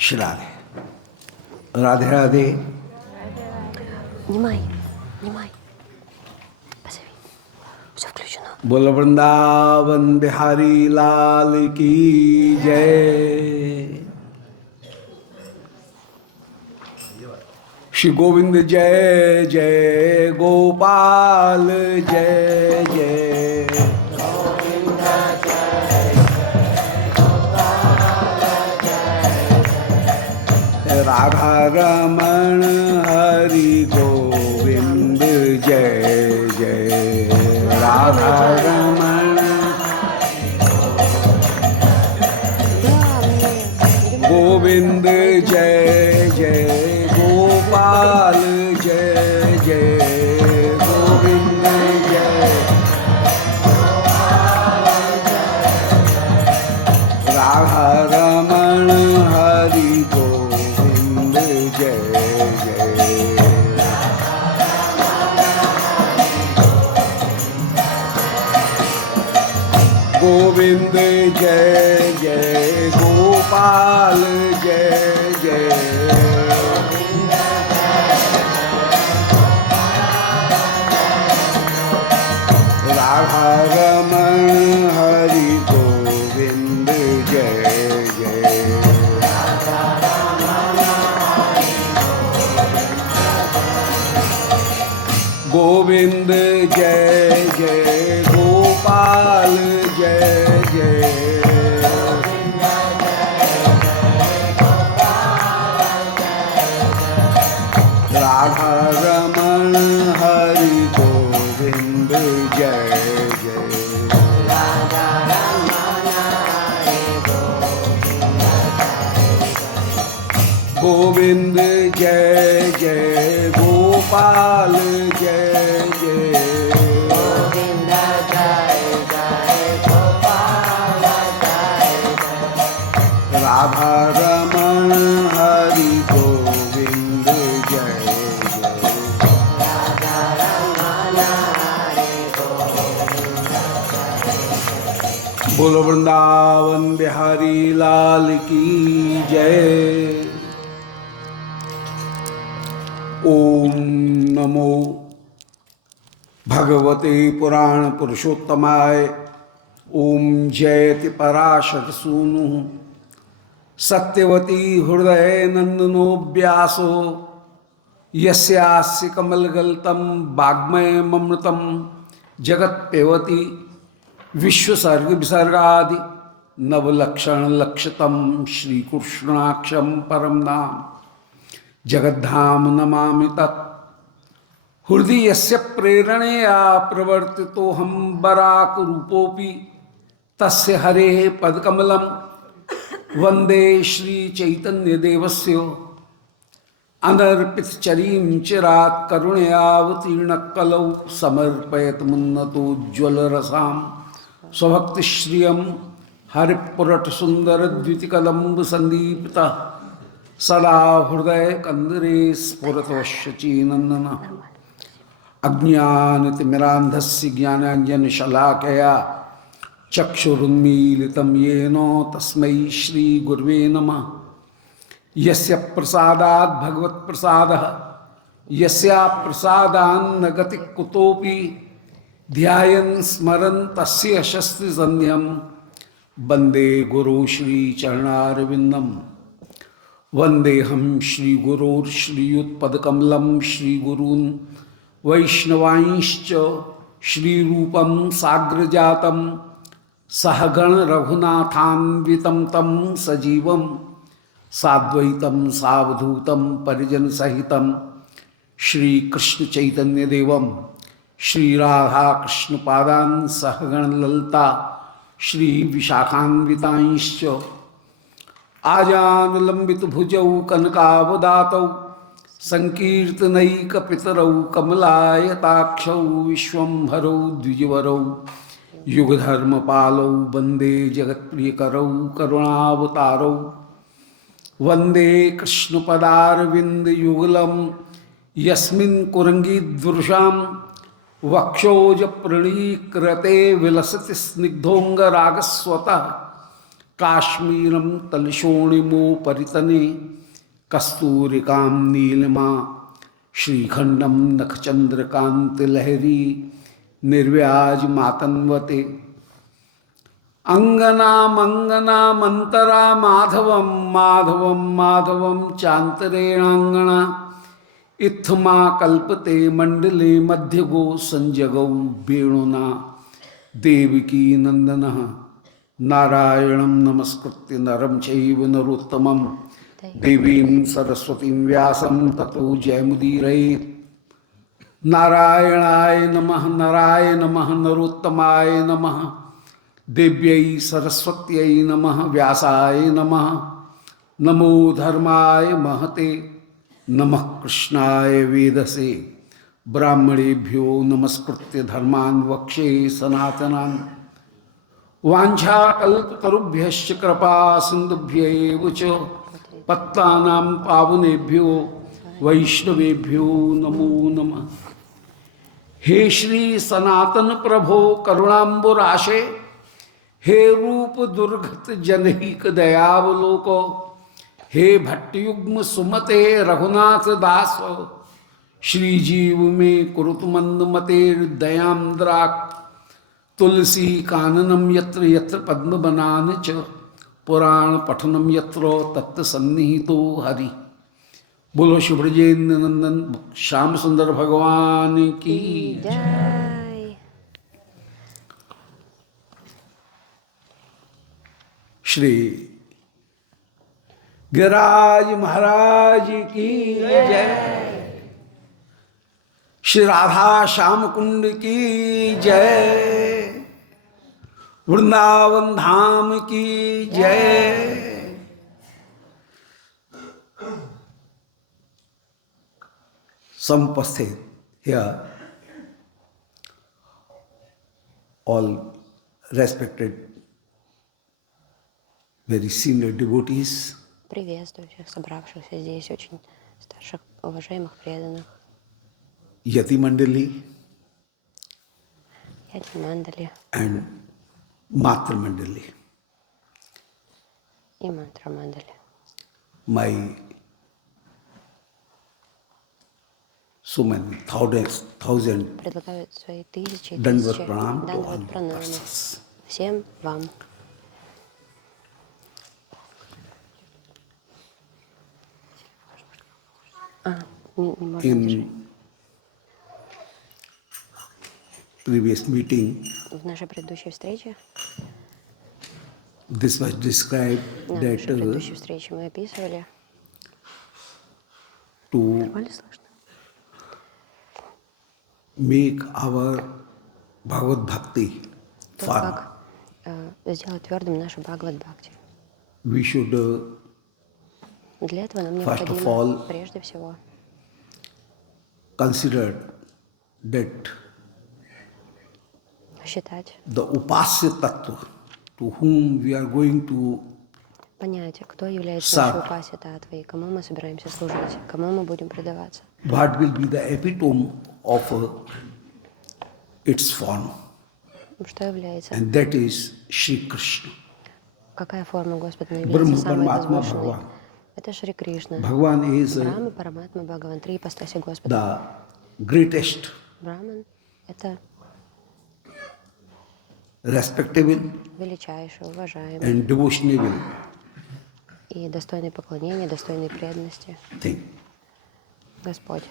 राधे राधे राधे। Внимай, внимай. Позови. Все включено. बोल वृंदावन बिहारी लाल की जय। श्री गोविंद जय जय गोपाल जय जय। गोविंद जय जय गोपाल जय जय। राधा रमण हरि गोविंद जय जय। राधा रमण गोविंद जय जय गोपाल जय जय। गोविंद जय राधा रमण हरि गोविंद जय जय। गोविंद जय जय गोपाल जय जय। राधा रमण हरि गोविंद जय जय। गोविंद जय जय गोपाल जय जय। राधा रमण हरि गोविंद जय जय। गोविंद जय जय गोपाल जय जय। गोविंद जय जय गोपाल जय जय। राधा रमण हरि गोविंद जय जय। राधा रमण हरि गोविंद जय। बोलो वृंदावन बिहारी लाल की जय। ओम नमो भगवते पुराण पुरुषोत्तमाय। ओम जयति पराशर सूनु सत्यवती हृदय नंदनो व्यासो यस्यास्य कमलगल्तम वाग्मय ममृतम जगत्पेवती विश्वसर्ग विसर्गादि नवलक्षण लक्षतम श्रीकृष्णाक्षम परम नाम जगद्धाम नमामि तत्। हृदय यस्य प्रेरणया प्रवर्तितो हम बराक रूपोपि तस्य हरेः पदकमलं वंदे श्री चैतन्य देवस्य अनर्पित चरीं चिरात् करुणयावतीर्ण कलौ समर्पयत मुन्नतोज्ज्वल रसाम स्वभक्ति श्रियं हरिपुरट सुंदर द्वितिकलंब संदीप्ता सदा हृदय कंदरे स्फुरतवश्यचीनंदन। अज्ञानतिमिरान्धस्य ज्ञानाञ्जन शलाकया चक्षुरुन्मीलितं येन तस्मै श्री गुरुवे नमः। यस्य प्रसादात् भगवत् प्रसादः यस्या प्रसादान्न गति कुतोपि ध्यायन् स्मरन् तस्य शस्त्र संध्यं वंदे गुरु श्री चरणारविंदम। वंदेहम श्री गुरोर्श्रीयुत्पदकमलं श्रीगुरून् वैष्णवांश्च श्रीरूपं साग्रजातं सहगण रघुनाथान्वितं तं सजीवं साद्वैतं सावधूतं परिजन सहितं श्रीकृष्ण चैतन्य देवं श्री राधा कृष्ण पादान् सहगण ललता श्री विशाखान्वितांश्च आजानुलंबित भुजौ कनकावदातौ संकीर्तनैक पितरौ कमलायताक्षौ विश्वंभरौ द्विजवरौ युगधर्म पालौ वंदे जगत्प्रियकरौ करुणावतारौ वंदे कृष्णपदारविंद युगलम यस्मिन् कुरंगीदृशां वक्षोज प्रणीकृते विलसति स्निग्धोंगरागस्वतः काश्मीरम तलशोणिमो परितने कस्तूरिकां नीलिमा श्रीखंडम नखचंद्रकांत लहरी निर्व्याज मातन्वते अंगना मंगना मंतरा माधवम माधवम माधवम चांतरेणांगना इत्थमा कल्पते मंडले मध्यगो संजगौ वेणुना देवकी नंदनः नारायणं नमस्कृत्य नरं चैव नरोत्तमं देवीं सरस्वतीं व्यासं ततो जयमुदीरयेत् नारायणाय नमः नराय नमः नरोत्तमाय नमः देव्यै सरस्वत्यै नमः व्यासाय नमः नमो धर्माय महते नमः कृष्णाय वेदसे ब्राह्मणेभ्यो नमस्कृत्य धर्मान् वक्षे सनातनान् वाञ्छाकल्पतरुभ्यश्च कृपा सिन्धुभ्यैव च पत्तानां पावनेभ्यो वैष्णवेभ्यो नमो नमः। हे श्री सनातन प्रभो करुणाम्बुराशे हे रूप दुर्गत जनहिक दयावलोको हे भट्टयुग्म सुमते रघुनाथ दास श्रीजीव में कुरुत मंद मते दयाद्राक तुलसी काननम यत्र यत्र पद्म बनान च पुराण पठनम यत्र तत्त सन्निहितो हरि। बोलो शुभ्रजेन्द्र नंदन श्याम सुंदर भगवान की जय। श्री गिरिराज महाराज की जय। श्री राधा श्याम कुंड की जय। वृंदावन धाम की जय। Some posted here, all respected, very senior devotees. Приветствую всех собравшихся здесь, очень старших, уважаемых преданных. Yati Mandali Яти Мандали and Matra Mandali. и Мантра Мандали. My so many thousand Предлагаю свои тысячи и Dandavat тысячи Pranam to all Дандават Пранамы persons. всем вам. Не можно даже. In previous meeting, В нашей предыдущей встрече, this was described на that нашей предыдущей встрече мы описывали, to нормально слышно? make our Bhagavad Bhakti То, firm, как сделать твердым нашу Бхагавад-бхакти. we should Для этого нам First of необходимо all, прежде всего consider that считать, the Upasya Tattva to whom we are going to понять, кто является Сам. нашей упаси татвой, кому мы собираемся служить, кому мы будем предаваться. what will be the epitome of its form, Что является, and that is Shri Krishna. какая форма Господа является Брахма, самой Параматма, возвышенной? Бхагаван. Это Шри Кришна. Bhagavan is Брахма, Параматма, Бхагаван, три ипостаси Господа. the greatest, Брахман — это respectable, величайший, уважаемый and devotionable и достойный поклонения, достойный преданности thing. Господь.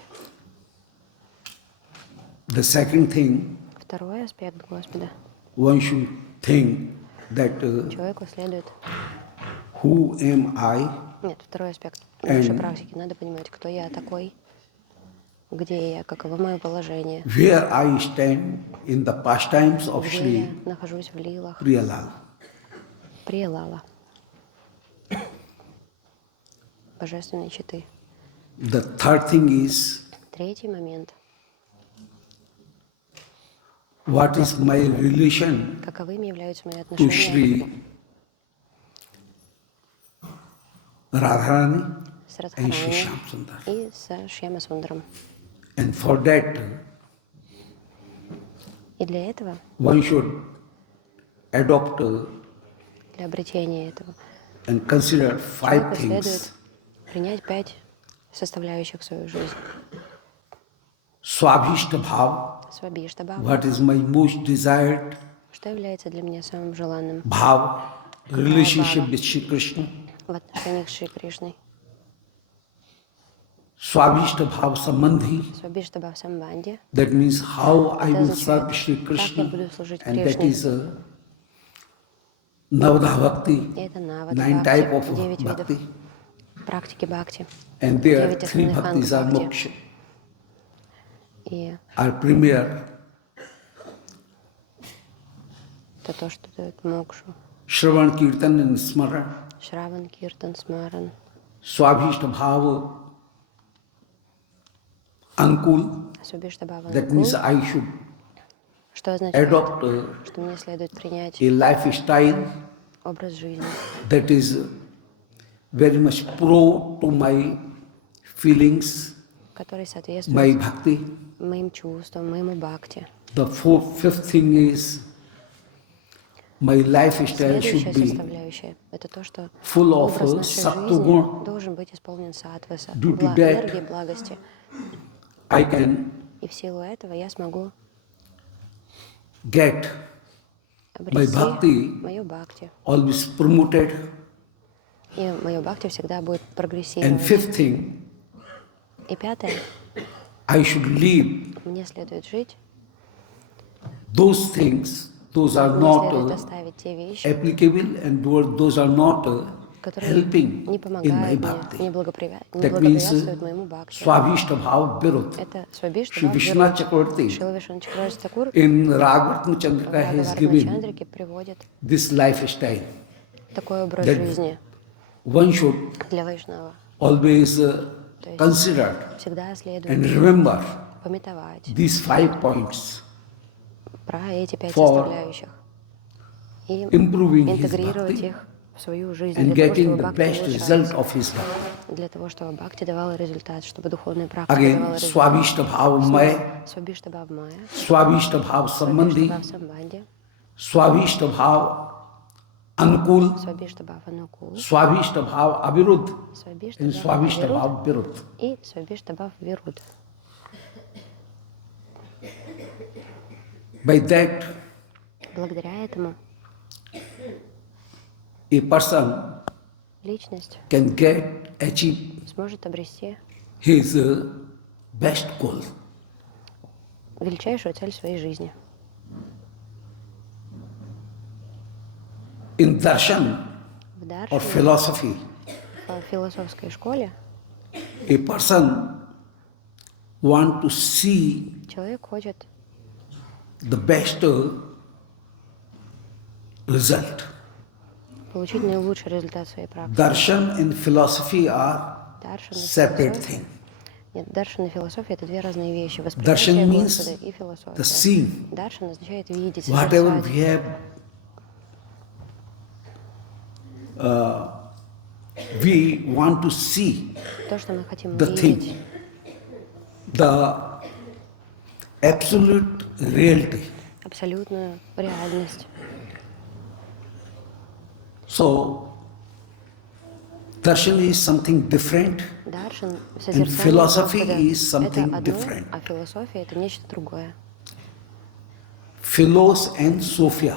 The second thing, Второй аспект Господа. one should think that Человеку следует... who am I Нет, второй аспект нашей практики. Надо понимать, кто я такой, где я, каково мое положение, where I stand in the pastimes of где Shri я нахожусь в лилах Priyalal. Приялала, божественной читы. The third thing is Третий момент. what is my relation Каковыми являются мои to отношения Shri Radharani с and Shri Радхарани Shyam Sundar. и с Шьяма Сундаром. And for that, И для этого, one should adopt для для обретения этого, and consider 5 человеку things. следует принять 5 составляющих в свою жизнь. Swabhishta bhav, Свабишта бхава, what is my most desired что является для меня самым желанным bhav, relationship bhava? with Shri Krishna. В отношениях с Шри Кришной. Swabhishta bhav sambandhi, Свабишта бхав самбанди. that means how I Это will serve означает, Shri как я Krishna, буду служить and that Кришне. is Navadha И Bhakti, это навада 9 type бхакти, of 9 видов bhakti, практики бхакти. and there 9 3 основных анг bhaktis are бхакти. moksha, И are premier. это то, что дает мокшу. Shravan Kirtan and Smaran. Шраван, Киртан, Смаран. Swabhishta bhava ankul, Свабишта бхава that means анукул, I should что означает, adopt что мне следует принять a lifestyle образ жизни, that is very much pro to my feelings, который my соответствует bhakti. моим чувствам, моему бхакти. The fifth thing is my lifestyle Следующая should be составляющая – это то, что full of образ нашей sattva жизни guna. должен быть исполнен саттваса, Due to that, энергии, благости. I can И в силу этого я смогу get my обрести bhakti мою бхакти. always promoted. И мое бхакти всегда будет And прогрессировать. fifth thing, И пятое I should leave – мне следует жить, those things, those are мне not следует оставить те вещи, applicable and those are not которые helping не in my помогают мне, bhakti. не That means благоприятствуют моему бхакти. Swabhishta bhava virud. Это Свабишта Shri бхава Vishwanath Вирудь. Chakravarti Шрила Вишванатха Чакраварти Такур in Raghavatma в Chandrika has Рагаварна given Чандрике приводит this lifestyle. такой образ That жизни one should для вайшнава. always То есть consider всегда and следует remember пометовать these 5 points про эти 5 for составляющих и improving his интегрировать bhakti их в свою жизнь and для того, getting чтобы the бхакти best result улучшалась, of his bhakti. для того, чтобы бхакти давала результат, чтобы духовная практика Again, давала результат. Swabhishta bhava maya, Свабишта бхав майя, Swabhishta bhava Свабишта sambandhi, бхав самбанди, Swabhishta bhava anukul, Свабишта бхав анукул, Swabhishta bhava avirud, Свабишта and бхав Swabhishta авирудh bhava virud. и Свабишта бхав вирудh. By that, Благодаря этому a person личность can achieve сможет обрести his best goal. величайшую цель своей жизни. In darshan В or даршане, philosophy, в философской школе, a person want to see человек хочет the best result. получить наилучший результат своей практики. Darshan and philosophy are Даршан и separate философия. thing. Нет, даршан и философия – это две разные вещи. Darshan Восприятие means Господа и the философия. seeing. Даршан означает видеть, Whatever созерцать. we want to see, То, что мы хотим the увидеть. thing, the absolute reality. Абсолютную реальность. So, darshan is something different, Даршан, and созерцание philosophy Господа is – это something одно, different. а философия – это нечто другое. Philos and Sophia.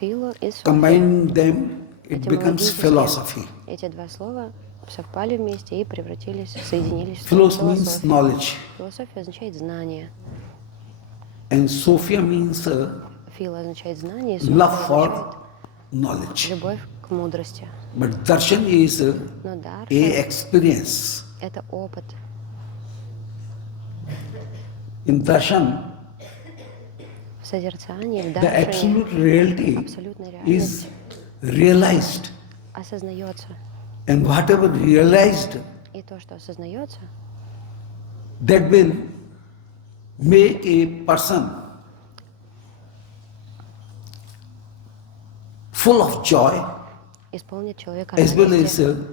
Фило и София. Combine them, it becomes Этимологически philosophy. эти два слова совпали вместе и превратились, соединились в Philos слово means философия. knowledge, Философия означает знание. and Sophia means Фило означает знание, и София love означает for knowledge. любовь к мудрости. But darshan is Но a даршан experience. – это опыт. In darshan, В созерцании, в the даршане absolute reality абсолютная is реальность realized, осознается. and whatever realized, И то, что осознается, that will make a person full of joy, исполнит человека as well as радости,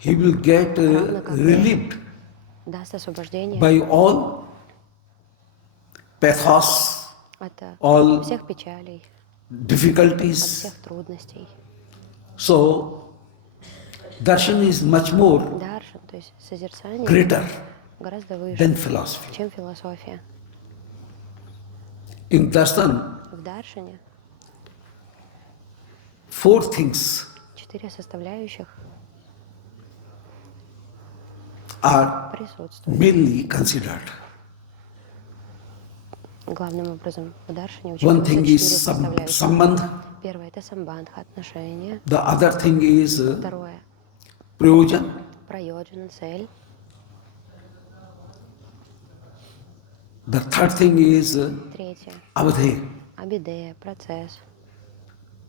he will get равно как и relieved даст освобождение by all pathos, от all всех печалей, от difficulties. всех трудностей. So, darshan is much more Даршан, то есть созерцание, greater гораздо выше, than philosophy. чем философия. In darshan, В даршане 4 things 4 составляющих are присутствуют. mainly considered. Главным образом в даршане One учитываются thing 4 is составляющих. sambandha, Первое – это самбандха, отношения. the other thing is Второе – prayojan, прайоджана, цель. the third thing is Третье avadhe, – абидея, процесс.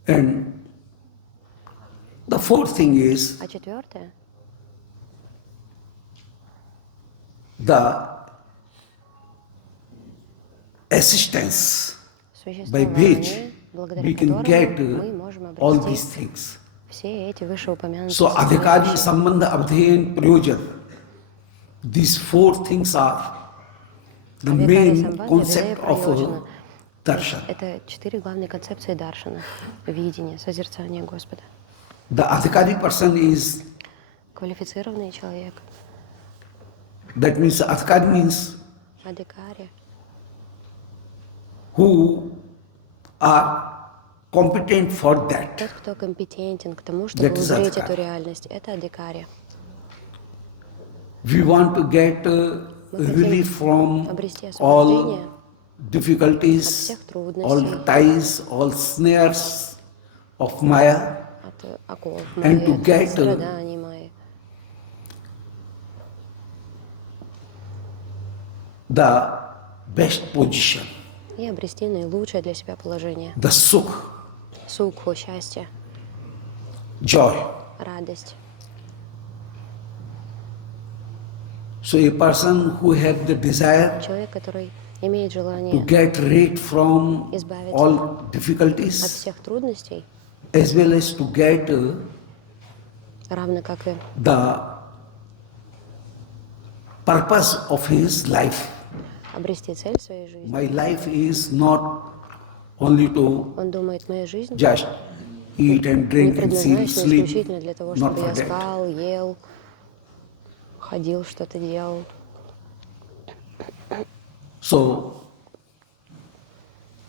and the fourth thing is А четвертое the assistance – by which существование, благодаря we can get которому мы можем all these обрести things. все эти вышеупомянутые So adhikari, составляющие. sambandha, avadhe and prayojan, these 4 things are the Адхикари, main самбандха, concept абидея, of прайоджана. darshan. Это 4 главные концепции даршана, видения, созерцания Господа. The adhikari person is, Квалифицированный человек, that means adhikari means адхикари, who are competent for that. тот, кто компетентен к тому, чтобы That is узреть адхикари. эту реальность, это адхикари. We want to get relief from обрести all освобождение от difficulties, всех all трудностей, ties, all snares of Maya, от оков and to майи, get, от страданий майи, the best position, и обрести наилучшее для себя положение. the sukh, Сукху, счастье, joy. радость. So a person who have the desire Человек, который имеет to желание get rid from избавиться all от difficulties, всех трудностей, as well as to get равно как и the purpose of his life. обрести цель своей жизни. My life is not only to Он думает, моя жизнь just eat and не drink and предназначена sleep, исключительно для того, not чтобы for я that. спал, ел, ходил, что-то делал. So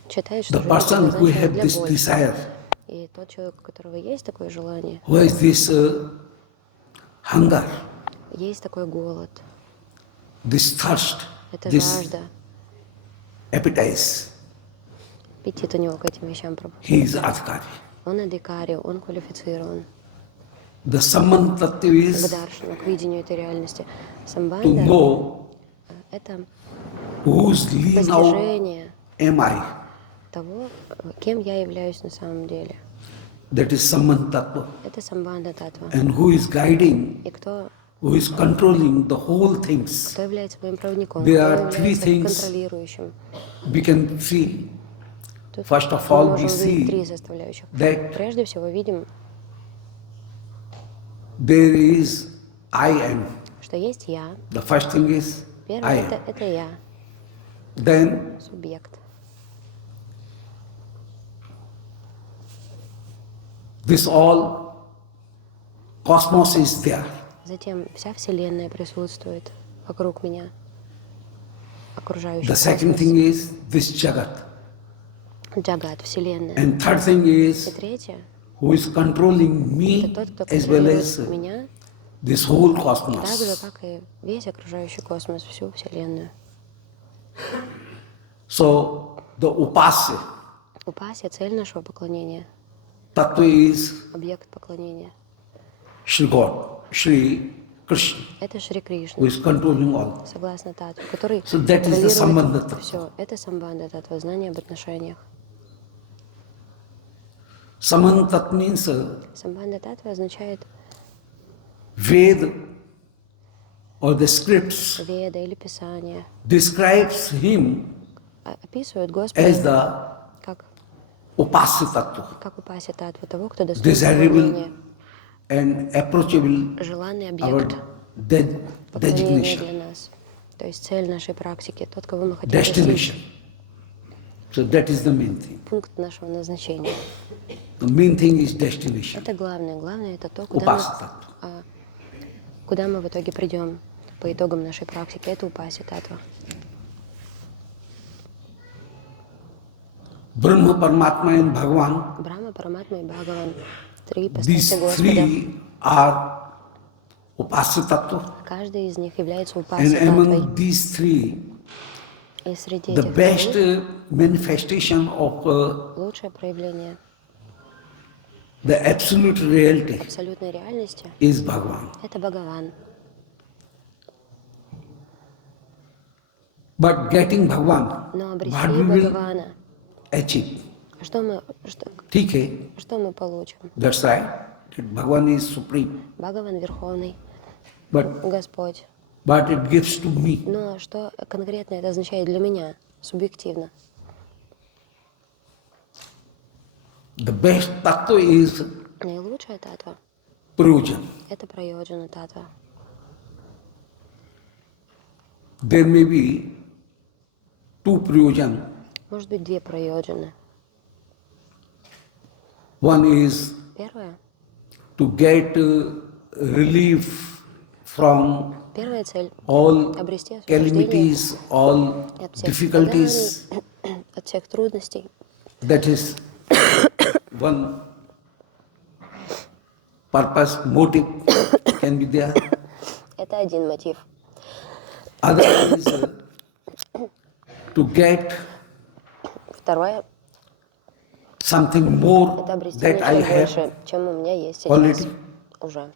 Считает, что the жизнь person who предназначена have для this большего. desire, И тот человек, у которого есть такое желание, who has this hunger, есть такой голод, this thirst, это this жажда, appetite, аппетит у него к этим вещам. he is adhikari. Он адхикари, он квалифицирован The samman tattva к is даршану, к видению этой реальности. to Самбанда know — это whose li now постижение am I. того, кем я являюсь на самом деле. That is samman tattva. Это самбанда татва. And who is guiding, И кто who is controlling the whole things. Кто является моим проводником, There кто are three является things контролирующим. We can see. Тут First of мы all, we можем видеть 3 see составляющих. that Прежде всего видим, there is I am. что есть я. The first thing is I Первое am. это я, Then субъект. this all cosmos is there. Затем вся Вселенная присутствует вокруг меня, окружающий The second космос. thing is this Jagat. Джагат, Вселенная. And third thing И is третье who is controlling это me тот, кто as well контролирует as меня, this whole так же, cosmos. как и весь окружающий космос, всю Вселенную. So the upasya Упасия — цель нашего поклонения, tattva is объект поклонения. Shri God, Shri Krishna, Это Шри who Кришна, is controlling all. согласно татве, который So that is the sambandha контролирует tattva. все. Это самбанда татва, знание об отношениях. Saman tat means Самбанда татва означает Ved or the scripts веда или писание. describes him Описывают as Господа the как upasya tattva, упаси татву, того, кто достоин desirable поклонения, and approachable, желанный our объект поклонения designation, для нас. То есть цель нашей практики, тот, кого мы хотим достичь. destination. So that is the main thing. пункт нашего назначения. The main thing is destination. Это главное. Главное это то, Upasita. куда мы в итоге придем по итогам нашей практики. Это упаси татва. Brahma, Paramatma and Bhagavan. Брахма, Параматма и Бхагаван. Три These ипостаси Господа. three are Upasya Tattva. Каждый из них является And упаси татвой. among these three, И среди the этих best троих manifestation of лучшее проявление the absolute reality абсолютной реальности is Bhagavan. — это Бхагаван. But getting Bhagavan, Но обрести what we will Бхагавана, achieve? что мы получим? That's right. That Bhagavan is supreme. Бхагаван Верховный, But Господь. it gives to me. Но что конкретно это означает для меня, субъективно? The best tattva is Наилучшая татва prayojan. — это прайоджана татва. There may be two prayojan. Может быть, две прайоджаны. One is Первое to get relief from — первая цель — all обрести освобождение calamities, all от всех difficulties. страданий, от всех трудностей. That is one purpose, motive can be there. Это один мотив. Other is to get Второе something — more это обрести that I нечто have больше, чем у меня есть сейчас already. уже.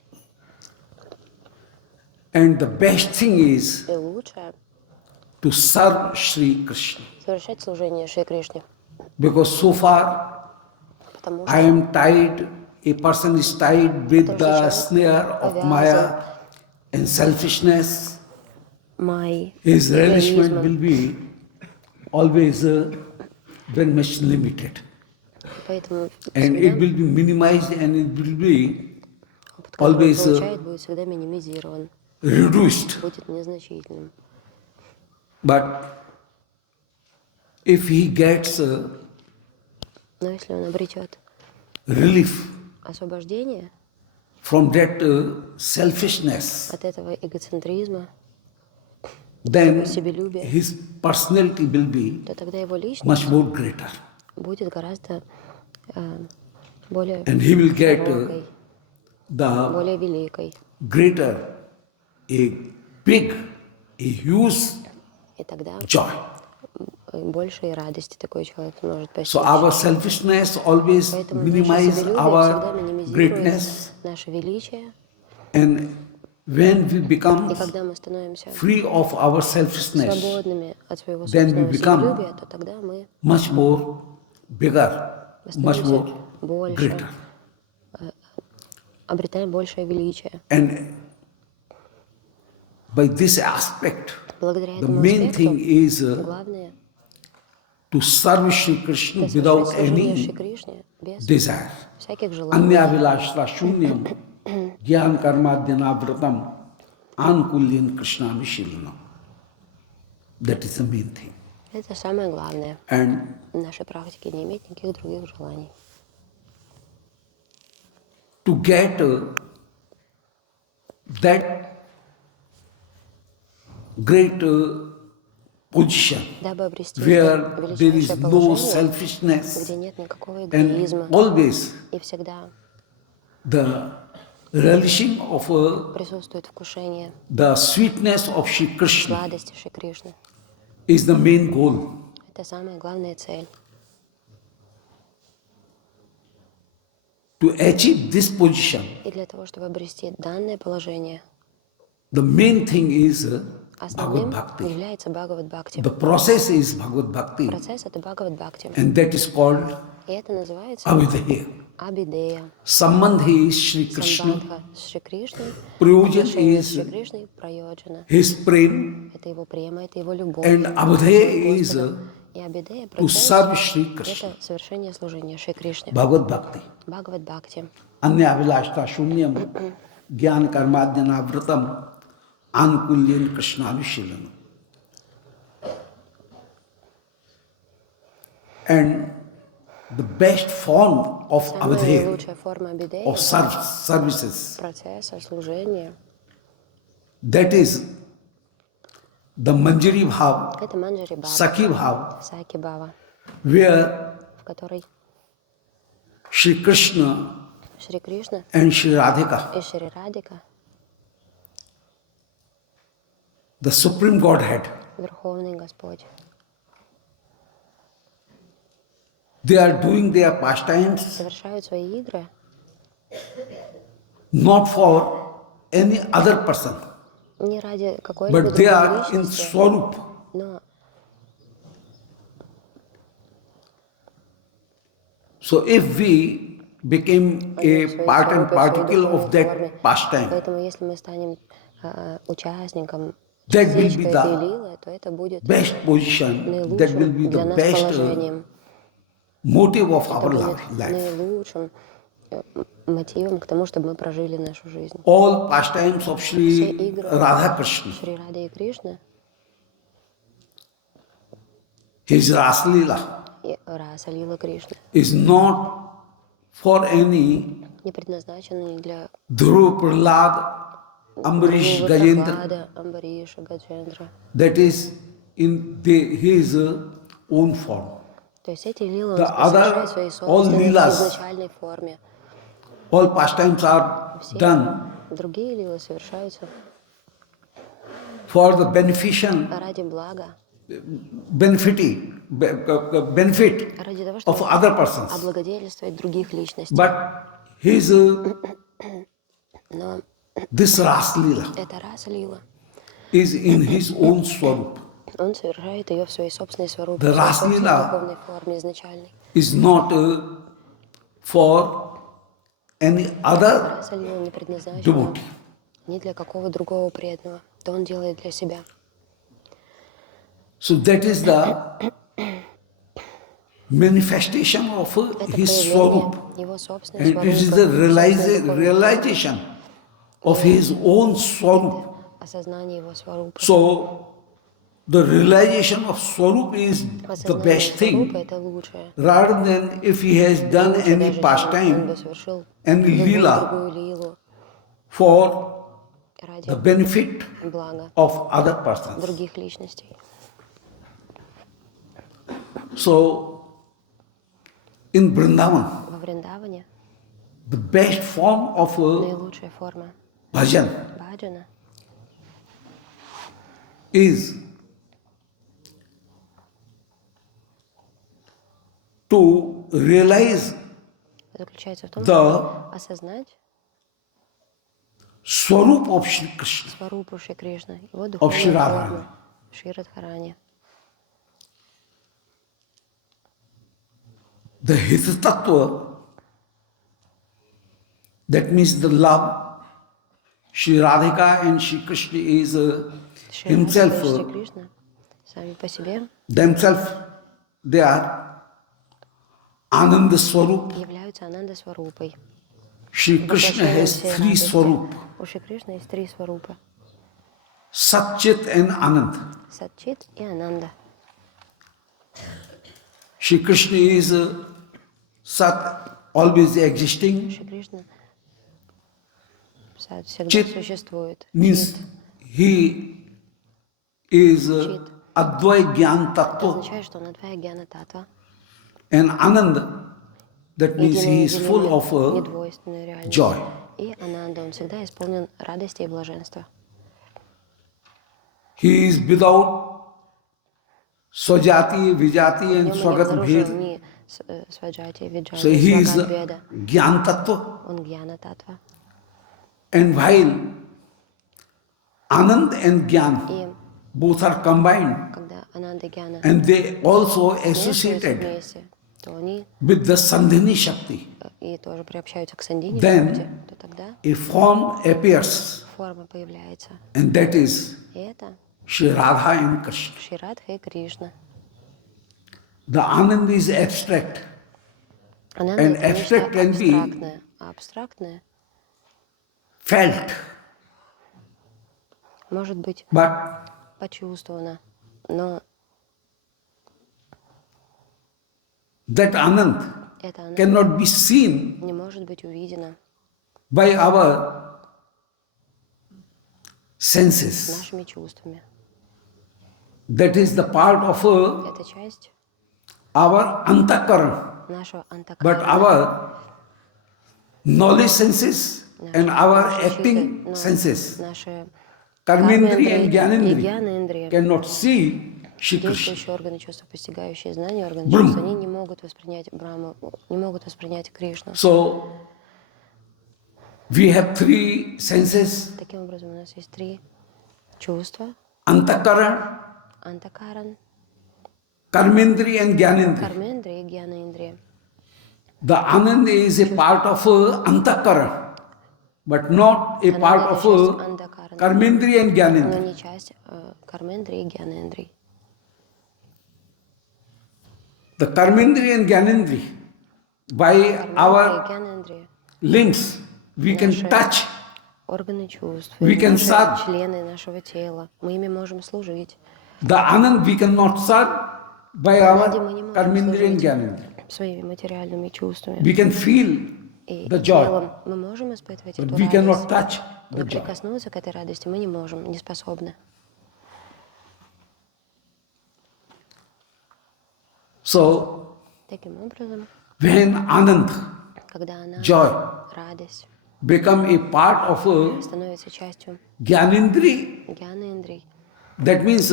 And the best thing is И лучшее to serve Sri Krishna. — совершать служение Шри Кришне. Because so far Потому I что am tied, a person is tied with the snare of Maya and selfishness. май, His relishment эгоизмом, will be always very much limited. поэтому And it всегда will be minimized and it will be опыт, который он always получает, будет всегда минимизирован, reduced. будет незначительным. But if he gets Но если он обретет relief освобождение from that selfishness, от этого эгоцентризма, then себелюбия, his personality will be то тогда его личность much more greater. будет гораздо более And he will get широкой, the более великой. greater, a big, a huge И тогда joy. большей радости такой человек может So постичь. our selfishness always Поэтому наше minimize себелюбие всегда our минимизирует greatness. наше величие. And when we И become когда мы становимся free of our selfishness, свободными от своего then we собственного become себелюбия, то тогда мы much more bigger, much становимся more больше, greater. обретаем большее величие. And by this aspect, Благодаря the этому main thing аспекту is главное to serve Shri Krishna — это совершать without служение Шри any Кришне без desire. всяких желаний. Anyavilashra shunyam gyan karmadhyanavratam ankulyan krishnanushilanam. That is the main thing. Это самое главное And в нашей практике — не иметь никаких других желаний. to get that great position Дабы обрести where это there is величайшее no положение, selfishness где нет никакого and эгоизма, always и всегда the relishing of присутствует вкушение the sweetness of Shri Krishna сладости Шри Кришны. is the main goal. Это самая главная цель. To achieve this position, И для того, чтобы обрести данное положение, the main thing is Bhagavad основным Bhakti. является Бхагавад-бхакти. The process is Bhagavad Bhakti, Процесс — это Бхагавад-бхакти. and that is called И это называется Avideya. Абидея. Sambandhi is Shri Krishna, Самбандха с Шри Кришной, Prayojan отношения с is Шри Кришной, прайоджана. his prem, Это его према, это его любовь. and Avideya is Господа. И Абидея — to процесс, serve Shri Krishna. это совершение служения Шри Кришне. Bhagavad Bhakti. Бхагавад-бхакти. Anya Avilashta Shunyam Gyan Karmadhyana Vratam Ankulyan Krishnanushilanam. And the best form of Самая avadhe, лучшая форма of бидеи, services, процесса, служения, that is the Manjari Bhav, это манджари бхава, Sakhi Bhav, саки бхава, where в которой Shri Krishna Шри Кришна and Shri и Radhika, Шри Радика, the Supreme Godhead, Верховный Господь, they are doing their pastimes совершают свои игры not for any other person, не ради какой-либо but they другой are in личности, Swarup. но So if we became они в a своей part and сварупе, в своей particle духовной of форме. that pastime, Поэтому если мы станем участником, that will be частичкой этой the лилы, то это будет best position, that will наилучшим be the для нас best положением. motive of Это our будет life. наилучшим мотивом к тому, чтобы мы прожили нашу жизнь. All pastimes of Все Sri игры Radha Krishna, Шри Рады и Кришны his Raslila, и Раса Лила Кришны is not for any не предназначены ни для Dhruv, Prahlad, Ambarish, Dhruva, Gajendra, Прахлада, Амбариша, Гаджендра. that is in his own form. То есть эти лилы он The совершает в своей other, all собственной leelas, изначальной форме. all pastimes are Все done другие лилы совершаются for the beneficial, ради блага, benefit ради того, of чтобы other persons. облагодетельствовать других личностей. But his, Но this Raslila эта раса лила, is in his own swarup. он совершает ее в своей собственной сварупе, The в своей собственной Raslila духовной форме изначальной. is not for any other Раса лила не предназначена devotee. ни для какого другого преданного, то он делает для себя. So that is the manifestation of Это his проявление swarup. его собственной And it is the realization of his own swarup. осознание его сварупы. So the realization of swarup is the Осознание best сварупы thing, это лучшее. rather than if he has done Лучше any даже, чем он бы pastime, совершил any любую lila другую лилу for ради the benefit блага of other persons. других личностей. So in Vrindavan, Во Вриндаване the best form of наилучшая форма bhajan баджана is to realize заключается в том, the чтобы осознать swarup of Shri Krishna, сварупу Шри Кришны, его Shri духовную Radharani. форму Шри Радхарани. The Hita Tattva, that means the love. Shri Radhika and Shri Krishna is Шри Радха и Шри himself, Кришна сами по себе themselves, they are Ananda Swarup. являются Ананда Сварупой. Shri Krishna Воплощением has всей three радости. Swarup, У Шри Кришны есть три сварупы. Satchit and Anand. Сатчит и Ананда. Shri Krishna is Sat, always existing. Шри Кришна Сат всегда Чит существует. means Чит he is Чит. Advai Gyan это Tattva. означает, что он Адвая Гьяна Татва, And Anand, that means he is full of недвойственная реальность. joy. И Ананда, он всегда исполнен радости и блаженства. He is without Swajati, Vijati В and нем не Swagat обнаружил Bhed. ни сваджати, виджати, So he is свагат беда. Gyan Tattva. Он Гьяна Татва. And while Anand and Gyan И both are combined, когда Ананда и Гьяна and they also смешиваются associated вместе, то они with the Sandhini Shakti, и тоже приобщаются к Сандине, then то тогда a form appears, форма появляется. and that is И это Shri Radha and Krishna. Шри Радха и Кришна. The Anand is abstract, Ананда And это нечто abstract can be абстрактное, а абстрактное felt, может быть but почувствовано, но That Anand Это оно cannot be seen не может быть увидено by our senses. нашими чувствами. That is the part of Это часть our antakaran. нашего But антакарана. our knowledge senses and our Наши acting читы, но senses, наши Karmendri and и Gyanendri, Гьяна-индрия, cannot see Shri Krishna. действующие органы чувств, постигающие знания органы Брум. чувств, они не могут воспринять Брахму, не могут воспринять Кришну. So, we have three senses, Таким образом, у нас есть три чувства: Antakaran, антакаран, Karmendri and Gyanendri. кармендри и Гьяна-индрия. The Anand is a part of Antakaran, but not a part Ананда — of это часть антакарана, Karmendri and но Gyanendri. не часть кармендри и Гьяна-индрии. The Karmendri and Gyanendri, by Кармендри и our Гьяна-индрия — limbs, we can Наши touch, органы чувств, We can наши serve. члены нашего тела. Мы ими можем служить. the Anand we cannot serve by Ананде мы не our можем Karmendri and служить Gyanendri. своими материальными чувствами. We can feel И the joy, телом мы можем испытывать but эту we cannot радость, touch the но joy. прикоснуться к этой радости мы не можем, не способны. So, Таким образом, when Anand, когда она, joy, радость, become a part of становится частью Gyanendri, Гьяна-индрий, that means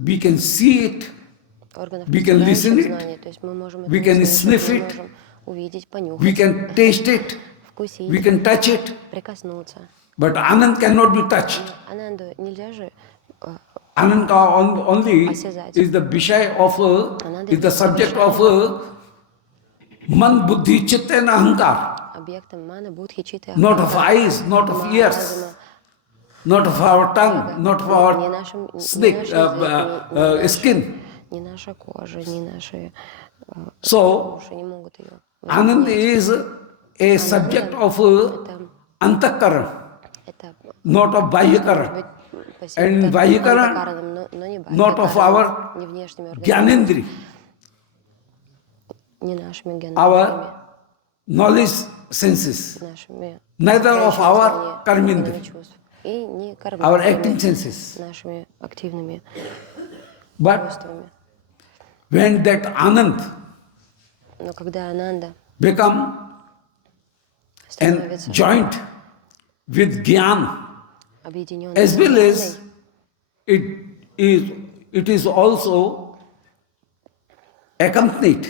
we can see it, органов we can listen постигающих it, знаний, то есть мы можем we это can услышать, sniff мы it, можем увидеть, we понюхать, can taste it, вкусить, we can touch it, прикоснуться. but Anand cannot be touched. Ананду нельзя же Anand only осязать. is the Vishay of, is the subject of Man, Buddhi, Chitta and Ahankar. объектом маны, будхи, читы, Not of eyes, not of ума, ears, разума, not of our tongue, not of не our наш язык, skin. не наша кожа, не наши So, уши не могут ее Anand воспринять. is a subject of Antakaran, Это not of Bahyakaran, and Bahyakaran, антакараном, но не not of our не внешними органами, Gyanendri, не нашими генами, our knowledge senses, нашими neither of our органами Karmendri, чувств, и не our acting кармическими, senses. нашими активными But чувствами. when that Anand Но когда Ананда become and становится joint with Gyan, объединенной as с well as Анандой, it is also accompanied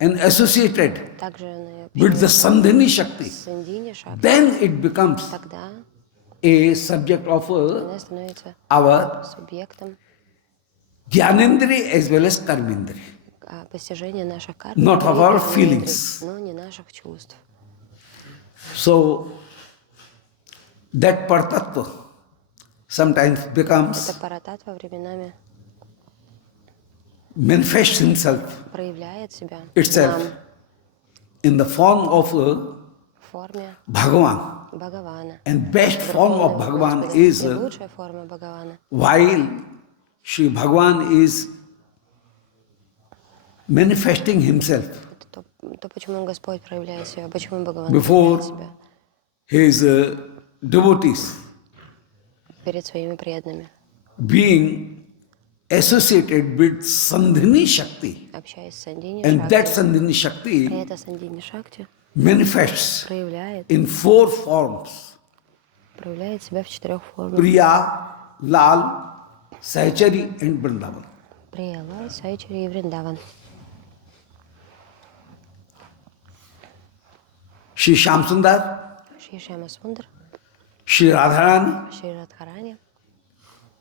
and associated также она with the Sandhini Shakti, с Сандини Шакти, then it becomes тогда a subject of она становится our субъектом Gyanendri as well as Karmendri, постижения наших карм, not of our и feelings. но не наших чувств. So that Partattva sometimes becomes Это парататва временами manifests himself проявляет себя itself нам in the form of в форме Bhagavan. Бхагавана. And best form of Верховного Bhagavan Господа. is И лучшая форма Бхагавана, while Shri Bhagavan is manifesting himself это то, почему Господь проявляет себя, почему Бхагаван before проявляет себя his devotees, перед своими преданными, being associated with Sandhini Shakti. общаясь с Сандини And that Шакти. Sandhini И Shakti эта Сандини Шакти manifests проявляет in four forms: себя в 4 формах. Priya, Lal, Sahachari and Vrindavan. Прияла, Сайчари и Вриндаван. Shri Shyamsundar, Шри Шьяма Сундар, Shri Radharani, Шри Радхарани,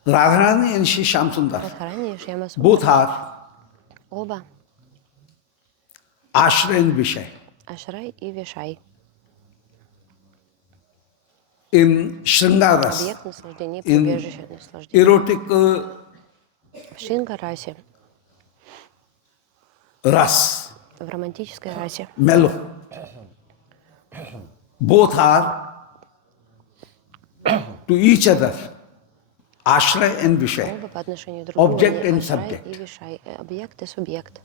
Radharani and Shri Shyamsundar, Радхарани и Шьяма Сундар. both are Оба Ashray and Vishay. Ашрай и Вишай. In Shringaras, Объект наслаждения, in прибежище наслаждения. erotic В Шинга-расе, ras, в романтической расе. mellow. Both are to each other, Ashray and Vishay. Оба по отношению друг к другу, Object они and Ашрай subject. и Вишай. Объект и субъект.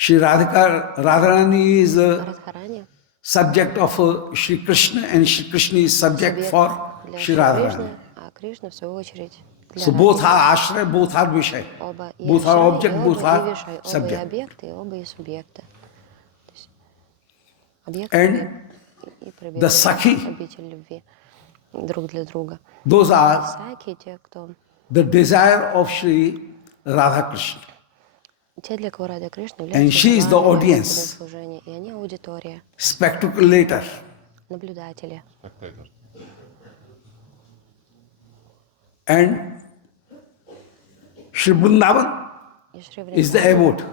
Shri Radharani is a Радхарани subject of Shri Krishna, and Shri Krishna is subject субъект for для Shri Шри Radharani. Кришны, а Кришна, в свою очередь, для So both Рады. are ashray, both are vishay. Оба и Both are ашрай, и object, оба both и are вишай, оба и subject. объекты, и оба и субъекты. То есть объект And и the Sakhi, обитель любви друг для друга. those are Саки, те, кто the desire of Shri Radha Krishna. те, для кого Рада Кришна And являются she is the желанием audience. Господа служения, и они аудитория, Spectaculator. наблюдатели. And Shri Vrindavan И Шри is the Вриндаван abode.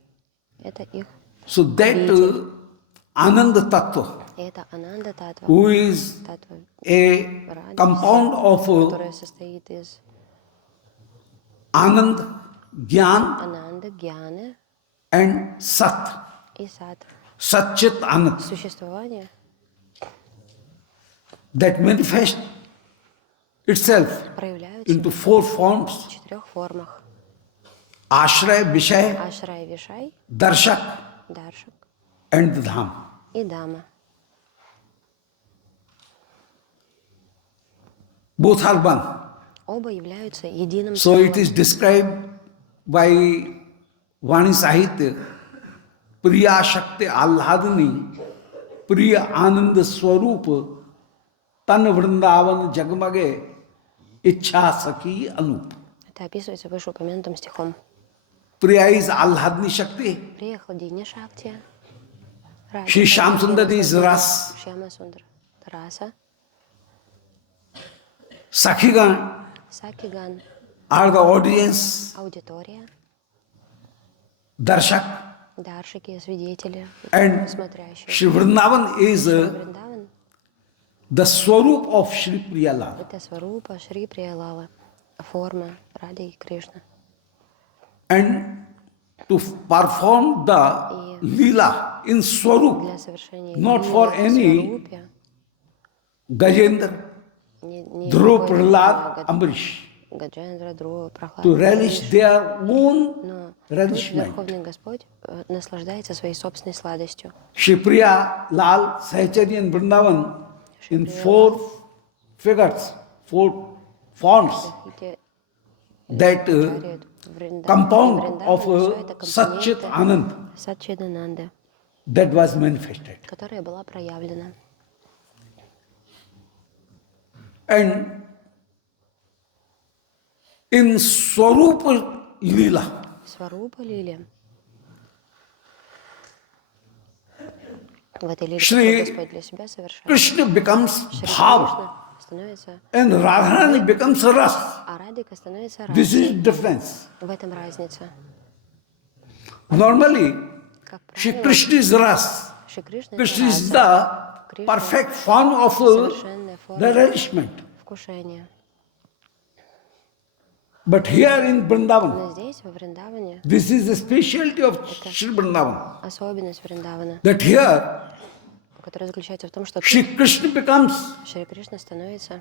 — это их, So that Ananda Tattva, и это Ананда Татва, who is Татва a радости, compound of которая состоит из Anand, Gyan Ананды, Гьяны and Sat. и Сат. Satchit Anand. Существование, That manifests itself проявляются into four в forms: 4 формах. Ashray, Vishay, Ашрай, Вишай, Darshak, Даршак and Dham. и Дама. Both are one. Оба являются единым So it целым. is described by Vani Sahitya, Priya Shakti Alhadani, Priya Ananda Swarupa, Tan Vrindavan Jagmage, Ichha Sakhi Anup. Это описывается вышеупомянутым стихом. Priya is Alhadni Shakti, Приехал Дини Шакти, Shri Shamsundar is Ras, Шьяма Сундар, Раса, Sakhigan Сакиган, are the audience, аудитория, Darshak, Даршики, свидетели, and смотрящие. Shri Vrindavan is Вриндаван the Swarup of Shri Priya Lal. — это Сварупа, Шри Приялала, форма Рады и Кришны. And to perform the Leela in Для Swarup, совершения not лилы for в any Сварупе Gajendra, не Dhruv, какой-то Prahlad, Ambarish, Гаджендра, Друва, Прохлада, to relish Амбариш. their own Но тут relishment. Верховный Господь наслаждается своей собственной сладостью. Shri Priya Lal, Sahachari and Vrindavan in four figures, four forms, Эти that Ачарьи, Вриндаван, compound Вриндаван, of всё это Satchit компоненты Anand Сатчидананды, that was manifested. которая была проявлена. And in Swarupa Leela, Сварупа Лили. В этой лиле, Шри которую Господь для себя совершает, Krishna becomes Шри Bhav Кришна становится, and Radharani becomes Ras. а Радика становится This is расой. difference. В этом разница. Normally, Как Shri правило, Krishna is Ras. Шри Кришна — Krishna это is раса, the Кришна perfect form of совершенная the форма relishment. вкушения. But here in Vrindavan, Но здесь, во Вриндаване, this is the specialty of Shri Vrindavan. особенность Вриндавана, That here, которая заключается в том, что Shri Krishna becomes Шри Кришна становится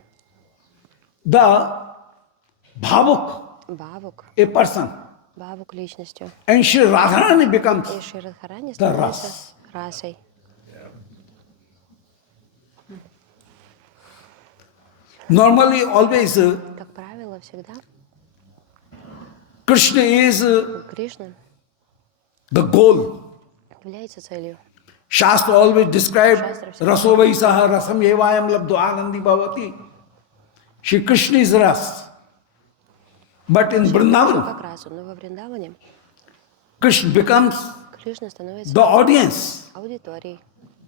the Bhavuk, бхавук, a person. бхавук личностью. And Shri Radharani becomes И Шри Радхарани the становится Ras. расой. Normally, always, Как правило, всегда Krishna is Кришна the goal. является целью. Shastra always described Rasovaisaha rasam evayam labdo anandi bhavati. Shri Krishna is Ras. But in Vrindavan, Как расу. Но во Вриндаване Krishna becomes Кришна становится the audience. аудиторией,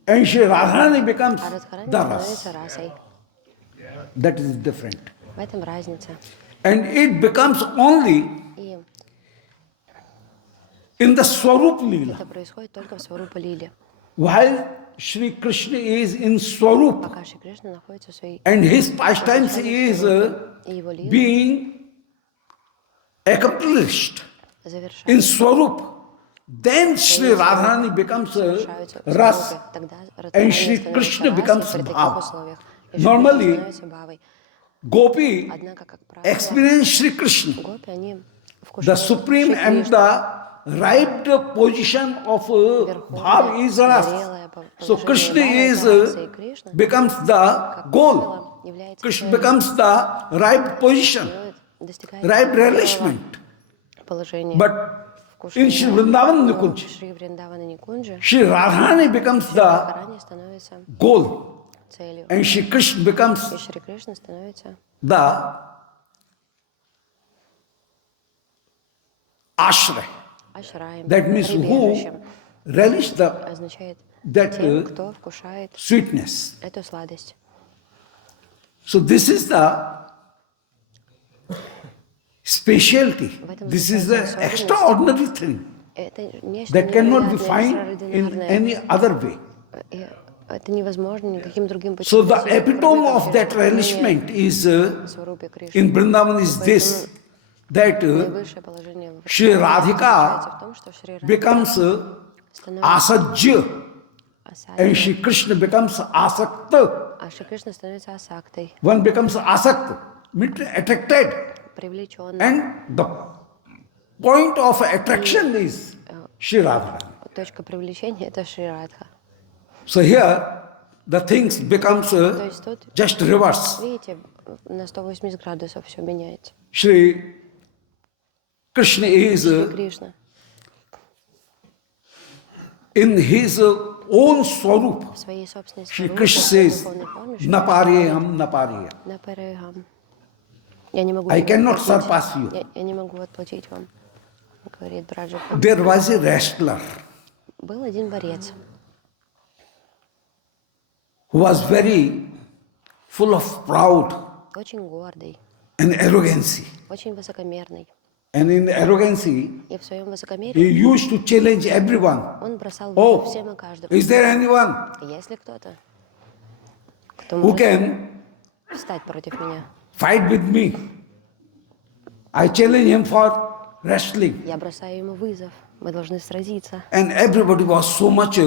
And Shri Radharani becomes а Радхарани the Ras. становится расой. That is different. В этом разница. And it becomes only И in the Swarup Leela. это происходит только в Сварупа Лиле. While Shri Krishna is in Swarup Пока Шри Кришна находится в своей and his pastimes is и его лиле being accomplished in завершаются, Swarup, then Shri Radharani becomes совершаются в Ras Сварупе. Тогда and Радхарани Shri становится Krishna расой becomes при таких Bhav. условиях. И Шри Normally, Кришна становится бхавой. Gopi Однако, как правило, experience Shri Krishna, гопи, они the вкушают supreme Шри and Кришну, the ripe position of bhav is rasa. зрелое So положение Krishna Бхавы — is это раса, и Кришна, becomes the как goal. правило, является Krishna целью, becomes the ripe position, достигает ripe зрелого relishment. положения But in Shri вкушения. Vrindavan Но Nikunj, в Шри Вриндавана Никунджи Shri Radharani becomes Шри the Радхарани становится goal, целью, and Shri Krishna becomes и Шри Кришна становится the ashray. ашраем, That means who прибежищем. relish Означает that тем, кто вкушает sweetness. эту сладость. So this is the specialty. This is the extraordinary thing Это нечто that cannot be невероятное, found in экстраординарное. any other way. И это невозможно никаким другим So путем. the epitome of that relishment is in Vrindavan is this, that Наивысшее положение в Shri заключается в Radhika том, что Шри Радха becomes становится asajya and асадьей, Shri Krishna becomes asakta. а Шри Кришна становится асактой, One becomes asakta, means attracted. привлеченной. And the point of attraction is Shri Radharani. Точка привлечения — это Шри Радха. So here the things becomes То есть тут, just reverse. видите, на 180 градусов все меняется. Shri Krishna is Шри Кришна in his own swarup. в своей собственной Shri сварупе, Krishna says, духовной форме, Napareyam, Napareyam. на парехам. Я не могу I тебе cannot отплатить. surpass you. Я не могу отплатить вам, говорит Браджапа. There was a wrestler Был один борец, who was very full of proud очень гордый, and arrogancy. очень высокомерный. And in arrogancy, И в своем he высокомерии used to challenge everyone. он бросал Oh, вызов всем и каждому. is there anyone Есть ли кто-то, кто who может can встать против меня? fight with me? I challenge him for wrestling. Я бросаю ему вызов. Мы должны сразиться. And everybody was so much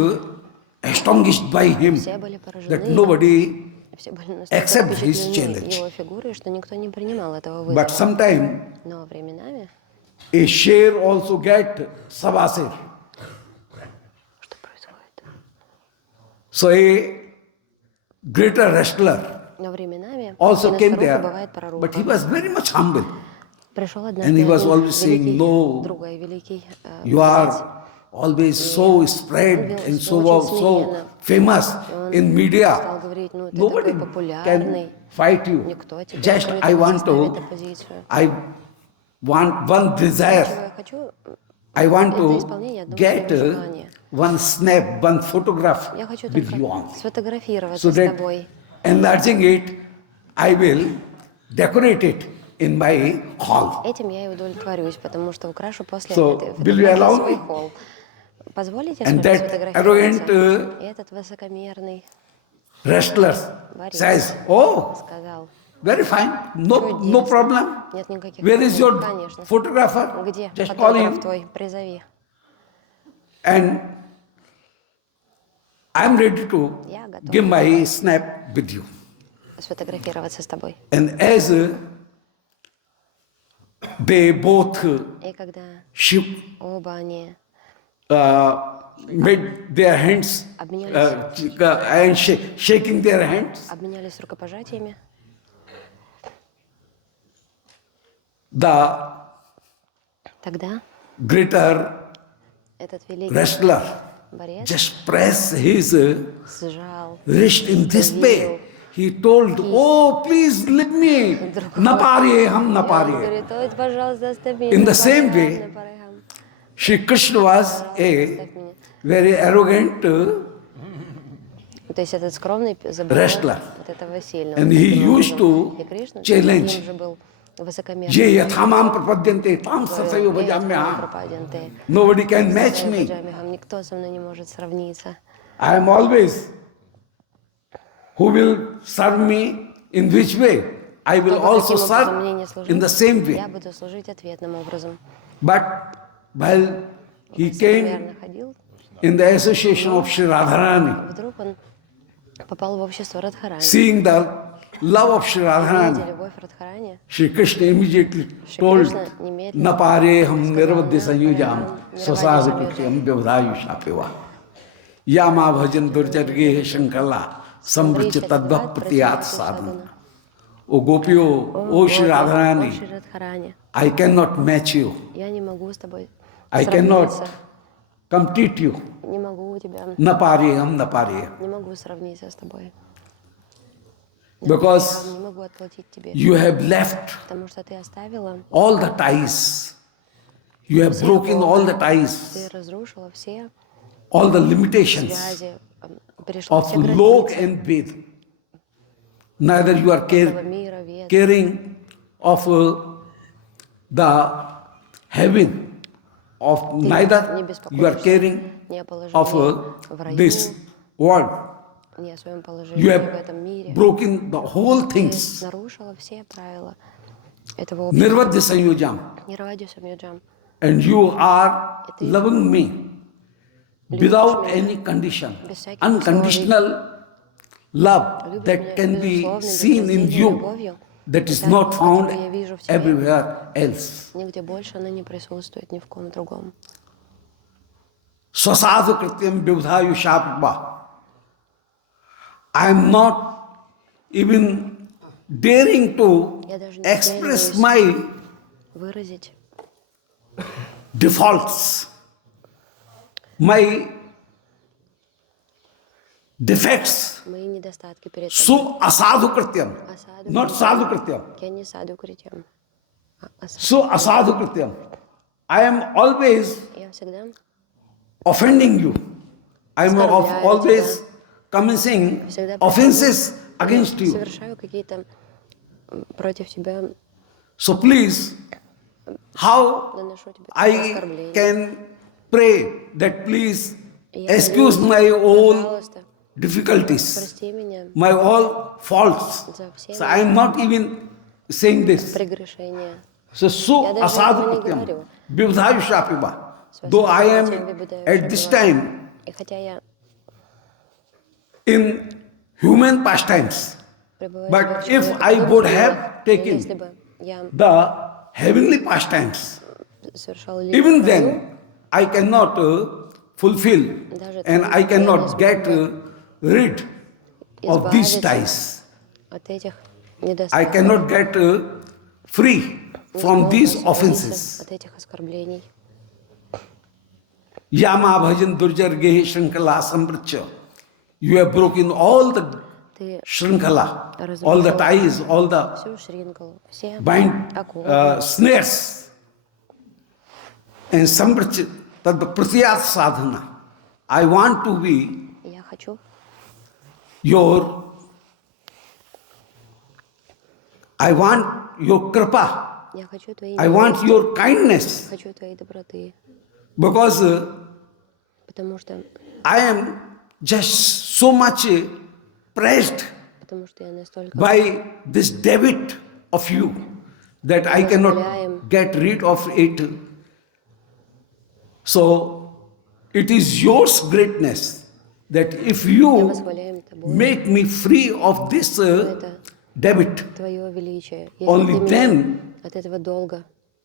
astonished by him Все были поражены. that nobody Все были accept настолько his впечатлены challenge. его фигурой, что никто не принимал этого But вызова. sometime Но временами, a share also get sabasir. что происходит? So a greater wrestler Но временами also и на came старуху there, бывает пророк. but he was very much humble. Пришел And однажды he was один always saying, великий, "No, другой великий You борец. are always so spread and so famous in Стал media. говорить, ну ты Nobody такой популярный, can fight you. никто тебя Just не I want заставит to, оппозицию. I want one Чего desire. я хочу? I want Это to исполнение одного get своего желания. one snap, one photograph Я хочу with только you on. сфотографироваться So с that тобой. enlarging it, I will decorate it in my hall. Этим я и удовлетворюсь, потому что украшу после So, этой will you фотографии allow свой me? холл. Позволите с And вами that сфотографироваться? arrogant, И этот высокомерный Wrestler борец says, "Oh, сказал, very fine, no problem. нет никаких Where is проблем. your Конечно. photographer? Где Just call фотограф him." твой? Призови. And I'm ready to Я готов give my snap with you. сфотографироваться с тобой. And as they both И когда shook, оба они made their hands and shaking their hands, обменялись рукопожатиями, the тогда greater этот великий wrestler борец just press his сжал wrist in this way. He told, "Oh, please let me. Na pariye, hum na И он pariye." говорит, ой, пожалуйста, оставь меня. In the на same порыгам, way, на порыгам. Shri Krishna was a very arrogant То есть этот скромный забыл wrestler. вот этого сильного. And he таким used to образом. И Кришна challenge. таким же был высокомерным. Ye yathamam prapadyante tam sasayo Говорил, «Эй, bhajamyaham. пропаденты, Nobody can match me. баджамихам, никто со мной не может сравниться. I am always. Who will serve me in which way? I will Кто бы also каким образом мне serve не служил, in the same way. я буду служить ответным образом. But while he came Высокомерно ходил, in the association of Shri Radharani, вдруг он попал в общество Радхарани. Seeing the love of Sri Видя Radharani, любовь Радхарани, Shri Krishna immediately Шри told, Кришна немедленно Napareham сказал, nirvadya «На sanyujam пареям swasada нирвадья krityam самюджам». vyavadayushapiva. Yama bhajan durjarge shankala samvrcha tadva pratiyat sadhana. O Gopiyo, O Shri О Radharani, Шри Радхарани, I cannot match you. я не могу с тобой I сравниться, cannot complete you. не могу тебя, Napareham, napareham. не могу сравниться с тобой. Because Не могу отплатить тебе, you have left потому что ты оставила, all the ties. You have broken all the ты ties, разрушила все all the limitations связи, перешла of все Lok границы and Ved. Neither you are этого мира, вет. caring of the heaven, of neither you are caring Не о положении of в раю, this world. не о своем You положении в have этом мире. broken the whole Ты things. нарушила все правила этого общества. Nirvadya sanyujam. Нирвадью самюджам. And you are loving me without any condition. Unconditional love that can be seen in you, that is not found everywhere else. Нигде больше она не присутствует ни в ком другом. Swasadu krityam vyavadayushapiva. I am not even daring to Я даже не express осмеливаюсь my выразить defaults, my defects. мои недостатки перед тобой. So asadhu krityam, Асаду not критям. sadhu krityam. Я не саду критям. So asadhu krityam. I am always Я всегда offending you. I am Оскорбляю always тебя. commencing Всегда offenses against you. совершаю какие-то против тебя, So please, how наношу тебе I оскорбления. can pray that please Я excuse молюсь, my all пожалуйста, difficulties, прости меня my all faults. за все So I am not even saying this. прегрешения. So Я даже asadhu этого не krityam, говорю. vivdhayushapiva. Though I am at this time И хотя я in human pastimes, пребываю but в if человеке I would духовном, have но taken если бы я the heavenly pastimes, совершала even лишь then I cannot fulfill and I cannot get rid of these ties. от этих I недостатков, cannot get free from these освободиться offenses. от этих оскорблений. Yama bhajan durjarge shrinkala samvrcha. You have broken all the Ты shrinkala, all the ties, all the всю шринкалу, все bind оковы, snares. And samvrcha tad pratyat sadhana. I want to be я хочу I want your kripa. Я хочу твоей I want милости, your kindness. хочу твоей доброты, Because потому что I am just so much pressed я настолько by this debit of you that I cannot get rid of it. So it is yours greatness that if you восхваляем тобой, make me free of this debit, твое величие. Если only ты меня then от этого долга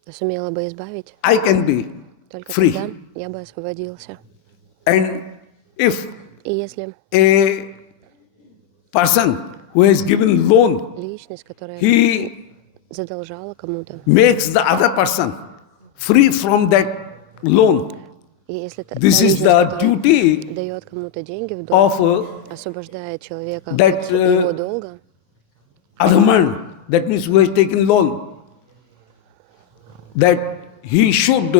сумела бы избавить, I can be только free. тогда я бы освободился. And if И если a person who has given loan, личность, которая he задолжала кому-то, makes the other person free from that loan. и если та This is личность, the которая duty дает кому-то деньги в долг, of освобождает человека that, от его долга, other man, that means who has taken loan, that he should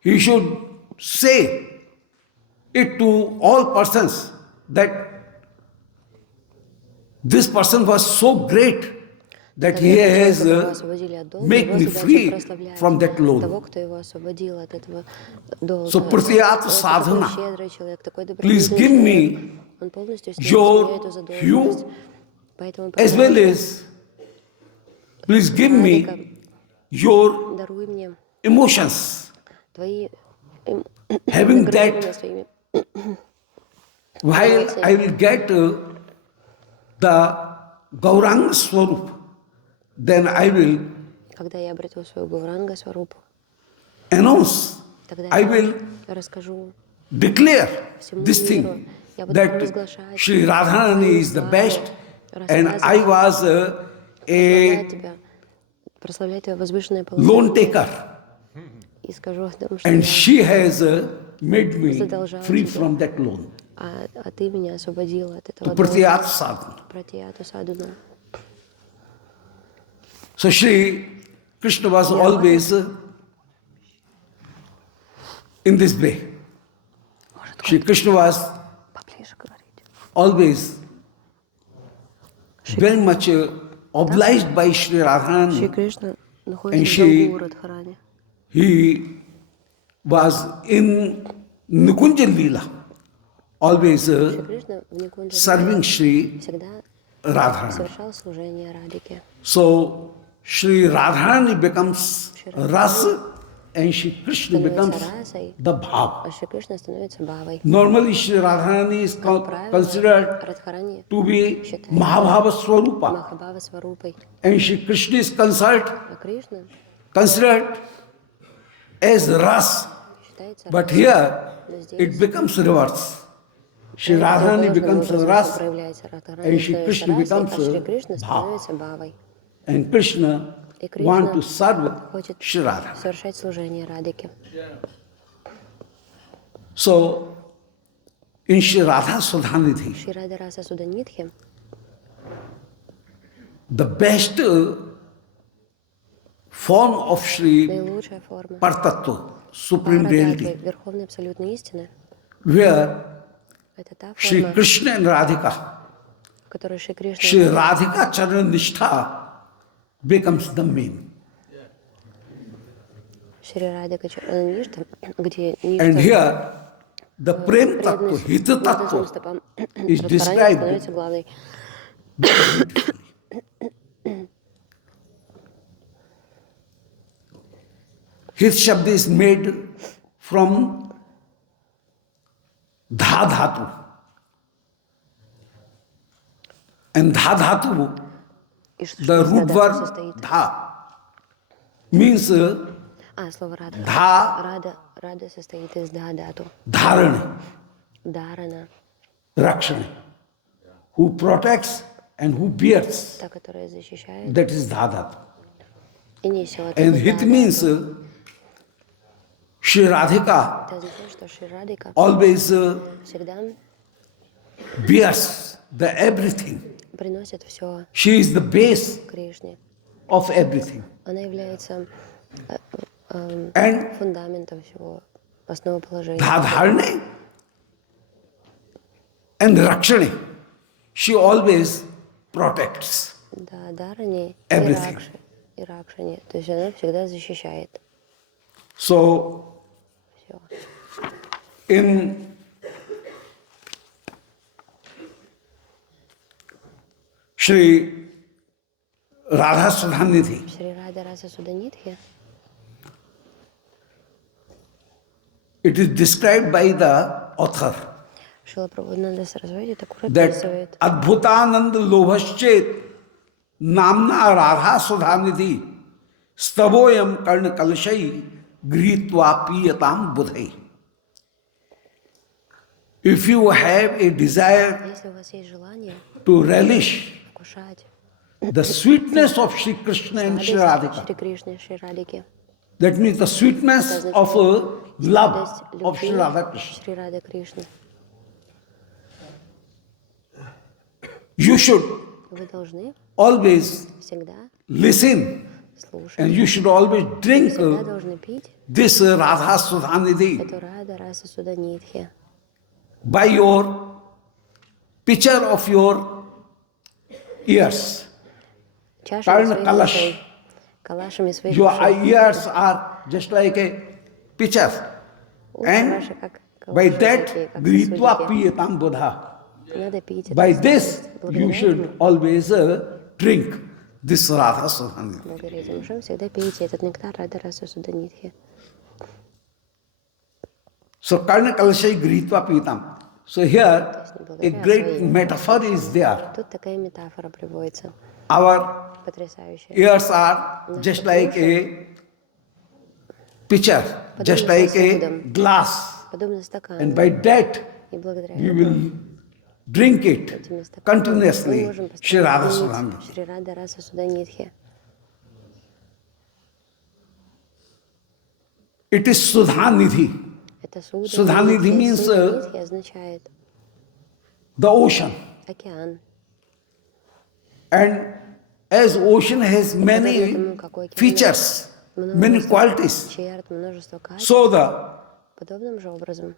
he should say it to all persons that this person was so great that he has made me free from that loan. того, кто его освободил от этого долга. So pratyat Он sadhana. такой щедрый человек, такой Please добродетельный give человек. me Он полностью снял your с меня эту задолженность. hue Поэтому, as well as please give me your даруй мне emotions. твои Having награждай that меня своими while I will get the Gauranga Swarup, then I will Когда я обрету свою Гауранга Сварупу, announce, тогда I will я расскажу declare всему this миру, thing я буду that провозглашать Sri Radharani твою is the славу, best and I was прославлять a тебя, прославлять твое возвышенное loan положение. taker И скажу о том, что and я she has made me задолжала free тебе, from that loan. а ты меня освободила от To этого долга. Pratiyat Sadhana. Пратияту садхана. So Sri Krishna was always in this way. Sri Krishna was Поближе говорить. always very much obliged by Sri Шри Radharani. Кришна And находится в she- долгу у Радхарани. He was in Nikunja Leela, always Шри Кришна в Никунджа serving Sri всегда Radharani. совершал служение Радике. So Sri Radharani becomes Ras and Sri Krishna becomes Становится расой, the а Bhava. Шри Кришна становится Бхавой. Normally Sri Radharani is Как правило, considered Радхарани to be считается Mahabhava Swarupa Махабхава Сварупой, and Sri Krishna is considered as Ras. считается But расой. here Но здесь it becomes reverse. Sri Radharani becomes Ras проявляется Радхарани, and Sri становится Krishna расой, becomes а Шри Кришна Bhava. становится Бхавой. And Krishna И want to Кришна serve хочет Sri Radha. совершать служение Радике. So in Sri Radha Sudhanidhi, Шри Рада Раса Суданитхи the best form of Sri наилучшая форма Partattva, Supreme Парататвы, Reality, Верховной Абсолютной Истины, where это та Sri форма, Krishna and Radhika, в которой Шри Кришна Sri Radhika Charan Nishtha becomes the main. Шри Радика Ништа, где And Ништа here the Prem Tattva, преданность Hita преданным Tattva стопам is Радхарани described становится главной. His Shabd is made from Dha Dhatu. And Dha Dhatu, И что the из root Дадхаты word состоит? Dha means Слово Рада. Dha Рада состоит из Дадату, Dharani, Дарана, Rakshani, who protects and who bears. та, которая защищает That is Dha Dhatu. и несет. And Это it Дадату. means Sri Radhika Это означает, что Шри Радика always всегда bears the everything. приносит все She is the base Кришне. of everything. Она является And фундаментом всего, основоположением. Dharani and Rakshani, she always protects. Да, Дарани Everything. и Ракшани. То есть она всегда защищает So все. in Sri Radha Sudhanidhi, Шри Рада Раса Суданитхи it is described by the author Шила Прабхупада Сарасвати такое that описывает, Adbhutanand Lobhaschet Namna Radha Sudhanidhi Stavoyam Karna Kalashai Gritva Piyatam Budhai. If you have a desire если у вас есть желание to relish вкушать the sweetness of Sri Krishna and Sri радость Radhika, Шри Кришны, Шри Радики, that means the sweetness of love радость of Sri любви Radha Krishna, Шри Рады Кришны, you should вы должны always всегда listen слушать, and you should always drink всегда должны пить this Radha Sudhanidhi эту Рада Раса Суданитхи by your pitcher of your ears. чашами Karna своих Kalash. ушей, калашами своих Your ушей. ears are just like a pitcher. Уши And ваши как by калаши that, такие, как Gritva сосудики. Piyatam Buddha. Надо пить By это. this, Благодаря you should этому, always drink this Radha Sudhanidhi. благодаря этим ушам всегда пейте этот нектар Рада Раса Суданитхи. So Karna Kalashai Gritva Piyatam. So here То есть не a благодаря great своим. metaphor is there. Тут такая метафора приводится, Our потрясающая. ears are just like a pitcher, just like a glass. Подобно And стакану. by that, И благодаря we этому will drink it этими стаканами мы continuously. можем Shri Radha постоянно Sudhanidhi. пить Шри Рада Раса Суданидхи. It is Sudhanidhi. Это Sudhanidhi means Суданидхи означает the ocean. океан. And as ocean has Подобно many тому, как у океана features, many множество qualities. черт, множество качеств, So the подобным же образом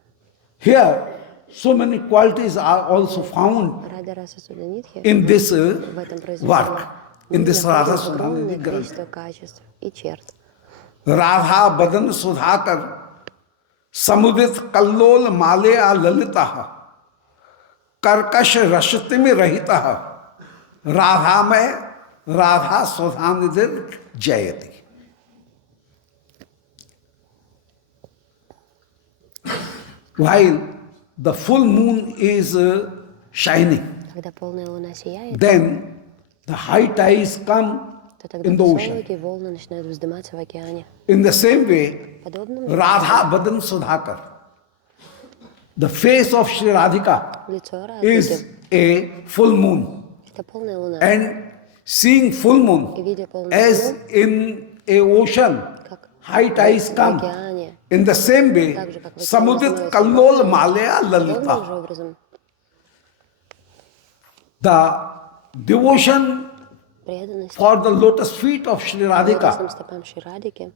here so many qualities are also found Рада Раса Суданидхи in this в этом work, произведении in мы this Radha находим огромное Sudhanidhi Granth. количество качеств и черт. Radha बदन सुधाकर समुदित कल्लोल मालया ललिता कर्कश रसति में रहिता राधा में राधा सुधानिधि जयति. While the full moon is shining, Когда полная луна сияет, then the high tides come то тогда in the ocean. высокие волны начинают вздыматься в океане. In the same way, Подобным Radha Badan Sudhakar, the face of Sri Radhika лицо is Радхики a full moon. это полная луна. And seeing full И moon видя полную as луну, in a ocean, как high tides в come. океане, In the same way, так же, как в океане Samudit становится Kallol волнами, Malaya подобным же Lalita. образом The devotion преданность for the lotus feet of Sri лотосным Radhika, стопам Шри Радхики,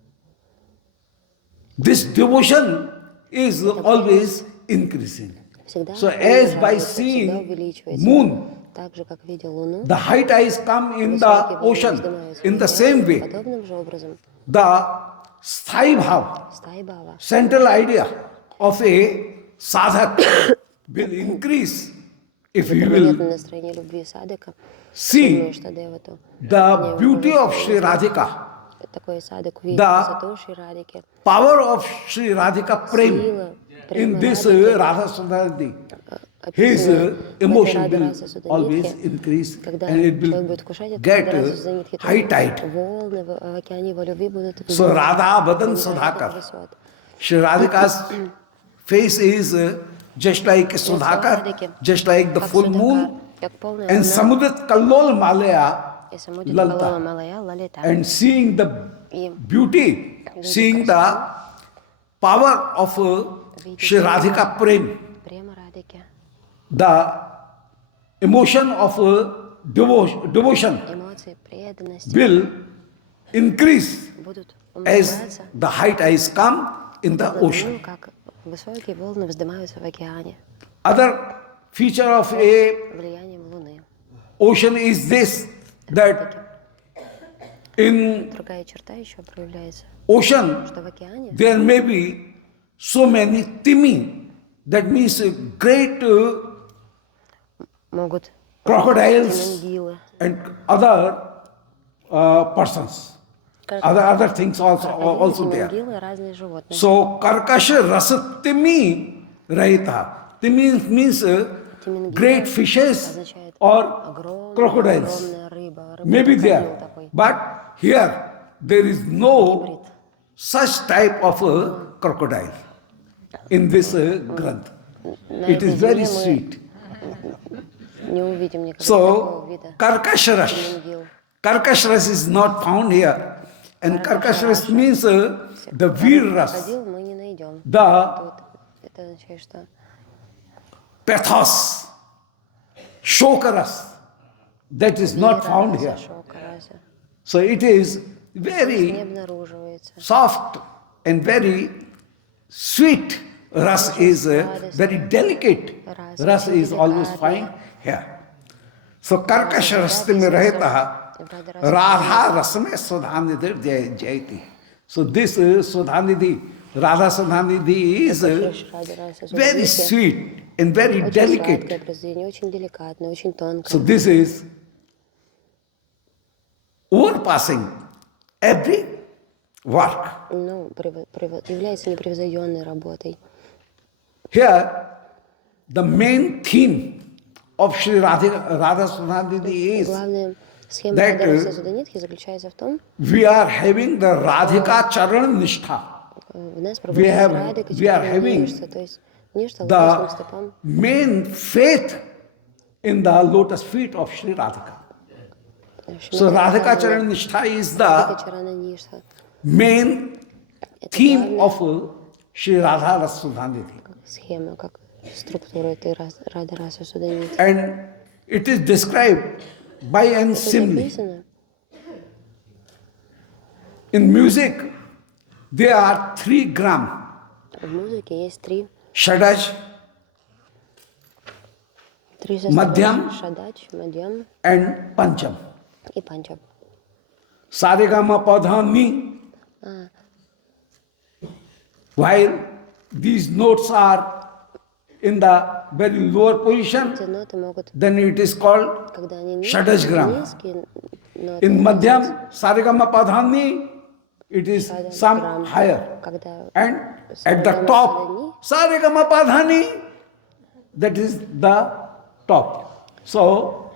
this devotion is always increasing. всегда So as by умножается, всегда seeing увеличивается. moon, Так же, как видя луну, the high tides come in the высокие волны ocean. вздымаются в In the океане, same way, подобным же образом the Sthai Bhav, Стай Бава, central idea of a sadhak will increase if he перманентное will настроение любви садыка, see что Девату, the beauty of Sri Radhika, такой садык увидит Да. красоту Шри Радхики, power of Sri Radhika Prem сила in према this Радхики, Radha Sudhanidhi. His emotion will always increase когда and it человек will будет вкушать это get Радха Суданидхи, то high tide. волны в океане его любви будут So Radha Badan вздыматься до Sudhakar. высот. Sri Radhika's face is just like a Sudhakar, just like the Как full Судакар, moon, как полная and луна, Samudit Kallol Malaya и Самудит Калола Lalta. Малая Лалита. And seeing the И beauty, seeing the power of Sri Radhika Prem, према Радхики, the emotion of devotion эмоции преданности will increase будут as умножаться, the high tides come in the подобно ocean. тому, как высокие волны вздымаются в океане Other feature of a влиянием Луны. ocean is this, that in Другая черта еще проявляется, ocean что в океане there may be so many timi, that means great могут crocodiles тимангилы, and other persons, other things also there. тимангилы, разные животные. So karkasha rasatimi rahita. Timi means great fishes Означает or огромная, crocodiles. огромная рыба, Maybe рыба-крокодил there, такой. but here there is no such type of a crocodile in this granth. На It этой is very земле мы sweet. не увидим никогда такого So вида karkashras, тимангил. karkashras is not found here, and karkashras means the virras, Крокодил мы не найдем. the Тут это означает, что pathos, shokaras, that is not found here. шока раса So it is не very обнаруживается. soft and very sweet. Ras is very delicate. Ras is always found here. So karkash rasti mein raheta radha ras mein sudhanidhi jayati. So this Sudhanidhi, Radha Sudhanidhi is very sweet and very Очень delicate. сладкое произведение, очень деликатное, очень тонкое. So this is overpassing every work. Ну, является непревзойденной работой. Here, the main theme of Sri Radha Sudhanidhi is Главная схема that Радхарасы Суданитхи заключается в том, we are having the Radhika Charan Nishtha. в нас пробудится Радхика we are Чарана having Ништа, то есть Ништа лотосным The стопам. main faith in the lotus feet of Sri Radhika. So Radhika Charan Nishtha is Радхика the Чарана Ништа. main Это theme главная of Sri Radha Rasudhanidhi. схема, как структура этой Радхарасы Суданитхи. And it is described by an Тут simile. написано, In music, there are 3 gram. в музыке есть три Shadaj, Madhyam составляющих: Шадач, Мадьям and Pancham. и Панчам. Sarigama Padhani. While these notes are in the very lower position, Эти ноты могут, then it is called когда они Shadaj gram. низкие ноты, In Madhyam, Sarigama Padhani, it is some грамм. higher. Когда And at the top, Sarigama Padhani, that is the top. So,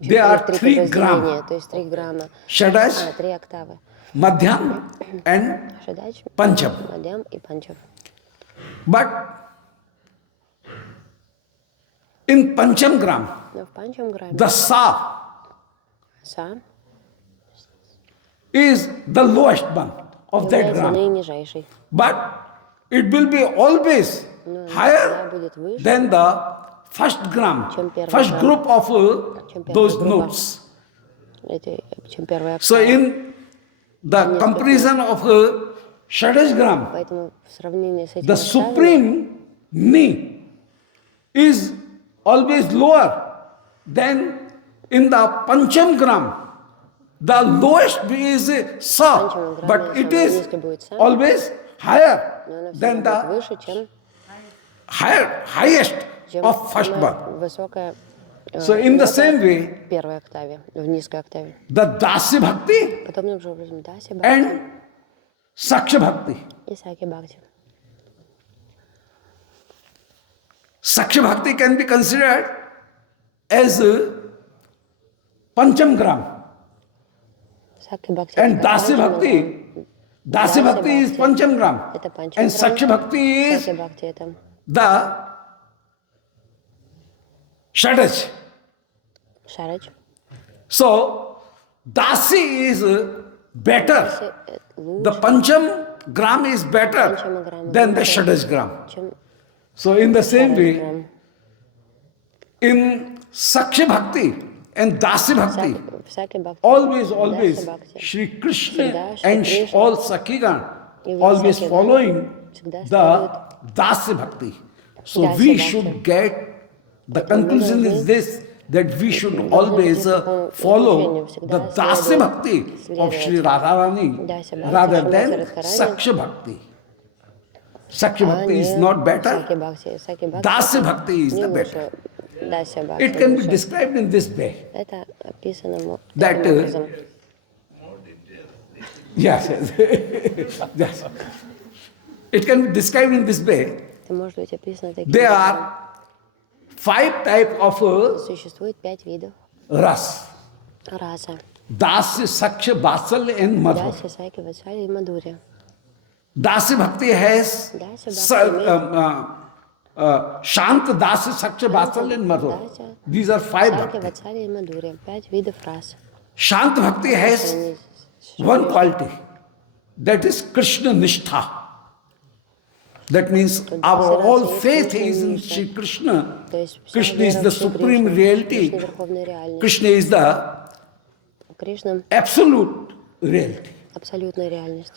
there are три 3 подразделения, gram. то есть 3 грамма, Shadaj, 3 октавы. Madhyam and Шадач, Pancham. Мадьям и Панчам. But in Pancham gram, Но в Панчам грамме the Sa Са is the lowest one of that является gram. наинижайшей. But it will be always Но она higher будет выше, than the first gram, чем первый first грамм. group of Чем первая those группа. notes. Чем первая So октава. in the comparison of Shadaj gram, Поэтому в сравнении с этим the октавами, supreme ni is always lower than in the Pancham gram. The lowest is Sa, Pancham gram but it самый is низкий будет Са, always higher но она всегда than будет the выше, чем highest of first самая one. высокая So in the нота same way, в первой октаве, в низкой октаве. the Dasi Bhakti Подобным же образом Даси Бхакти and Saksha Bhakti. и Саки Бхакти. Saksha Bhakti can be considered as Pancham gram. Саки Бхакти And это Dasi Панчам Bhakti, грамм, Dasi Bhakti is Pancham gram. это Панчам And грамм, Saksha Bhakti is Саки Бхакти это the Shadaj. Шарач. So, Dasi is better. Лучше, The Pancham gram is better Pancham gram than the лучше, Shadaj gram. чем So, in the same Шараш way, грамм. in Saksha Bhakti and Dasi Bhakti, В Саки Бхакти, always, Даси Бхакти, Shri Krishna Всегда Шри and Кришна all Sakhigan и все always Сакхиганы following всегда the Dasi Bhakti. So Dasi we Bhakti. should get, the conclusion is this, that we should должны always прийти к такому follow заключению, всегда the Dasi следовать Bhakti of Sri Radharani Dasi Bhakti rather Шримати than Радхарани, Saksha Bhakti. Saksha а Bhakti is не not better, Саки Бхакти. Саки Бхакти Dasi Bhakti is не the лучше. better. Даси Бхакти It can be лучше. described in this way. Это описано That, таким образом. Yes, yes. Yes. It can be described in this way. Это может быть описано таким There образом. are 5 types of Существует 5 видов ras. раса. Dasya, Saksha, Vatsalya and Madhur. Даси, Саки, Ватсали и Мадхуря. Dasi Bhakti has Dasi Shant, Dasi, Saksha, Vatsalya and Madhur. These are 5 Саки, Bhakti. Ватсали и Мадхуря. 5 видов рас. Shant Bhakti has Они one quality, that is Krishna Nishtha. That means our all faith is in Sri Krishna. То есть вся Krishna вера is в the Шри supreme Кришну, reality. Кришна верховная реальность. Krishna is the Кришна absolute reality. абсолютная реальность.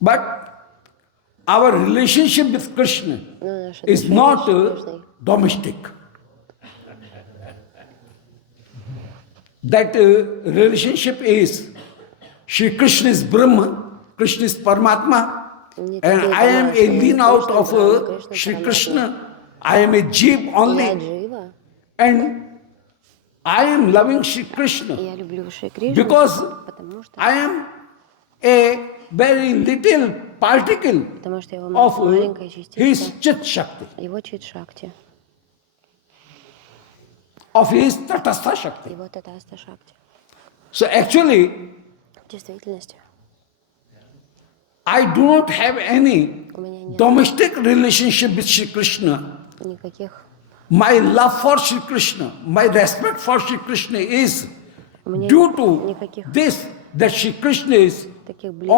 But our relationship with Krishna Но наше is отношение not с Кришной domestic. That relationship is Shri Krishna is Brahma, Krishna is Paramatma, and I am a lean out of Shri Krishna. I am a jeev Я only, джива, and I am loving Shri Krishna я люблю Шри Кришну, because потому что I am a very little particle Потому что его of маленькая his частичка, Chit Shakti, его чит-шакти, of his Tatastha Shakti. его татаста-шакти. So actually, В действительности I do not have any у меня нет domestic relationship with Sri Krishna. никаких, My love for Sri Krishna, my respect for Sri Krishna is у меня due нет to никаких this, that Sri Krishna is таких близких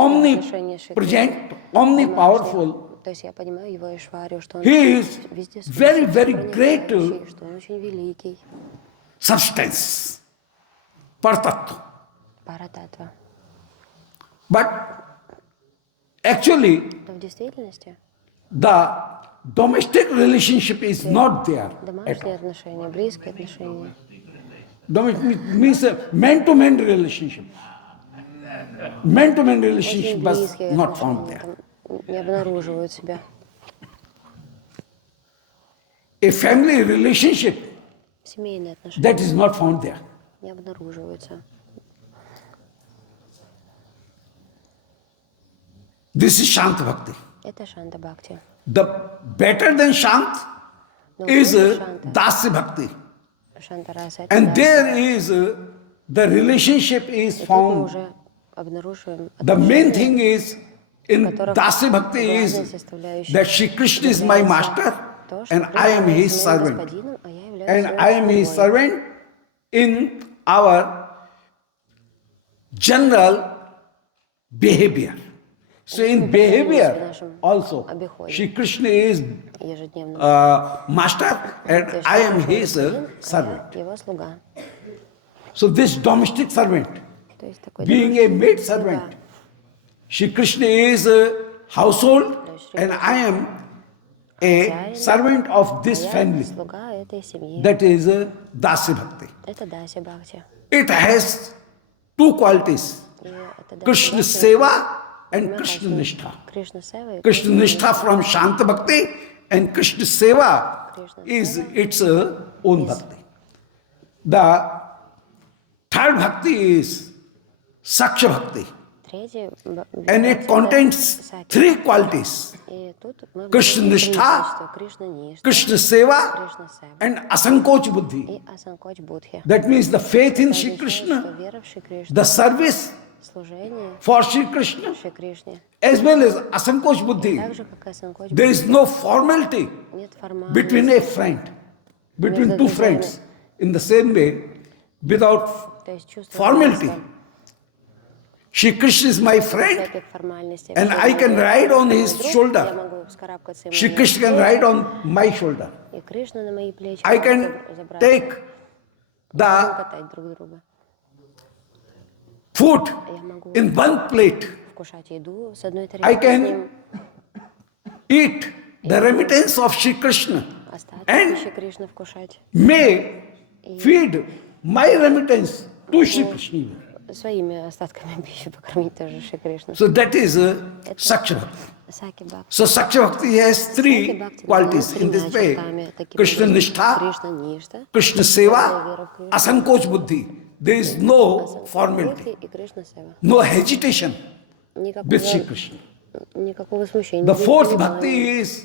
отношений с Шри omnipresent, Кришной, omnipowerful. То есть я понимаю его Ишварию, что он He is везде very, слышит, very great проникающий, что он очень великий. substance, partattva. Парататва. But actually, Но в действительности the domestic relationship is not there at домашние all. отношения, близкие отношения, Domestic means a man-to-man relationship. Man-to-man очень relationship was близкие not found отношения there. там не обнаруживают себя. A family relationship, Семейные отношения that is not found there. не обнаруживаются. This is Shant Bhakti. Это Шанта Бхакти. The better than Shant Но is лучше Шанта, Dasya Bhakti. Шанта Раса, это And Даса. there is the relationship is И тут мы found. уже обнаруживаем The main отношения, thing is in которых Dasya Bhakti главной is составляющей that Shri Krishna is my является master то, что and I am Кришна his является моим servant. господином, а я являюсь And его I am his слугой. servant in our general behavior. So in behavior also, Shri Krishna is Ежедневно. master and То есть I am Кришна his господин, а servant. я его слуга. So this domestic servant, То есть такой being a maid servant, Shri Krishna is a household and I am a servant of this а я family. слуга этой семьи. That is Dasya Bhakti. Это Даси Бхакти. It has two qualities, И это Даси Krishna Бхакти Seva and двумя Krishna качествами. Nishtha. Кришна Сева и Krishna Nishtha from Shanta Bhakti and Krishna Seva Krishna is Seva its own Bhakti. The third Bhakti is Saksha Bhakti Третий and it contains three qualities, И тут мы Krishna обнаружим три Nishtha, качества. Кришна Ништа, Krishna Seva Кришна Сева and Asankoch Buddhi. и Асанкоч Будхи. That means the faith in Это Shri означает, что Krishna, вера в Шри Кришну, the service служение for Shri Krishna, Шри Кришне, as well as Asankoch Buddhi. так же, как и Асанкоч There Будхи. is no formality Нет between формальности. a friend, between two friends. In the same way, without То есть чувство formality, равенства, Shri Krishna is my friend всяких формальностей. and Общение I can друг ride on с his другом, shoulder. Я могу вскарабкаться ему Shri на Krishna can плечи, ride on my shoulder. и Кришна на мои плечи I может can забраться. take Можем the катать друг друга. food Я могу in one plate. вкушать еду с одной I тарелки с can ним, eat the remittance of Shri Krishna остатки and пищи Кришны вкушать. may feed my remittance to Shri Krishna. Своими остатками пищи покормить тоже Шри Кришну. So that is Saksha Bhakti. Саки Бхакти. So Saksha Bhakti has Саки three Бхакти qualities тремя in this way. чертами, таким Krishna образом. Nishtha, Кришна Ништа, Krishna Seva, Asankoch Buddhi. There is no formality, Будхи и Кришна Сева. no hesitation with Shri Никакого, Krishna. никакого смущения. The никаких fourth колебаний. Bhakti is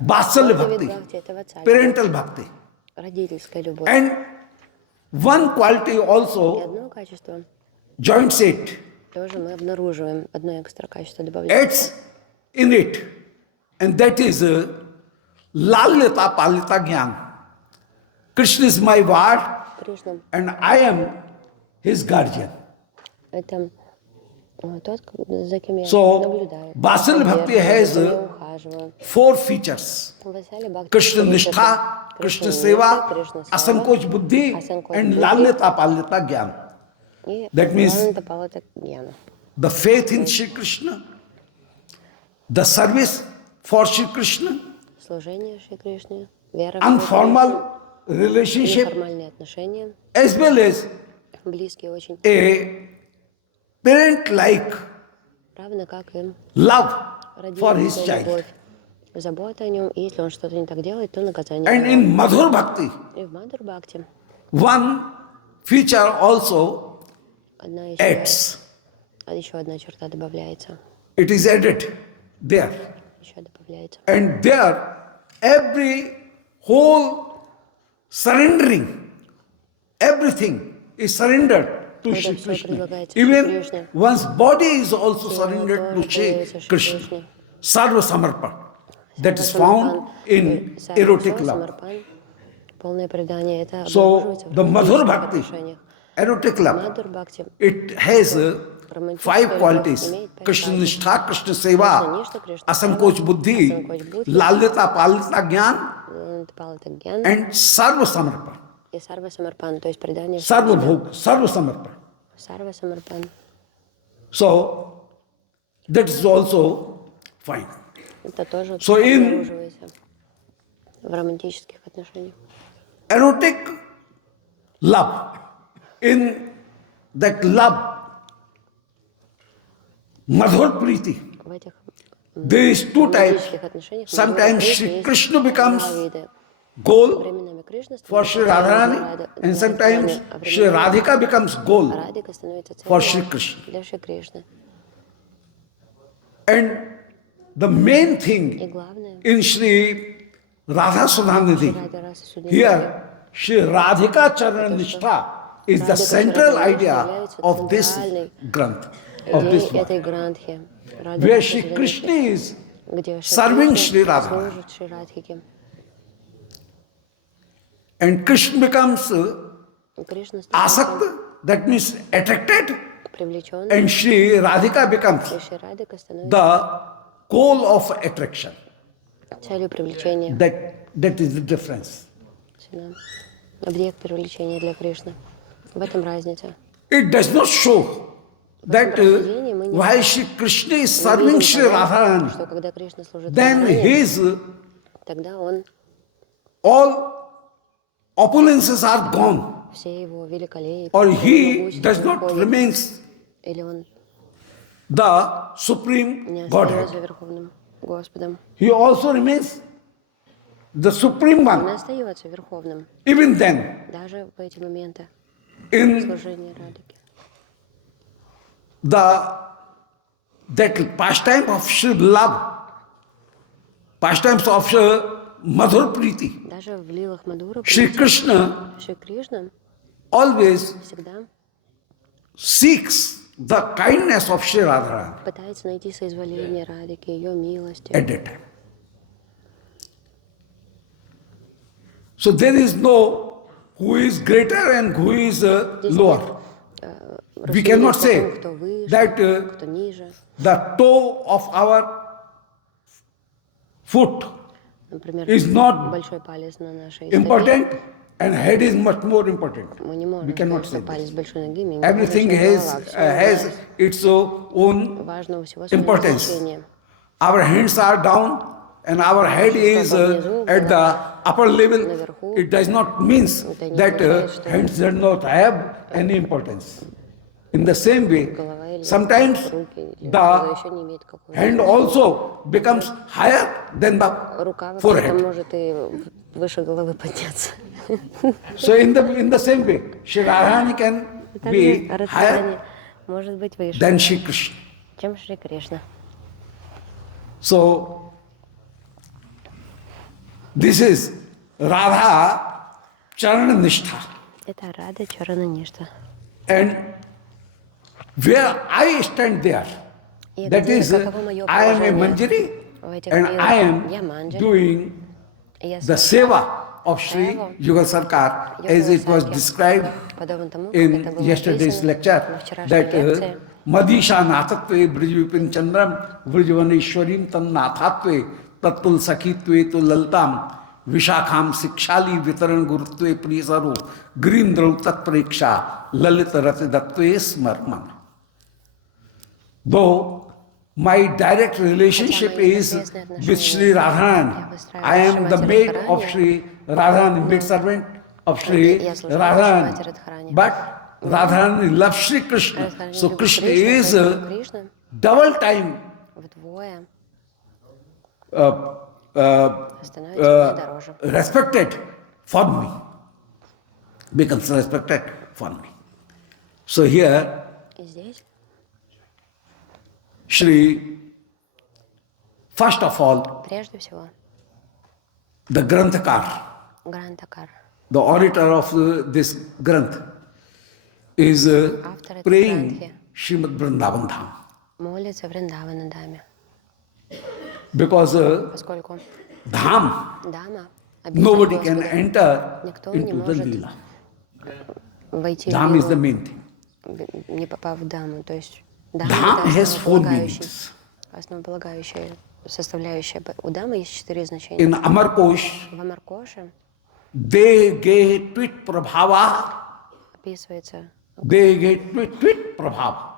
Vatsalya Четвертый вид Bhakti, Бхакти — это ватсалья, parental Bhakti. родительская любовь. And one quality И also одно качество joins it, тоже мы обнаруживаем, одно экстра качество добавляется. adds in it, and that is Lalyata Palita Gyan. Krishna is my ward Кришна and I am his guardian. — это тот, за кем я So, наблюдаю, Vatsalya Bhakti has за кем я ухаживаю. four features: Ватсалья Бхакти — Krishna четыре Nishtha, черты. Krishna Кришна Seva, Ништа, Кришна Сева, Asankoch Buddhi, Асанкоч and Будхи Lalyata Palita Gyan. и That means Лалата Палата Гьяна. the faith in Shri Krishna, the service for Shri Krishna, Служение Шри Кришне, вера в Шри informal Кришну, relationship, неформальные отношения, as well as близкие очень, a parent-like равно как и love for his родительская child. любовь, забота о нем, и если он что-то не так делает, то наказание. And за in него. Madhur Bhakti, И в Мадхур Бхакти one feature also одна еще adds. еще одна черта добавляется. It is added there. Еще добавляется. And there, every whole surrendering, everything is surrendered to Shri Krishna. Even one's body is also surrendered to Shri Krishna. Sarva Samarpan. That is found in erotic love. Полное предание это So, the Madhur Bhakti, отношениях. erotic love, Мадхур Бхакти it has 5 qualities: Krishna Nishtha, Krishna Seva, Asankoch Buddhi, Lalyata, Palyata Gyan, and Sarva Samarpan. и Сарва Самарпан, то есть предание Sarva Bhog, Sarva Samarpan. Сарва Самарпан. So, that is also fine. Это тоже So in- обнаруживается в романтических отношениях. Erotic love. In that love, Madhur Priti, В этих there is 2 types. романтических отношениях Sometimes Кришны Shri есть Krishna becomes два вида. goal Временами Кришна for Shri Radharani, and sometimes Shri Radhika becomes goal Радика становится for целью Shri Krishna. для Шри Кришны. And the main И thing главное, in Shri Radha Sudhanidhi, Радha Раса Судхи, here Shri Radhika Charan Nishtha is the central idea of this Granth, of this идея work, этой грантхи, where Shri Krishna is где serving Шри Shri Кришна Radha. служит Шри Радхике. And Krishna becomes Кришна становится asakta, that means attracted, привлеченным, and Shri Radhika becomes и Шри Радика становится the goal of attraction. целью привлечения. That is the difference. Объект привлечения для Кришны. В этом разница. It does not show that while Shri Krishna is serving Shri Radharani, Что когда Кришна служит then Радхарани, his тогда он, all opulences are gone, все его великолепие, or he могущество does not уходит, remain или он the supreme не Godhead. остается Верховным Господом. He also remains the supreme Он one. остается Верховным, Even then, даже в эти моменты in служения Радхики. that pastime of Shri love, pastimes of Shri Madhur Priti, Даже в лилах Мадхура Shri Krishna Шри Кришна always всегда seeks the kindness of Shri Radharani пытается найти соизволение Радхики, ее милости. at that time. So there is no who is greater and who is lower. We cannot say Кто выше, that кто ниже. the toe of our foot Например, is not большой палец на нашей important стопе. and head is much more important. Мы не можем We cannot сказать, say что палец this. большой ноги меньше, Everything чем has, голова. Всё has its own важно у всего свое importance. значение. Our hands are down and our head is at the upper level. It does not mean that hands do not have any importance. In the same way, Голова или sometimes руки или the что-то еще не имеет какого-то. hand also becomes higher than the Рука вообще-то forehead. может и выше головы подняться. So in the same way, Shri Radharani can be Также higher Радхарани может быть выше, than Shri Krishna. чем Шри Кришна. So this is Radha Charana Nishtha. Это Рада Чарана Ништа. And where I stand there, И that где is, каково моё I am a положение Manjari в этих and мирах? I Я am Манджари. doing Я the seva of Sri Севу Yugal Sarkar as it was described подобно тому, как in это было yesterday's написано lecture во вчерашней that лекции. Madhisha Nathatve Brijvipin Chandram Brijvaneshwarim Tan Nathatve Tatul Sakitve Tu Laltam Vishakham Sikshali Vitaran Gurutve Prisaru Grindral Tat Preksha Lalit Ratidatve Smarman. Though my direct relationship is with Sri Radharani, I am the maid of Sri Radharani, maid servant of Sri Radharani. But Radharani loves Sri Krishna. So Krishna is Кришна double time вдвое становится мне дороже. respected for me. Becomes respected for me. So here И здесь Shri, first of all, Прежде всего, the Granthakar, Грантакар, the orator of this Granth, is Автор этой praying Грантхи Srimad Vrindavan Dham. молится Вриндавана Даме, Because поскольку Dham, Дама, nobody обитель can Господа, enter никто не into the может Leela. войти в Dham is the Лилу, main thing. не попав в Даму. То есть Дама Dham это has four основополагающий, meanings. основополагающая составляющая. У Дамы есть 4 значения. In Amarkosh, В Амаркоше they get twit prabhava, описывается they get twit prabhava.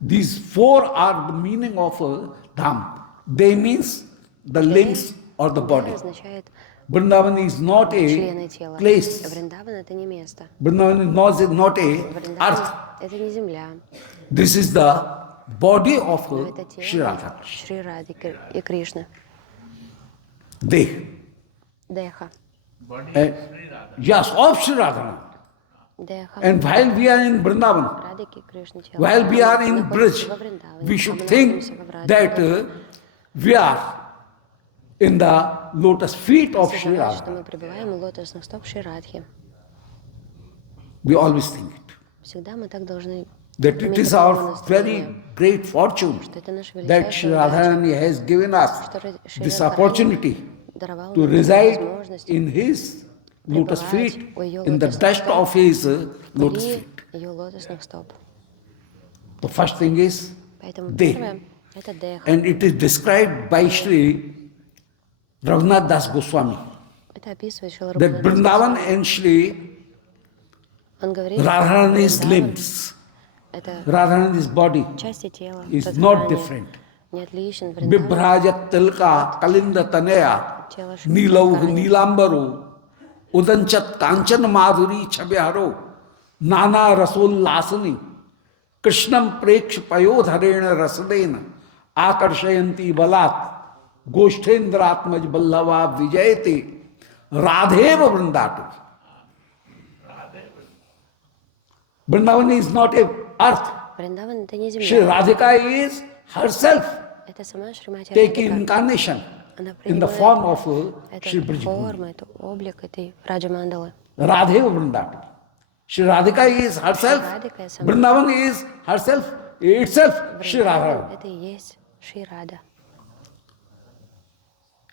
These four are the meaning of Dham. They means the limbs or the body. означает Vrindavan is not члены a тела. place. Вриндаван это не место. Vrindavan is not a Вриндаван earth. это не земля. This is the body of Но это Shri тело Radha. Шри Рады и Кришны. They. Деха. Yes, of Shri Radha. Деха. And while we are in Vrindavan, Радики Кришны тело. while we are in Находимся Brij, во Вриндаване, we а should мы think находимся во Враде. that we are in the lotus feet of Shri Осознавать, что Radha. мы пребываем у лотосных стоп Шри Радхи. We always think it. Всегда мы так должны That it иметь is такое our настроение, very great fortune что это наша that Shri величайшая удача, Radharani has given us что Шри this Радхарани opportunity даровал to нам такую reside возможность in his lotus пребывать feet, у ее in the лотосных dust стоп, of his lotus пыли feet. ее лотосных стоп. The first thing is Поэтому they. первое – это деха. And it is described by Shri Raghunath Das Goswami Это описывает Шрила that Рагунатха. Vrindavan and Shri Он говорит, Radharani's Вриндаван limbs, – это Radharani's body части тела, is Радхарани not different. не отличен. Вриндаван Bibhrajat Tilka Kalinda Tanaya тело Шри Nilau Радхарани. Nilambaru Udanchat Kanchan Madhuri Chabhyaro Nana Rasul Lasani Krishnam Preksh Payodharena Rasadena Akarshayanti Balat Goshthendratmaj Ballava Vijayate Radheva Vrindatu. Vrindavan is not a earth. Вриндаван – это не Shri земля. Radhika is herself Это сама Шримати taking Радхика. incarnation Она in the принимает form of Shri эту Brij форму, эту облик этой Раджа Мандалы. Radheva Vrindatu. Shri Radhika is herself. Радхика и сама. Vrindavan is herself, itself Shri Вриндаван Radha. это и есть Шри Рада.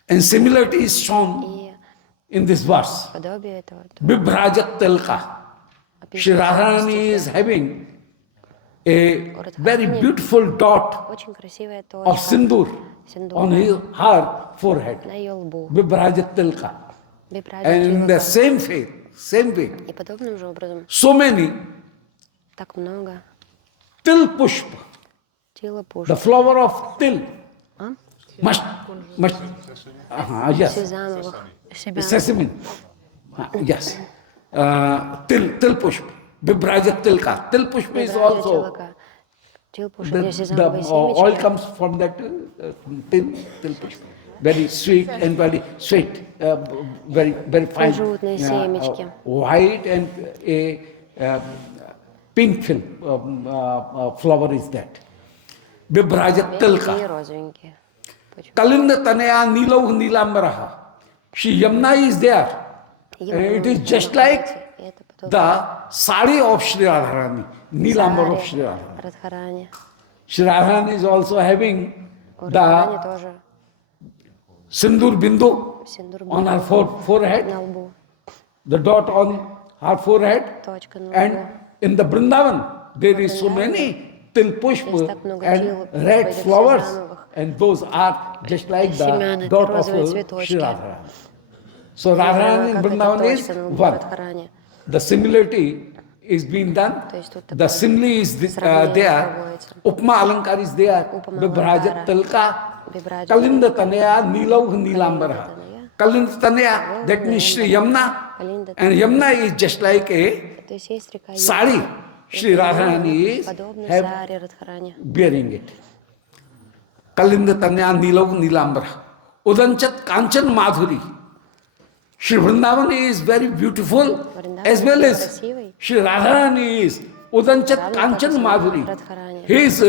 And similarity is shown И in this verse. подобие этого Bibhrajat Tilka. Shri Radharani is having a very beautiful dot очень красивая of точка sindoor on her forehead. на ее лбу. Bibhrajat Tilka. Бипраджа And in the Трилока. same way, И подобным же образом so many так много til pushpa, Тила Пуш, the flower of til, а? must, yes, Сезамовых себя. sesame, yes, til pushpa, Bibhrajat Tilka. Til pushpa is Бипраджа also, Трилока. Тил Пуш, где the сезамовые oil семечки. comes from that til pushpa. Very sweet and very sweet, very fine, Кунжутные семечки. white and a pink film, flower is that. Bibhrajat Беленькие и Tilka. розовенькие. Почему? Kalinda Tanaya Nilau Nilambaraha. Shri Yamuna is there. And it is just like И это подобно the sari of Shri Radharani, Nilambar of Shri Radharani. Радхарани. Shri Radharani is also having У Радхарани the тоже Sindur Bindu синдур on her forehead, на лбу. the dot on her forehead, Точка на and лбу. in the Vrindavan there is so many til pushpa Есть так много and тил, red этих flowers, сезамовых. and those are just like Семян, the это dot of розовые Shri цветочки. Radharani. So Radharani in Как эта Vrindavan is точка на лбу one. Радхарани. The similarity is being done. То есть тут The такое simile is сравнение there. проводится. Upma Alankar is there. Upama Bibhrajat Alankara. Tilka. Bibhrajat Kalinda Tanaya Nilau Nilambara. Tanaya. Kalinda Tanaya, that means Shri Yamuna. Kalinda And Yamuna is just like a То есть есть река sari. Йамна. Shri Это Radharani is подобно have Саре Радхарани. bearing it. Kalinda Tanya Nilau Nilambara. Udanchat Kanchan Madhuri. Shri Vrindavan is very beautiful as well as Shri Radharani is Udanchat Kanchan Madhuri. His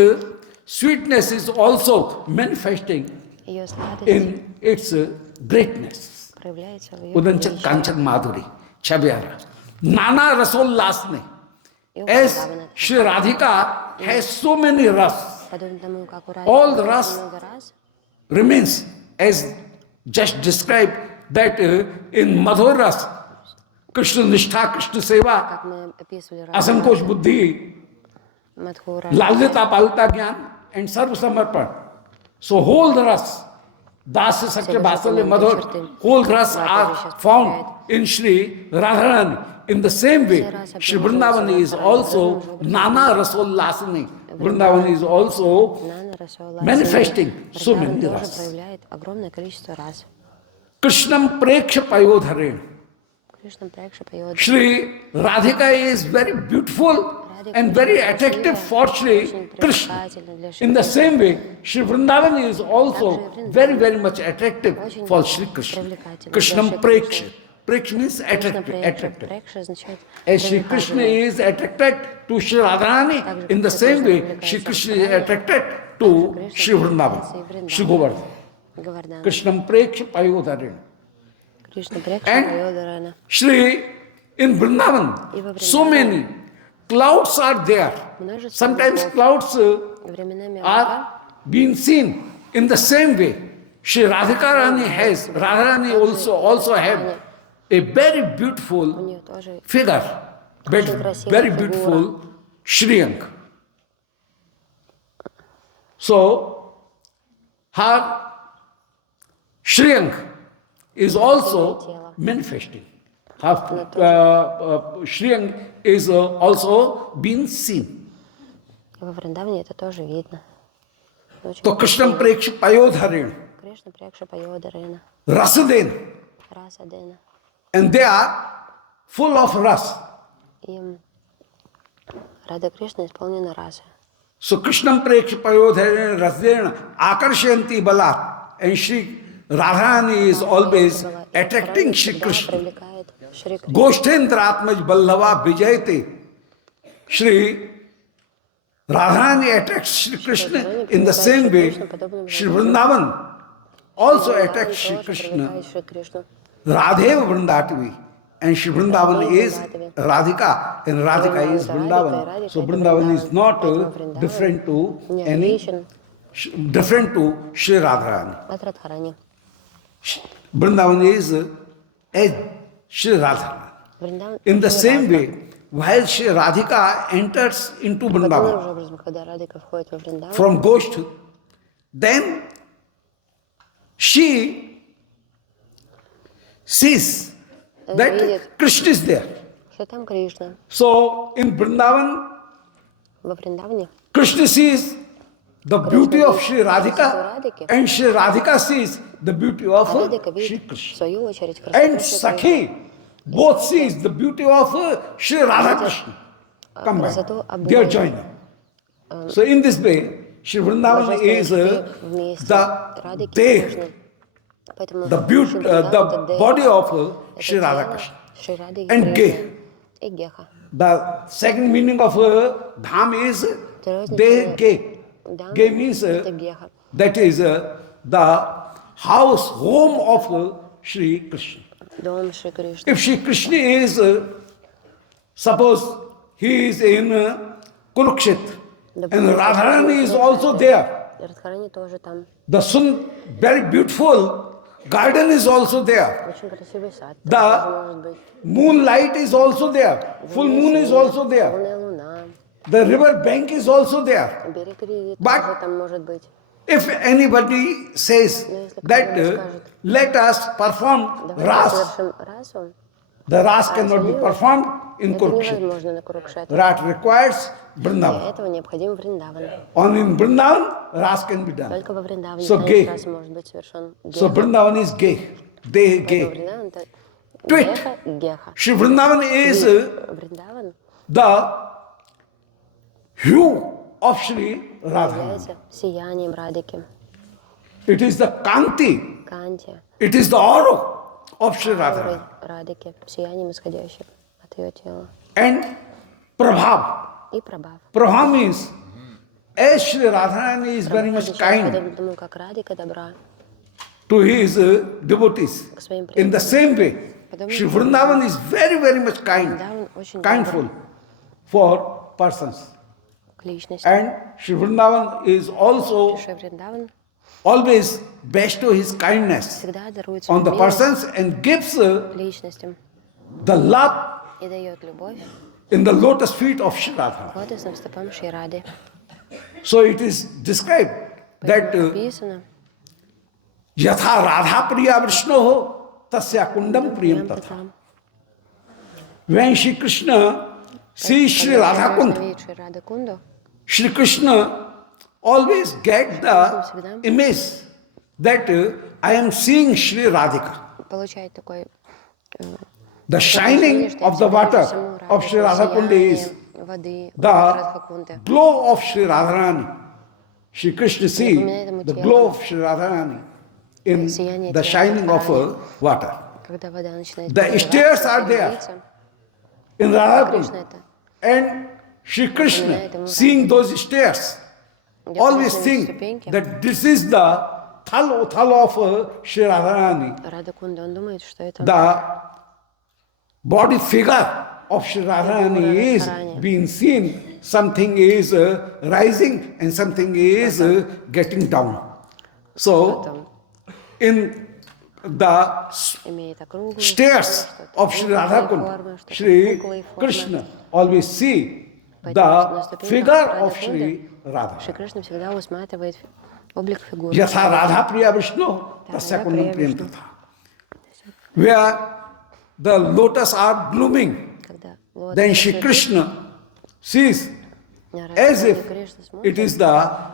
sweetness is also manifesting Ее сладость in its greatness. проявляется в ее Udancha величии. Kanchan Madhuri, Chabyara. Nana Rasollasne. As Sri Radhika has so many ras, Подобно тому, как у all the Радхи ras много раз, remains as just described that in Madhur ras, Krishna Nishtha, Krishna Seva, как мы описывали Asankosh Buddhi, Мадхура, Lalita Palta Gyan, and Sarva Samarpan. So whole the ras, Dasa Sakya Basalya Madhur, whole ras are found in Sri Radharani. In the same way, Sri Vrindavani is also Nana Rasollasani. Vrindavani is also manifesting so many тоже ras. проявляет огромное количество раз. Krishnam Preksha Payodhare. Krishna Preksha Payodhare. Shri Radhika is very beautiful and very attractive for Shri Krishna. In the same way, Shri Vrindavan is also very, very much attractive for Shri Krishna. Krishnam Preksha. Preksha means attractive. Preksha означает As Shri Krishna is attracted to Shri Radharani, in the same way, Shri Krishna is attracted to Shri Vrindavan, Shri Govardhan. Govardhan. Krishnam Preksha Payodhare. Krishna Preksha And Payodhare. Shri, in Vrindavan, so many clouds are there. Sometimes clouds Временами are being seen in the same way. Shri Radhika Rani has, Radharani also have a very у beautiful нее тоже figure, very beautiful Shriyang. So, her Shriyang is also manifesting. Her Shriyang is also being seen. во Вриндаване это тоже видно. Очень So, Krishnam Preksha Payodharin, Кришна Прекша Пайодарена, Rasaden, Расадена. and they are full of ras. И Рада Кришна исполнена раса. So Krishnam Preksha Payodharin Rasaden Akarshanti Balat. And Shri Radharani is always attracting Shri Krishna. Привлекает Шри Кришна. Goshtendratmaj Ballava Vijayate. Shri Radharani attracts Shri Krishna in the same way. Shri Vrindavan also attracts Shri Krishna. Привлекает Шри Кришну. Radheva Vrindatavi. And Shri Vrindavan is Radhika. And Radhika is Vrindavan. So Vrindavan is not different to any, different to Shri Radharani. От Радхарани. Vrindavan is as Shri Radharani. Вриндаван. In the same way, while Shri Radhika enters into Подобным Vrindavan же образом, когда Радика входит во Вриндаван, from Gosht, then she sees that Krishna is there. что там Кришна. So in Vrindavan, Во Вриндаване Krishna sees the beauty of Shri Radhika and Shri Radhika sees the beauty of Радика Shri видит, в Krishna. свою очередь, And красоту Шри Кришны. Sakhi both sees the beauty of Shri Radha Krishna. Combined. They are joined. So in this way, Shri Vrindavan is the day, Поэтому the beauty, Шри Вриндаван the это Дева, body of это Shri Radha тело Krishna. Шри Рады And Кришны и Геха. The second meaning of Dham is De Ge. Дам Ge means это Геха. that is the house, home of Shri Krishna. Дом Шри Кришны. If Shri Krishna is, suppose he is in Kurukshetra and Radharani is also there. Радхарани тоже там. The very beautiful garden is also there. Очень красивый сад. The Тоже может быть. moonlight is also there. Full moon is also there. Полная луна. The river bank is also there. Берег реки But- тоже там может быть. If anybody says that let us perform Давайте ras, совершим расу. the ras cannot be performed in Это Kurukshetra. невозможно на Курукшетре. Ras requires Для Vrindavan. этого необходим Вриндаван. Only in Vrindavan, ras can be done. Только во Вриндаване So gay. танец расы может быть совершен. So Vrindavan is gay. They gay. Вриндаван это Tweet. Геха и Геха. Shri Vrindavan is Вриндаван the hue of Shri Radha. является сиянием Радики, It is the Kanti. Канти, It is the aura of Shri аурой Radha. Радики, сиянием, исходящим от ее тела. And Prabhav. И Прабхав. Prabhav means as Shri Radharani is very much проповедует kind подобно тому, как Радика добра to his devotees, к своим in the преданным. same way, Shri Vrindavan is very, very much Вриндаван очень kindful for persons. к личности. And Shri Vrindavan is also Шри Вриндаван always bestow his kindness всегда дарует on свою the милость persons and gives личностям the love и дает любовь in the lotus feet of Shri Radha. к лотосным стопам Шри Рады. So it is described that Поэтому написано, Yatha Radha Priya Vrishnoho Tasya Kundam Priyam Tatha. там, When Shri Krishna sees Shri Radha когда Kund, видит Шри Рада Кунду, Shri Krishna always get the image that I am seeing Shri Radhika. получает такой The shining of the water of Shri Radha Kund is воды the Радхакунды. glow of Shri Radharani. Shri Krishna see the glow of Shri Radharani in the shining of water. Когда вода начинает The stairs are there переливаться, in Radha Кришна Kund. это And Shri Krishna, seeing those stairs, always think that this is the thal of Shri Radharani, Рада Кунда, он думает, что это the body figure of Shri Radharani is being seen. Something is rising and something is getting down. So, in the имеет округлую stairs форму, of что-то Shri Radha круглой Kund, формы, что-то Shri круглой формы. Krishna always see the figure of Shri Radha. Шри Кришна всегда усматривает облик фигуры. Yatha Radha Priya Vishnu, Tasya Kundam Priyam Tatha. Where the lotus are blooming, Когда лотос then Shri цветет, Krishna sees на as Радху if Кришна it смотрит, is the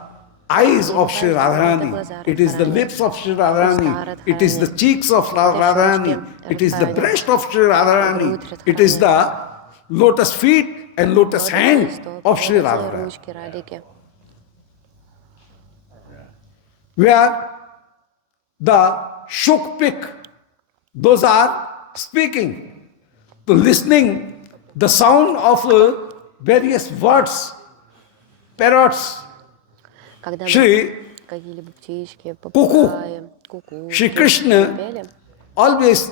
eyes of Shri Radharani, it is the lips of Shri Radharani, it is the cheeks of Radharani, it is the breast of Shri Radharani, it is the lotus feet and lotus hand of Shri Radharani. ручки Радики. Where the shuk pick, those are speaking, to listening the sound of various words, parrots. Когда мы Shri какие-либо птички, Куку. попугаи, куку, Shri Krishna пели, always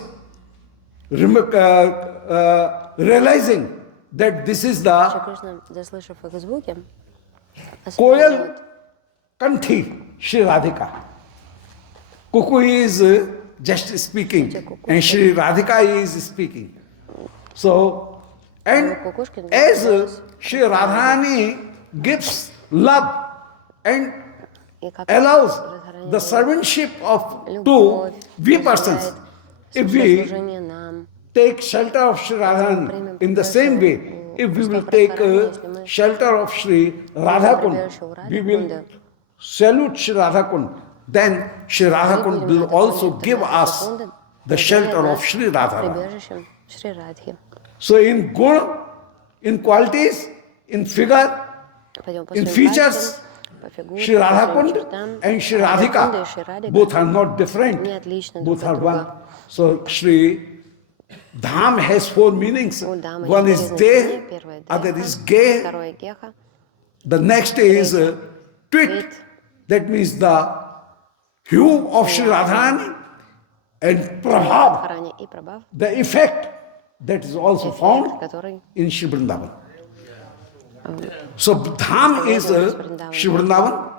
realizing that this is Шри the Кришна, заслышав их звуки, Koyal осознает, Kanthi Shri Radhika. Kuku is just speaking and Shri Radhika is speaking. So, and as Shri Radharani gives love and и как allows Радхарани the servantship of любовь, to we persons, if we служение нам, take shelter of Shri Radharani in the same way, if we will take shelter of Shri Radhakund, we will salute Shri Radhakund, then Shri Radhakund will also give us the shelter of Shri Radharani. прибежищем Шри Радхи. So in good, in qualities, in figure, Пойдем по in своим features, качествам, по фигуре, Shri по своим Radhakund чертам, and Shri Радхакунда и Radhika, Шри Радика both are not different, не отличны both друг are от one. друга. So Shri Dham has four meanings. У Дамы One есть is три De, значения. Первое — other Деха, is Ge, второе — Геха, the next is Twit, that means the hue of Shri Radharani, and Prabhav, Радхарани и Прабхав, the effect that is also found который in Shri Vrindavan. So Dham is Shri Vrindavan,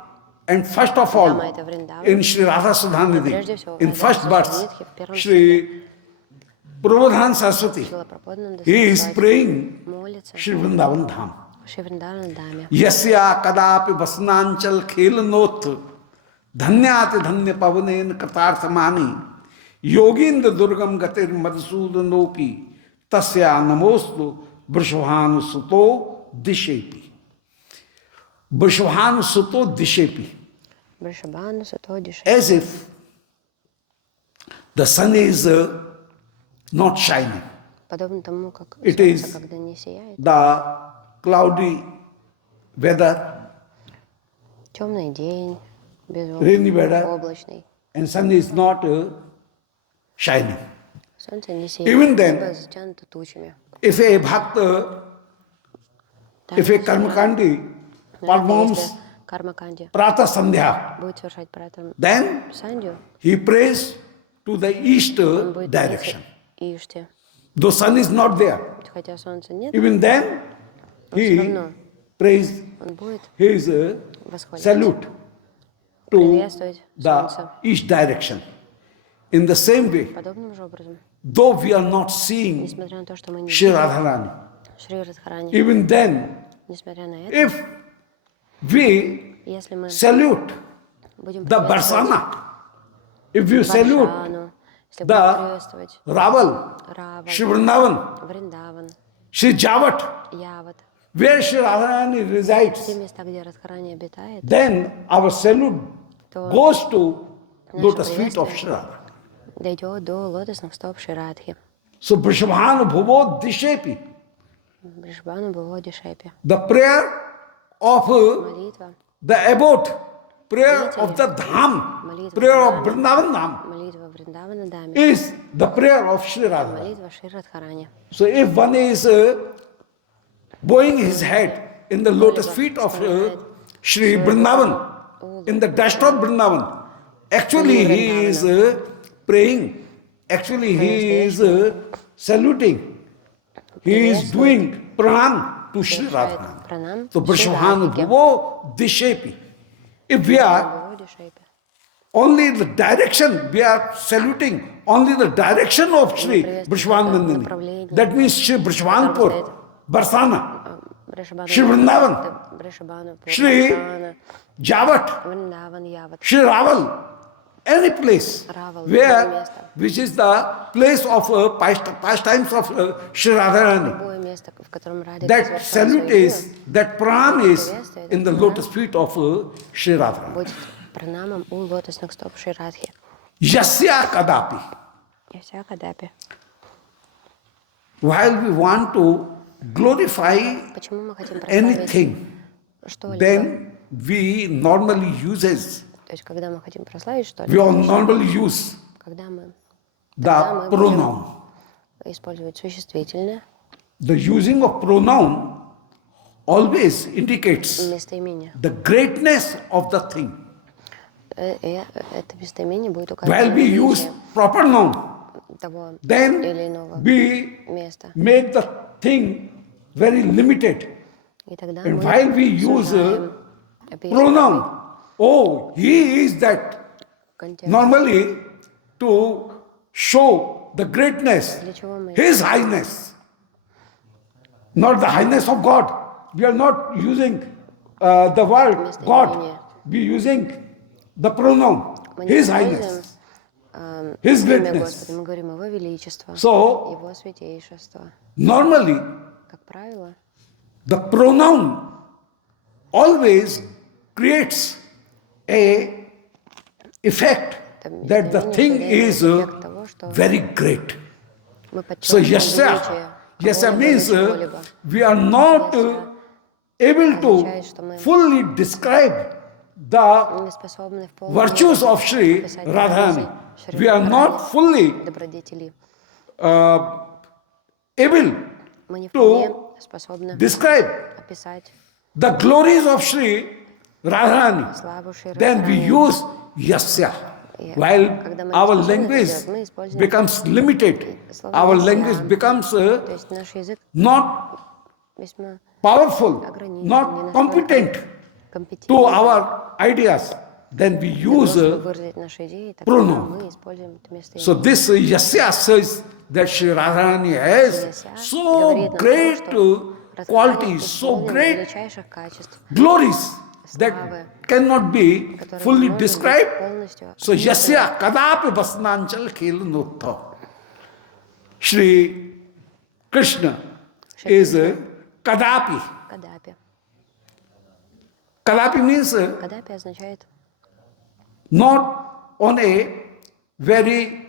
and first of all, Dhama это Вриндаван. in Shri Radha Прежде Sudhanidhi, всего, in Радха first verse, Судханидхи, в первом Shri Prabodhan Saraswati, Шила Прабхупада he is praying молится Shri Vrindavan Dham. Шри Вриндавана Даме. Yasya kadapi vasnanchal khelanot dhanyate dhanya pavanen katarthamani yogindra durgam gatir madhusudanopi tasya namostu vrishabhanu suto dishepi. Vrishabhanu suto dishepi. Бришабану Сато Диши. As if the sun is not shining. Подобно тому, как It солнце, is когда не сияет, the cloudy weather, темный день, rainy weather, безоблачный, and sun is not shining. солнце не сияет, Even then, небо затянуто тучами. If a bhakta, if a karmakandi performs Карма-канди Prata Sandhya. будет совершать пратам Then Сандью, he prays to the east он будет direction. молиться Иште. Though sun is not there, Хотя солнца нет, even then но все he равно prays он будет his восходить, salute to приветствовать the солнце. east direction. In the same way, Подобным же образом, though we are not seeing несмотря на то, что мы не Shri видим Radharani, Шри Радхарани, even then, несмотря на это, if we если мы salute будем the приветствовать Barsana, if you salute Варшану, если будем the приветствовать Raval, Равал, Shri Vrindavan, Вриндаван, Shri Javat, Яват, where Shri Radharani те resides, места, где Радхарани обитает, then our salute то goes to наше lotus feet of Shri приветствие Radha. дойдет до лотосных стоп Шри Радхи. So Vrishabhanu Bhuvo Dishepi, Бришбану Баводи Шепи. the prayer of Молитва, the abode, prayer of the Dham, prayer of Vrindavan Dham молитва Вриндавана Дами, is the prayer of Shri Radha. молитва Шри Радхарани. So if one is bowing his head in the lotus feet of Shri Vrindavan, in the dust of Vrindavan, actually he is praying, actually he is saluting, he is doing pranam to Shri Radha. Пранам So Шри Brishmanu Радхике. Bhuvo Dishepi. If we are Баводи Шепи. only the direction, we are saluting only the direction of Shri Brishwanandini. That means Shri Brishwanpur, Barsana, Бришбану, Shri Vrindavan, Бришбану, Shri Бришбану, Javat, Вриндаван, Яват, Shri Raval, any place Raval, where, which is the place of pastimes of Shri Radharani. любое место, в котором Радха That совершает salute свою is, that pranam is in the lotus feet of Shri Radharani. будет пранамом у лотосных стоп Шри Радхи. Yasya kadapi. И вся Кадапи. While we want to glorify Почему мы хотим прославить anything, что-либо? then we normally uses, То есть, когда мы хотим прославить we что-либо, all normally use когда мы the pronoun. использовать существительное, The using of pronoun always indicates местоимение, the greatness of the thing. это местоимение будет While указывать we use proper noun, того then или иного we места. make the thing very limited. И тогда And мы while we use сужаем pronoun, oh, he is that, контекст. normally to show the greatness, Для чего мы his highness, not the highness of God. We are not using the word Местоимение. God, we are using the pronoun, мы не his используем highness, his имя greatness. Господа, мы говорим Его величество, So, Его святейшество. normally, Как правило, the pronoun always creates a effect that the thing is very great. мы So подчеркиваем yasya, величие yasya кого-либо means или чего-либо. we are not able означает, что to мы fully describe the не способны в полной virtues мере of Shri описать Radharani. Шри We are not Радхарани, fully добродетели. able Мы не вполне способны describe описать the glories of Shri Radharani. славу Шри Then we Радхарани. use yasya. И While когда мы не our способны это language делать, мы используем becomes limited, слово our «я». language becomes То есть наш язык not весьма powerful, ограничен, не not настолько competent to компетентен, our ideas, then we use чтобы выразить наши идеи, тогда pronoun. мы используем это место. So this yasya says that Shri Radharani has so great qualities, so great величайших качеств, glories that cannot be fully described. полностью So yasya kadapi basnanchal khilnutto. Shri Krishna is kadapi. Кадапи. Kadapi means Кадапи означает not on a very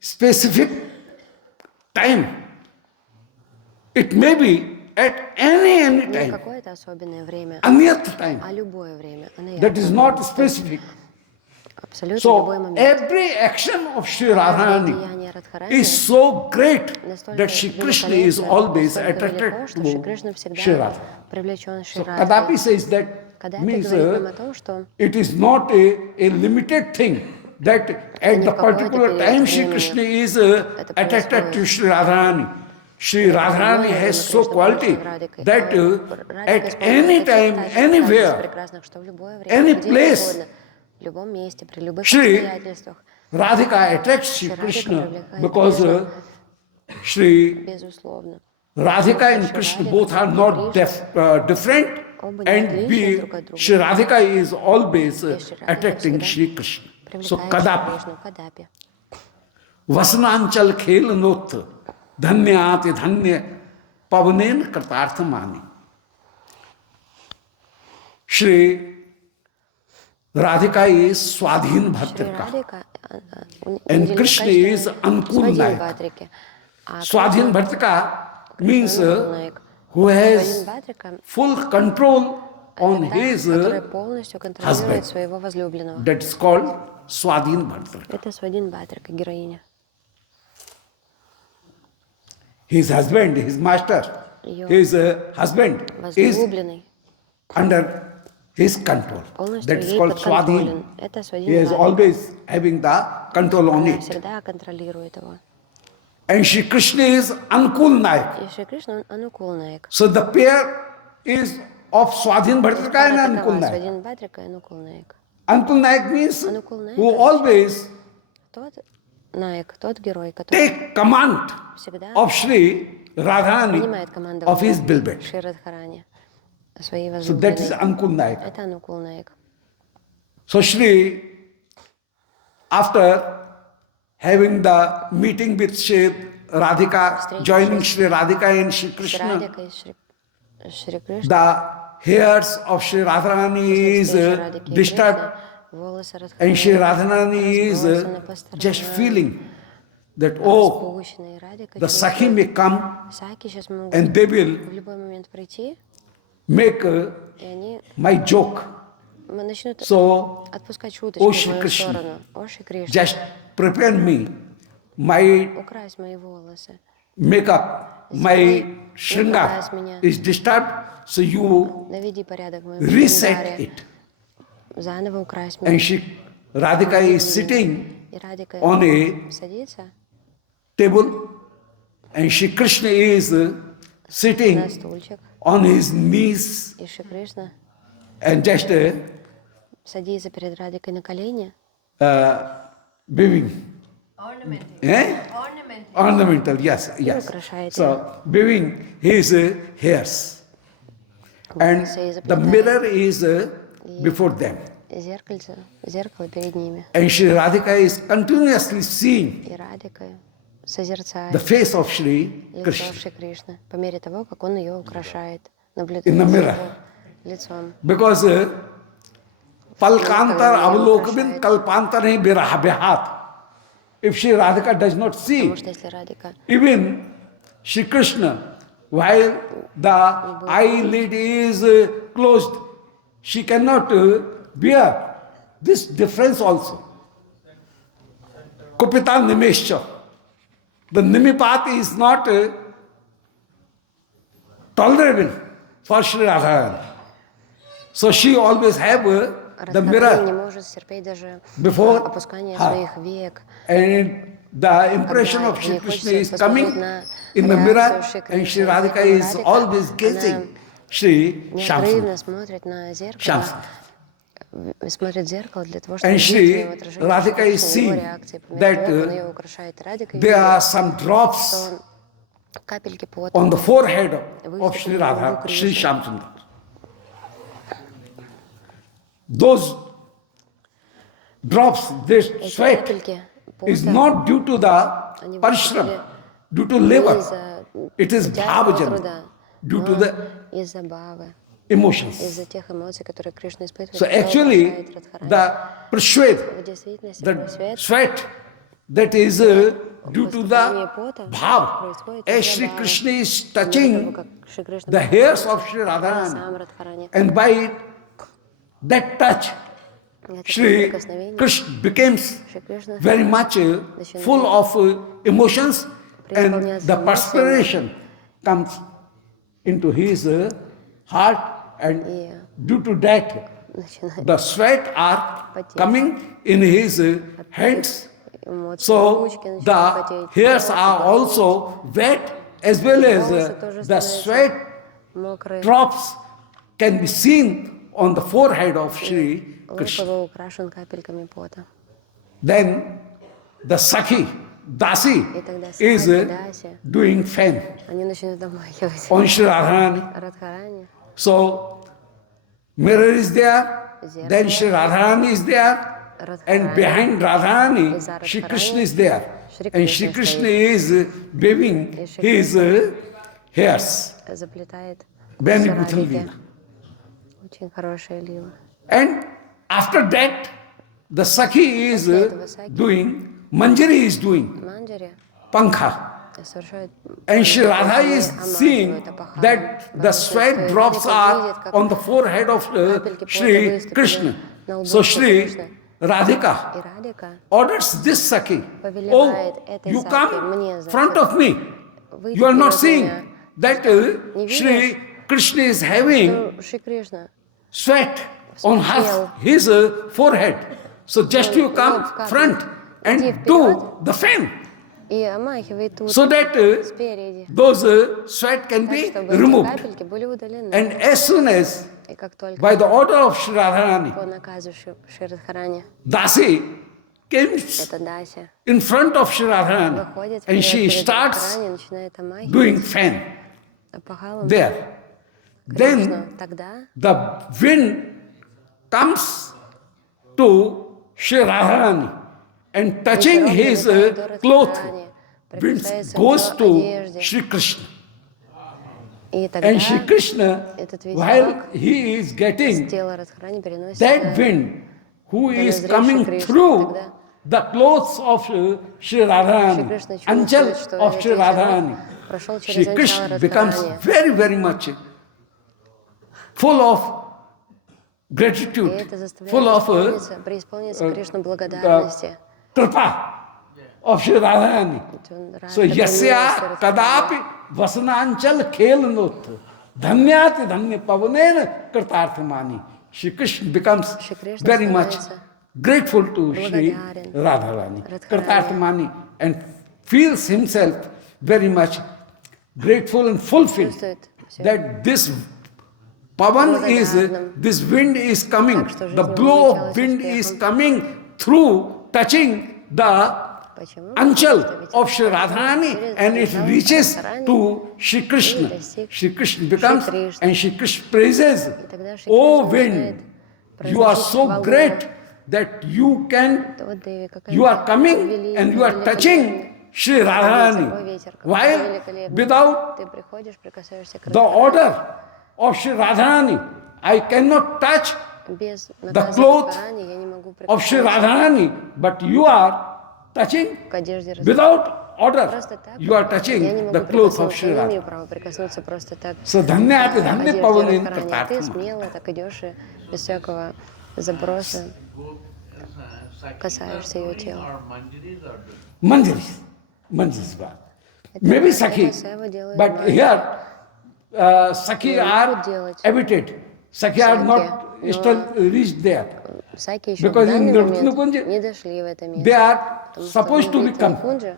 specific time. It may be at any не time, какое-то особенное время, anyat time. а любое время. That is not specific. Абсолютно любой So момент. every action of Shri Radharani Деяние Радхарани is so great настолько that Shri Krishna is великолепно, always настолько attracted велико, что Шри to Кришна Shri всегда Radha. привлечен Шри So Kadapi Радхой. says that Когда это means говорит нам о том, что it is not a limited thing that at the particular time Shri Krishna is attracted to Shri Radharani. Shri Radharani has so quality that at any time, anywhere, прекрасных, что в любое время, any где place, угодно, в любом месте, при любых Shri обстоятельствах, Radhika attracts Shri Krishna because Shri безусловно. Radhika and Krishna both are not different, and Shri Radhika is always attracting Shri Krishna. So Kadapi, Кришну, Кадапи. Vasananchal khel not dhanyati dhanya pavanen kartartha mani. Shri Radhika is Swadhin Bhartrika and Krishna is Ankul Nayak. Swadhin Bhartrika means who has full control on his который полностью контролирует husband. своего возлюбленного. That is called Swadhin Bhartrika. Это Свадин Бхатрика, героиня. His husband, his master, his husband is Возлюбленный under his control. полностью That is ей called подконтролен. Swadhin. Это He Свадин is Бхатрика. always having the control on Она it. всегда контролирует его. And Shri Krishna is Ankul Nayak. И Шри Кришна, он Анукул Наек. So the pair is of Swadhin Bhartrika and Пара Ankul такова, Nayak. Свадин Бхатрика и Анукул Наек. Ankul Nayak means Ankul Nayak who always Тот Наек, тот герой, который take command всегда of Shri Radharani принимает of his командование bilbet. Шри Радхарани, своей So that is возлюбленной. Ankul Nayak. Это Анукул Наек. So Shri, after having the meeting with Shri Radhika, joining Shri Radhika and Shri С Krishna, Радикой, Шри Кришна, the hairs of Shri Radharani is disturbed, волосы and Shri расходятся, Radharani is разбросаны по just сторонам, feeling that, oh, распущенные. Радика the Sakhi чувствует, may come Саки сейчас могут and they will в любой момент прийти, make и они my joke. начнут So, отпускать oh шуточки в Shri мою Krishna, сторону. О, Шри Кришна, just prepare me, my укрась мои волосы. makeup, my shringar is disturbed, so you Наведи порядок в моем reset календаре. it. Заново укрась And меня. Shri Radhika is sitting И Радика on a садится table, and Shri Krishna is на sitting стульчик, on his knees и Шри Кришна and just садится перед Радикой на колени, weaving. Eh? Ornamental, yes, yes. украшает So, weaving his hairs. And волосы и the заплетает mirror is before them. зеркало перед ними. And Shri Radhika is continuously seeing И Радика созерцает the face of Shri лицо Krishna Шри Кришны по мере того, как он ее украшает, наблюдает in the за mirror. его лицом. Because palkantar avalokabin kalpantare virahabhat. If Shri Radhika does not see, Потому что если Радика even Shri Krishna, while the eyelid is closed, she cannot bear this difference also. Kupita nimescha. The nimipat is not tolerable for Shri Radharani. So she always have the Радхарани не mirror может терпеть даже before опускание her. своих век. And the impression of Shri Krishna is coming in the mirror, and Shri Radhika is always gazing Shri Неотрывно Shamsundar. смотрит на зеркало, Shamsundar. смотрит в зеркало для того, чтобы And видеть Shri его отражение, Radhika is его seeing реакции. По мере that того, как он ее украшает, Радика there видит, are some что drops капельки пота on the forehead of Shri Radha, Shri Shamsundar. Those drops, this эти sweat, капельки is пота, not due to the они parishram, выступили due to не labor. из-за It is тяжкого bhavajan, труда, due to но the из-за бхавы, emotions. из-за тех эмоций, которые Кришна испытывает, So когда actually, украшает Радхарани. the praswed, В действительности the просвет sweat that is due to выступление the пота bhav, происходит as из-за Shri бхавы. Krishna is По мере того, touching как Шри Кришна the hairs of Shri сам Radharani, Радхарани, and by that touch, это Shri прикосновение Krishna becomes Шри Кришна very much full of emotions, and the perspiration comes into his heart, And И due to that, начинает the sweat are coming in his hands. эмоции, So ручки начинают the потеть, hairs волосы are потеют, also wet, as well as волосы тоже the становятся sweat мокрые. drops can be seen on the forehead of Sri Лоб Krishna. его украшен капельками пота. Then the Sakhi, Dasi, И тогда is Саки, Даси, doing fan они начинают домахивать on Sri Radharani. Радхарани. So mirror is there, then Sri Radharani is there, and behind Radharani, Sri Krishna is there. And Sri Krishna is waving his hairs. Заплетает Very все beautiful радуги. lila. Очень хорошая лила. And after that, the Sakhi is doing, Manjari is doing, Манджари Pankha. совершает... And Sri Radha is омазывают seeing апахану. that the sweat drops are on the forehead of Sri Krishna. So Sri Radhika И Радика orders this Sakhi, повелевает oh, этой you Саке, come мне за front of me. выйди You are not перед seeing меня. that Sri Krishna is having Шри Кришна sweat on his forehead. So just you come front and do the fan и омахивает тут so that спереди, those sweat can так, be чтобы эти removed. капельки были удалены. And as soon as И как только by the order of Sri Radharani, по наказу Шри Радхарани, Dasi came это Дася in front of Sri Radharani выходит and вперед she перед starts Радхарани, начинает омахивать doing fan опахалом there. Кришну. Then Тогда the wind comes to Sri Radharani and touching ветерок his долетает до cloth, Радхарани, wind прикасается к goes его to одежде. Sri Krishna. И тогда And Sri Krishna, этот while ветерок he is с getting тела Радхарани переносит that wind who is ноздрей coming Шри Кришны, through тогда the clothes of Sri Radharani, Шри Кришна Anchal чувствует, что of этот Sri ветерок Radharani, прошел Sri через анчал Krishna becomes Радхарани. very, very much full of И gratitude, это full of преисполниться Кришну благодарности. kripa of Sri Radharani. Он рад So такой милости yasya Радхарани. kadapi vasananchal khelnut dhanyati dhanya pavanen kartarthamani. Shri Krishna becomes Shri Krishna very much становится grateful to Shri благодарен Radharani, Радхарани. Kartarthamani, and feels himself very much grateful and fulfilled Чувствует себя that this pavan is, благодарным. this wind is coming, Так что the жизнь blow увенчалась of wind is успехом. coming through touching the Почему? Anchal Потому что of Sri ветерок Radharani через and it анчал reaches Радхарани to Shri Krishna. достиг Shri Krishna becomes, Шри Кришны. and Shri Krishna praises, И тогда Шри oh Кришна wind, начинает you are произносить so хвалу. great that you can, О, Деви, какая you are ты coming великая, and you are великолепная. touching Shri О, Radharani. ветер, какой While великолепный. without Ты приходишь, прикасаешься к the Радхарани. order of Shri Radharani, I cannot touch Без the наказа cloth Радхарани я не могу of Shri прикоснуться Radharani, but you are touching к одежде Радхарани. without order. Просто так You are я не touching the могу clothes of прикоснуться, Shri я не Radharani. имею права прикоснуться просто так So dhanyati к dhanya одежде pavanen Радхарани. А ты kartarthamani. смело так идешь и без всякого заброса касаешься ее тела. Manjaris. Manjaris bar. Maybe это Sakhi. Сева делает But Манджари. here, Sakhi Не are могут делать. abated. Sakhi are Саки, not но- still reached there. Саки еще в Because in данный момент Nirtana не дошли в это место. They are Потому что supposed to в become. Ниртана-Кунджи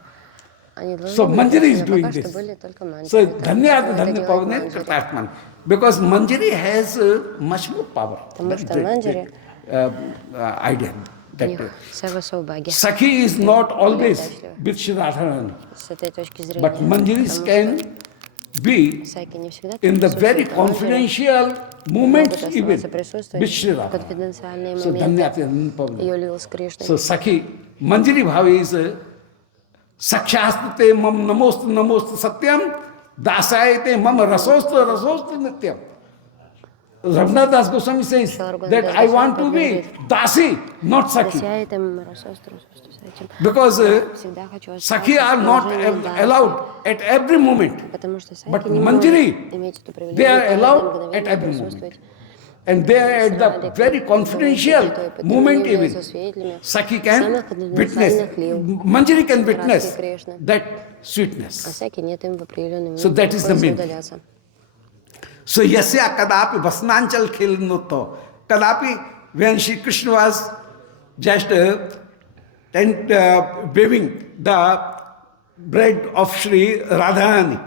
они должны So были Manjari быть, is но doing пока что this. были только Манджари. So Так, dhanyati это dhanya делает pavanen Манджари. kartarthamani. Because Manjari has much more power. Потому что That- Манджари idea. у That них Сева Саубаги. Sakhi is not always удачливы. with Shri Radharani. С этой точки зрения. But Manjaris Потому can что be Саки не всегда in the very присутствуют, а Манджари confidential moments могут even оставаться присутствовать with Shri в Radha. конфиденциальные So моменты dhanyati dhanya ее pavanen. лил с Кришной. So Sakhi, Manjari Bhava is Sakshastate mam namostu namostu satyam dasayate mam rasostu nityam. Raghunath Das Goswami says that I want to be Dasi, not Sakhi. Досяет им Расостру, с этим. Because Всегда хочу Sakhi остаться are в not положении Даси. allowed at every moment. Потому что Саки But не Manjari, может иметь эту привилегию they are каждое allowed мгновение at every присутствовать. And there at the very confidential moment even, Sakhi can witness, Manjari can witness that А sweetness. Саки нет им в определенный So момент that is the приходится mean. удаляться. So yasya kadapi vasnanchal khilnutto. Kadapi, when Shri Krishna was just waving the bread of Shri Radharani,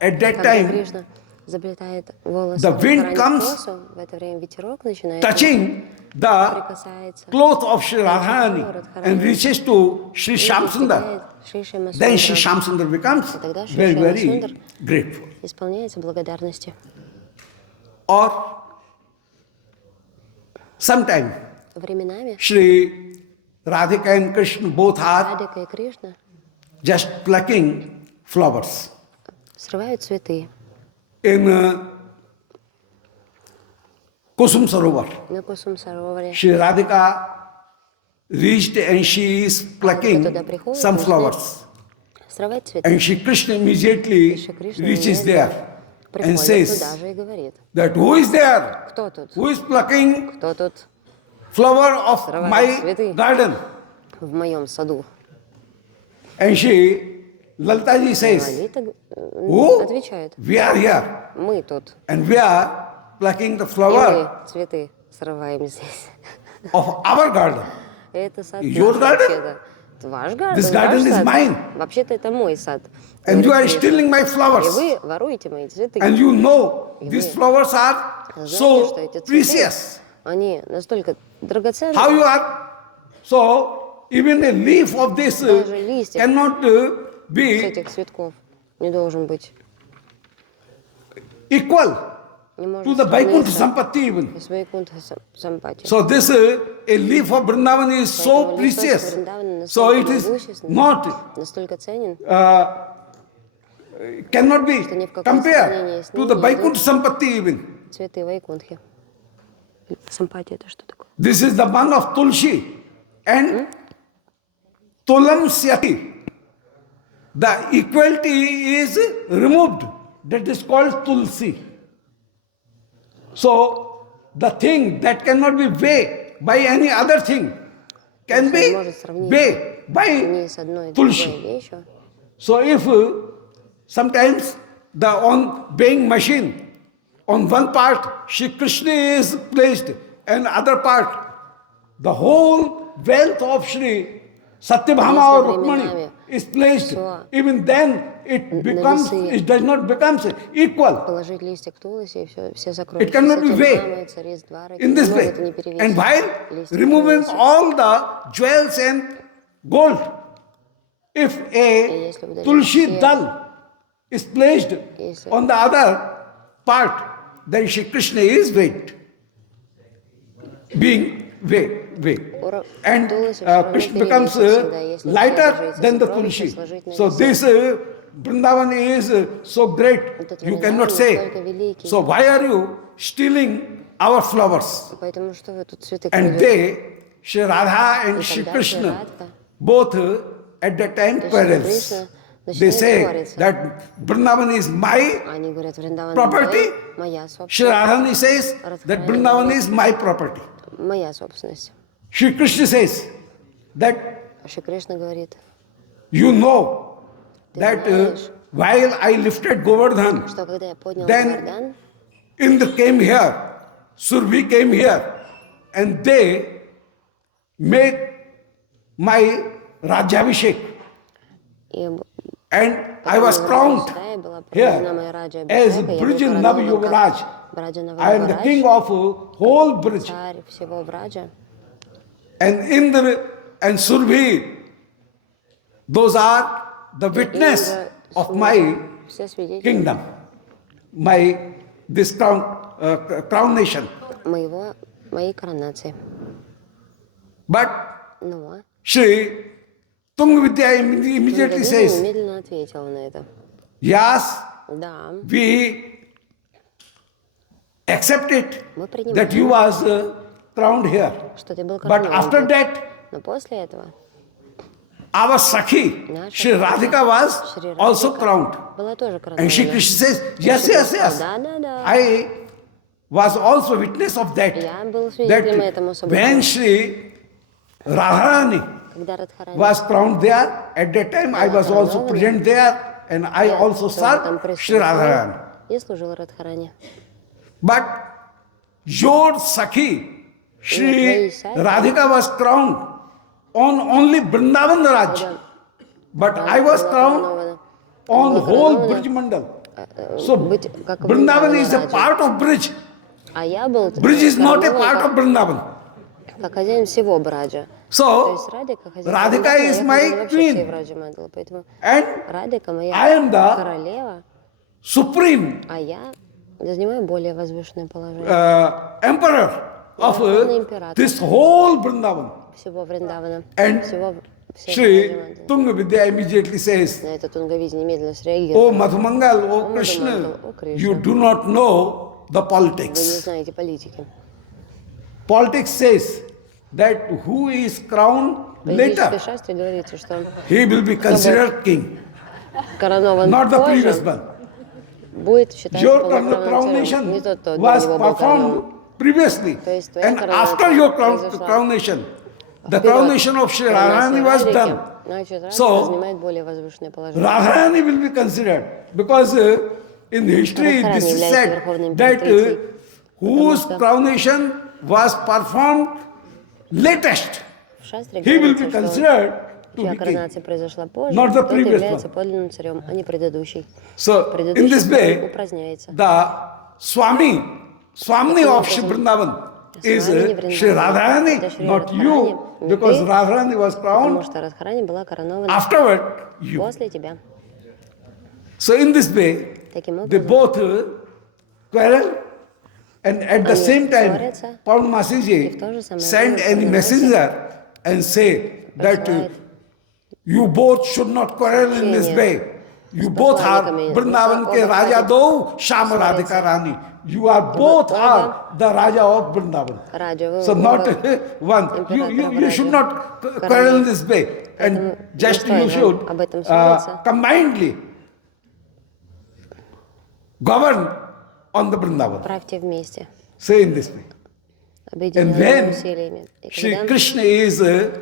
at that Когда time, Кришна заплетает волосы the wind Радхарани в comes косу, в это время ветерок начинает touching the прикасается cloth of Shri Radharani and reaches to Shri и Shamsundar. достигает Шри Then Shri Шьямасундару. Shamsundar becomes И тогда Шри very, Шьямасундар very grateful. исполняется благодарности. Or sometime Временами Shri Radhika and Krishna both are Радика и Кришна just plucking flowers. срывают цветы In Kusum Sarovar, на Кусум Сароваре. Shri Radhika reached and she is plucking some flowers. Срывать цветы. And Shri Krishna immediately Шри Кришна reaches there and приходит says туда же и говорит: that who is there? кто тут? Who is plucking Кто тут flower of Срывает my цветы. garden? в моем саду? And she, Laltaji says, Лолита who? отвечает: We are here. мы тут. And we are plucking the И мы flower цветы срываем здесь. of our garden. Это сад Your наш garden? вообще-то. Это ваш гарden. This garden ваш is сад. mine. Вообще-то это мой сад. And you are Говорит Кришна. stealing my И flowers. вы воруете мои цветы. And you know these вы flowers are Знаете, что so эти цветы, precious. они настолько драгоценны. How you are? So even a leaf of this Даже листик cannot с be этих цветков не должен быть. equal Не to может the Vaikuntha сравниться Sampatti even. с Вайкунтха Сампати. So this a leaf of Vrindavan is so Поэтому листочек precious. Вриндавана So it настолько is могущественный, not настолько ценен, cannot be что ни в какое compared сравнение с to ним the не Vaikuntha идут Sampatti even. цветы Вайкунтхи. Сампати это что такое? This is the one of Tulsi and Tulam Syati. The equality is removed. That is called Tulsi. So the thing that cannot be weighed by any other thing can be weighed by Не с одной другой Tulsi. вещью. So if sometimes the on weighing machine, on one part Shri Krishna is placed and other part the whole wealth of Shri Satyabhama or Rukmani is placed. Even then it becomes, it does not become equal. Положить листик Туласи и все закроется. It cannot be weighed in this way. Это не перевесить. And while Листик removing Туласи. all the jewels and gold, if a если удалить tulsi все- dal is placed Если- on the other part, then Shri Krishna is weighed, being weighed. And Туласи всё равно Krishna becomes перевесит всегда, если lighter все than the сокровища tulsi. сложить на So весы. this Vrindavan is so great, Этот you Вриндаван cannot say. настолько великий. So why are you stealing our flowers? Поэтому что вы тут цветы And крадете? they, Shri Radha and И Shri тогда Шри Krishna, Радха both at that time и Шри quarrels. Кришна They начинают say ссориться. that Vrindavan is my Они говорят: Вриндаван property. моя Shri собственность. Radharani says that Vrindavan is my property. Моя собственность. Shri Krishna says that А Шри Кришна говорит, you know ты that знаешь, while I lifted Govardhan, что когда я поднял then Govardhan, Indra came here, Survi came here, and they make my Rajabhishek. и And I was crowned here as Brij Nav Yuvraj. I am the king of whole Brij. царь всего Враджа. And Indra and Survi, those are the witness of my Все свидетели kingdom, my this coronation. моей коронации. But Но Shri Tungvidya immediately Тунгабхадра says, немедленно ответила на это. yes, Да, we accept it мы принимаем, that you was crowned here. что ты был But коронован. after that, Но после этого our Sakhi, Shri Radhika was Шри also Радхика crowned. была тоже And Shri коронована. Krishna says, yes, yes, yes. Да, да, да. I was also witness of that. Я был свидетелем этому That событию. when Shri Radharani Когда Радхарани was crowned there, at that time I was also present there and I я also тоже там served Shri присутствовал Radharani. и служил Радхарани. But your Sakhi, Shri Radhika was crowned on only Vrindavan Raj. But I was crowned on whole Brij Mandal. So Vrindavan is a part of Brij. А я был Brij is not a part of коронован Vrindavan. как хозяин всего Браджа. То So есть Радика хозяин Radhika Вриндавана, is я my хозяин вообще queen. всей Браджи Мандалы. Поэтому And Радика I моя am the королева, supreme а я занимаю более возвышенное положение emperor of this whole Vrindavan. всего Вриндавана, And всей Браджи Shri Мандалы. Tunga Vidya immediately says, На это Тунгавиди немедленно Oh среагировал. Madhumangal, oh О, Krishna, Madhumangal, о, Кришна. you do not know the Вы не politics. знаете политики. Politics says that who is crowned В политической later, шастре говорится, что he will be considered king, коронован not the previous позже one. будет считаться Your полноправным царем. Не coronation тот, кто до was него был коронован. performed previously. То есть твоя And коронация after your произошла coronation, the вперед. coronation of Shri Radharani was Радики, done. значит, Радика So, занимает более возвышенное положение. Radharani will be considered because in history Radharani this is является said верховной that императрицей, whose потому что coronation was performed latest, в шастре he will говорится, be что considered to чья be king. коронация произошла позже, Not the тот previous является one. подлинным царем, а не предыдущий. So in Предыдущий this царь way, упраздняется. the Swamini of Shri Vrindavan is Swamini Shri Vrindavan. Radharani, Это Shri not Radharani, you, не because ты, Radharani was Потому crowned что Радхарани была коронована afterward you. после тебя. So in this way, Таким they образом, both quarrel, and at the Они same time, ссорятся, Purnamasi в то же самое send время any Пурнамаси messenger and say that присылает you both should not quarrel in this way. You both are посланниками. Vrindavan ke Оба Raja хотят do Sham Radhika Rani. You are both оба are the Raja of Vrindavan. Раджа, вы So not оба one. You should not quarrel in this way. And just не you стоит should об этом ссориться. combinedly govern on the Vrindavan. правьте вместе, Say in this way. And объединенными when усилиями. И Shri когда Krishna is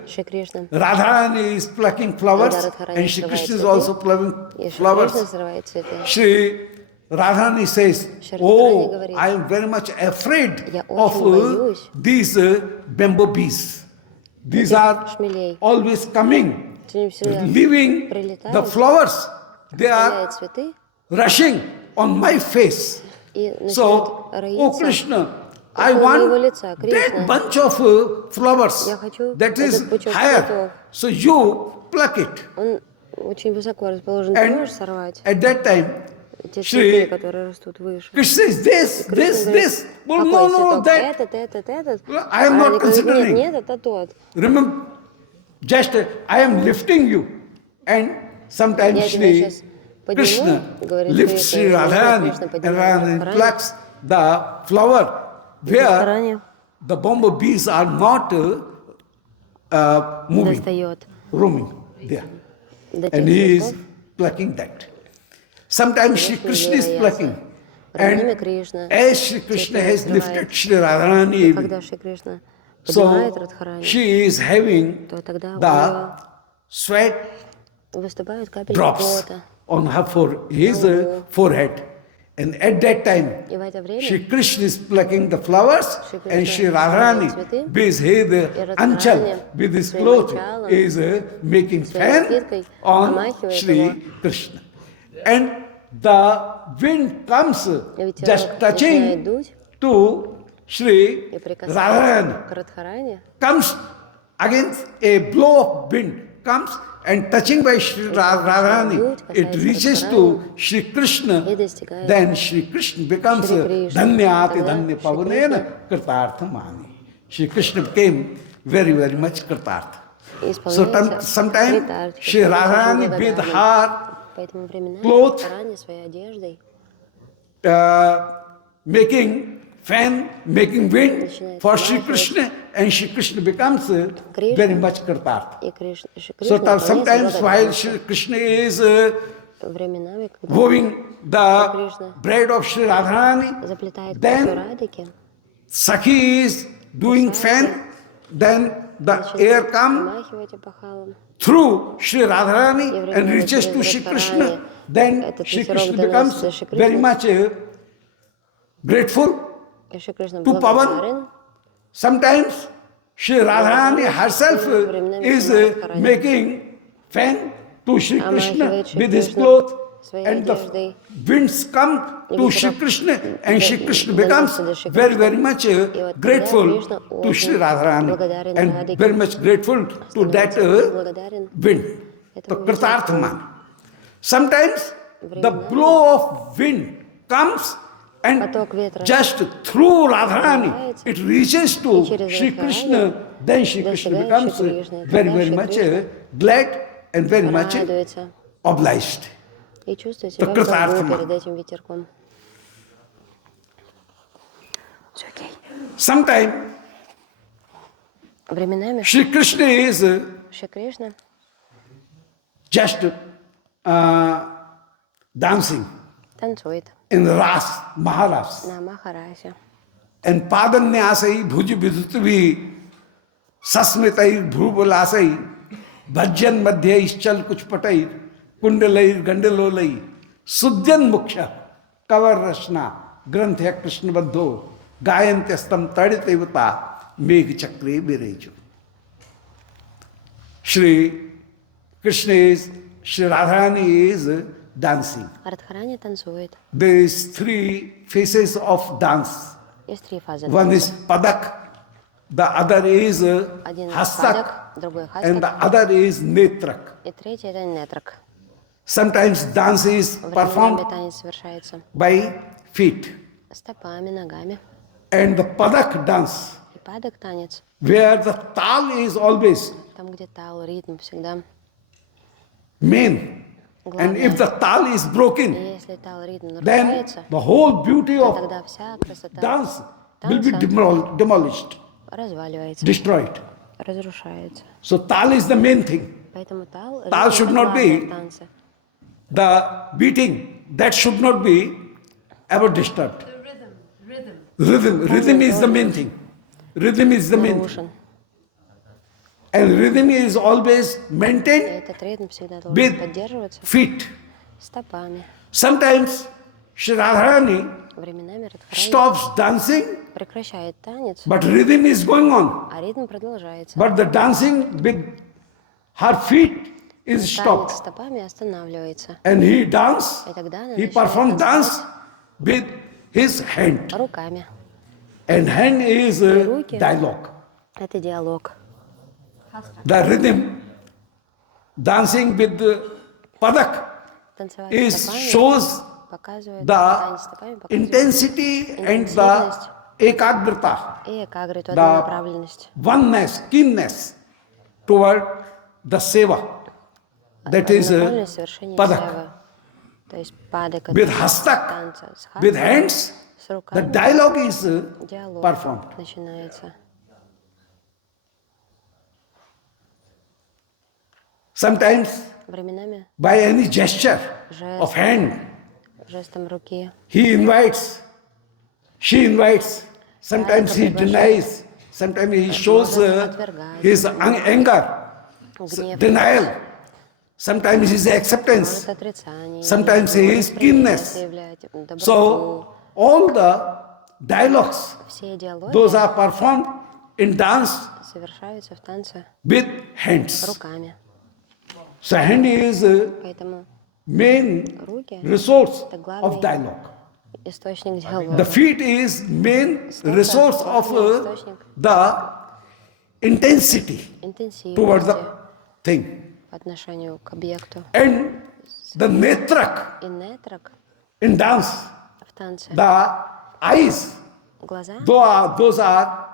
Шри Кришна Radharani is plucking flowers, Когда Радхарани and Shri срывает Krishna is цветы, also plucking и Шри flowers. Кришна срывает цветы, Shri Radharani says, Shri Oh, Radharani говорит, I am very much afraid Я of очень боюсь these bamboo bees. These are шмелей. always coming, Очень всегда leaving the прилетают, flowers. They are оставляют цветы rushing on my face. и начинают So, oh роиться. Krishna, I около моего want лица. that Кришна, bunch of flowers Я хочу that is этот пучок higher. цветов. So you pluck it. Он очень высоко расположен, ты And можешь сорвать at that time, те Shri цветы, которые растут выше. Krishna says this, Кришна this, говорит, this. Well, какой no, no, цветок? that. Этот. I am А not они говорят, considering. нет, это тот. Remember, just I am lifting you. And sometimes Я тебя Shri сейчас подниму, Krishna говорит lifts Shri Кришна, Radharani Кришна and поднимает Radharani Радхарани. plucks the flower where Радхарани the bumblebees are not moving, достает roaming there. до тех And he is цветов. plucking that. Sometimes Shri Krishna is plucking. Время And Кришна, as Shri Krishna has lifted Shri Radharani, когда Шри Кришна поднимает so Радхарани, she is having то тогда у the нее sweat выступают капельки drops пота. on his forehead. And at that time, И в это время Shri Krishna is plucking the flowers, Shri Krishna and Shri срывает Radharani, цветы, with his Radharani anchal, with his своим cloth, анчалом, is making своей fan накидкой on омахивает Shri его. Krishna. And the wind comes И ветерок just начинает touching дуть to Shri и прикасается Radharani. к Радхарани. Comes against a blow of wind, comes and touching by Shri Radharani, it reaches to Shri Krishna. Then Shri Krishna becomes Dhanyati Dhanya Pavanena Kritarthamani. Shri Krishna became very, very much Kritartha. И So исполняется sometimes критарти, Shri очень Radharani благодарным. with her Поэтому временами cloth, Радхарани своей одеждой making fan, making wind for Shri Krishna, and Shri Krishna becomes very much Kritartha. и Шри So Кришна sometimes while исполняется Shri Krishna is временами, когда woving the Krishna bride of Shri Radharani, заплетает косу then Радики, Sakhi is doing fan, then the air comes помахивать опахалом. through Shri Radharani И and временами reaches to через Shri Радхарани Krishna, then этот Shri ветерок Krishna доносится becomes до Шри very Кришны. much grateful И Шри Кришна to Pavan. благодарен. Sometimes Shri Radharani herself is making fan to Shri Krishna with his cloth, and the winds come to Shri Krishna, and Shri Krishna becomes very, very much grateful to Shri Radharani and very much grateful to that wind, the Kritarthaman. Sometimes the blow of wind comes and just through Radharani, it reaches to Shri Krishna. Then Shri Krishna becomes very, very much glad and very much obliged. И чувствует себя в долгу перед этим ветерком. Все окей. Sometime Временами Shri Krishna is Шри Кришна just dancing танцует in Ras, Maharas. на Махарасе. And Padanyasai, Bhuji Vidutvi, Sasmitai, Bhrubalasai, Bhajan Madhya Ischal Kuchpatai, Kundalai, Gandalolai, Sudyan Muksha, Kavar Rashna, Granthya Krishna Badho, Gayantestam Taditevata, Megh Chakri Vireju. Shri Krishna is, Shri Radharani is dancing. Радхарани танцует. There is three phases of dance. Есть три фазы One is танца. Padak, the other is Один Hastak, падак, другой and the хастак, other is Netrak. и третий это нетрак. Sometimes dance is Временами performed танец совершается by feet. стопами, ногами. And the Padak dance, И падак танец, where the tal is always там где тал, ритм всегда. main. And if the tal is И broken, если тал, ритм then нарушается, the whole beauty то of тогда вся красота dance will be танца demolished, разваливается, destroyed. разрушается. So tal is the main thing. Поэтому тал, Tal ритм should это not главное be в танце. the beating, that should not be ever disturbed. Rhythm is the main thing. Rhythm is the main thing. Нарушен. And rhythm is always И maintained этот ритм всегда должен with поддерживаться feet. стопами. Sometimes Shri Radharani Временами Радхарани stops dancing, прекращает танец, but rhythm is going on. а ритм продолжается. But the dancing with her feet is Танец stopped. стопами останавливается. And he dance, И тогда она he начинает perform dance танцевать with his hand. руками. And hand is руки. dialogue. Это диалог. The rhythm, dancing with the padak, Танцевать is стопами shows показывает, the танец стопами показывает intensity and the ekagrita, и экагриту, the однонаправленность. oneness, keenness toward the seva. That is Однонаправленность совершения padak. севы. То есть падок With это hastak, танца с with хастаком, hands, с the руками. dialogue is Диалог performed. начинается. Sometimes Временами by any gesture of жест, hand, жестом руки. he invites, she invites, sometimes he denies, sometimes he shows his anger, Гнев, denial, sometimes his acceptance, может отрицание, sometimes his может keenness. проявлять доброту. So all the dialogues, Все диалоги those are performed in dance совершаются в танце with hands. руками. So hand is Поэтому main руки resource это of главный dialogue. источник The диалога. feet is main resource of the intensity toward the Интенсивности thing. по отношению к объекту. And the netrak И нетрак in dance, в танце. the eyes, Глаза those are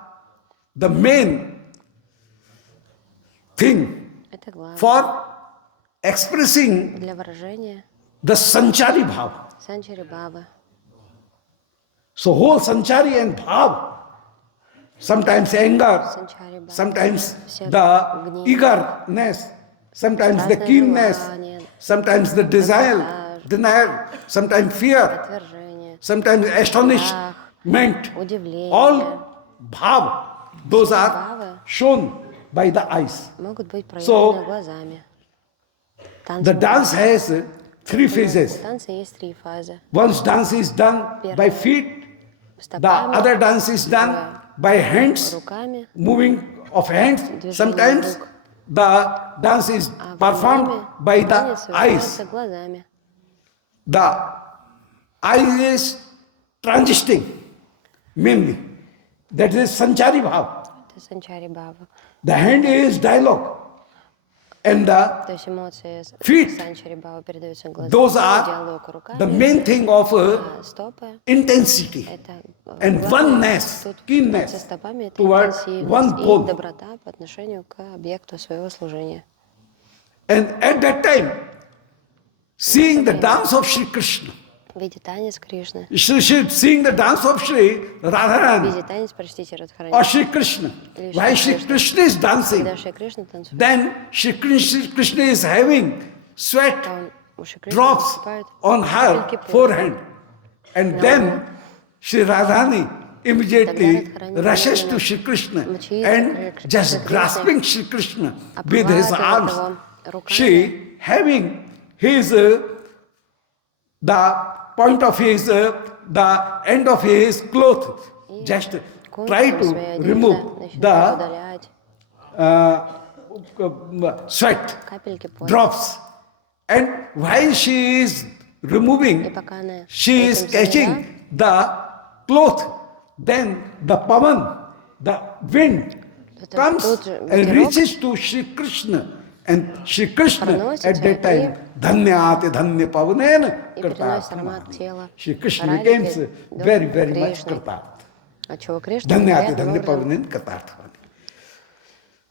the main thing это главное for expressing для выражения the sanchari bhav. санчари бабы. So whole sanchari and bhav, sometimes anger, Санчари бабы. sometimes Все the гнев, eagerness, sometimes the разные keenness, желания, sometimes the desire, Ажиотаж. denial, sometimes fear, отвержение, sometimes astonishment. удивление All bhav, those are бхавы shown by the eyes. могут быть проявлены So, глазами. The dance has three У phases. танца есть три фазы. Once dance is done by feet, стопами, other dance is done by hands, руками, moving of hands. движением Sometimes рук. the dance is А performed временами by танец the eyes. совершается глазами. The eye is transiting mainly. That is Sanchari Bhav. Это санчари бхава. The hand is dialogue. And То the есть эмоции feet, санчари бхава передаются глазами, those are диалог руками, the main thing of а стопы intensity это and главное. oneness, Тут со keenness стопами это toward интенсивность one и goal. доброта по отношению к объекту своего служения. And at that time, seeing the dance of Sri Krishna, Видя танец Кришны, seeing the dance of Sri Radharani видя танец, простите, Радхарани, or Sri Krishna, why Sri Krishna is dancing, когда Шри Кришна танцует, then Sri Krishna is having sweat то он у Шри Кришны drops выступает on her капельки пота. forehead. And then Sri Radharani immediately Radharani rushes немедленно to Sri Krishna мчится and к just Шри grasping Кришне, Sri Krishna with his обхватывает arms. его руками. She having his the point of his the end of his cloth, just try to remove the sweat капельки пота. drops. And while she is removing, И пока она she is этим catching занята, the cloth. Then the pavan, the wind, Это comes тут же and ветерок reaches to Sri Krishna. And Sri Krishna проносится at that time, dhanyate dhanya pavanena и переносит karta. аромат тела Shri Krishna Радхи becomes до very, very much Кришны. karta. Отчего Кришна Dhanyate невероятным dhanya образом pavanena karta. начинает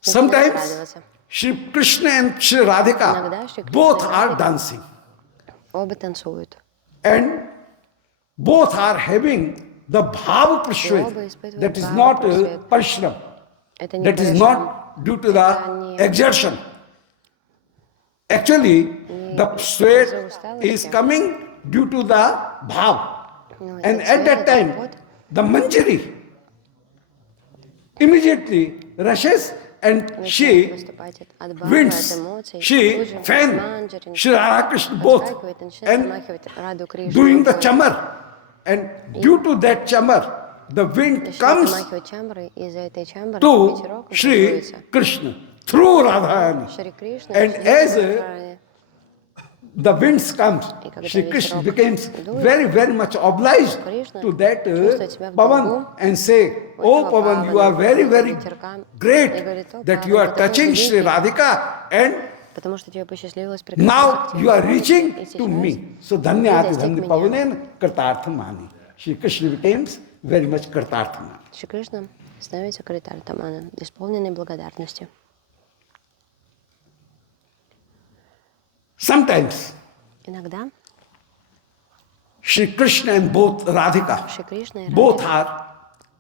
Sometimes радоваться. Shri Krishna and Shri Radhika Иногда Шри Кришна both и are Радхика dancing. оба танцуют. And both are having the bhava оба prashvet. испытывают That is бхава not прашвет. parishram. Это не That is паришрам. not due to the Это не- exertion. Actually, the из-за sweat усталости. is coming due to the bhav. Ну, And этот at свет, that этот time, пот the manjari immediately rushes and начинает she выступать от бхавы, winds, от эмоций. she Тут же fan манджари Shri Radhakrishna both подскакивает и начинает and замахивать Раду Кришну. doing the рукой. chamar. And due to that chamar, the wind Начинает comes замахивать чамрой, и из-за этой чамры to ветерок Sri образуется. Krishna through Radharani. Шри Кришна, And через as Радхарани. the winds comes, И когда Sri Krishna ветерок becomes дует, very, very much obliged Кришна to that чувствует себя в Pavan долгу and say, у oh этого Pavan, you Павана, are very, very ветерка, и great говорит: «О, that you Паван, are ты такой touching Sri великий, Radhika and потому что тебе посчастливилось прикоснуться now к you are тебе. reaching И to сейчас me. So ты dhanyate достиг dhanya меня». pavanen kartarthamani. Sri Krishna becomes very much kartarthamani. Шри Кришна становится критартаманом, исполненной благодарностью. Sometimes Иногда Sri Krishna and both Radhika, Шри Кришна и both Радхика are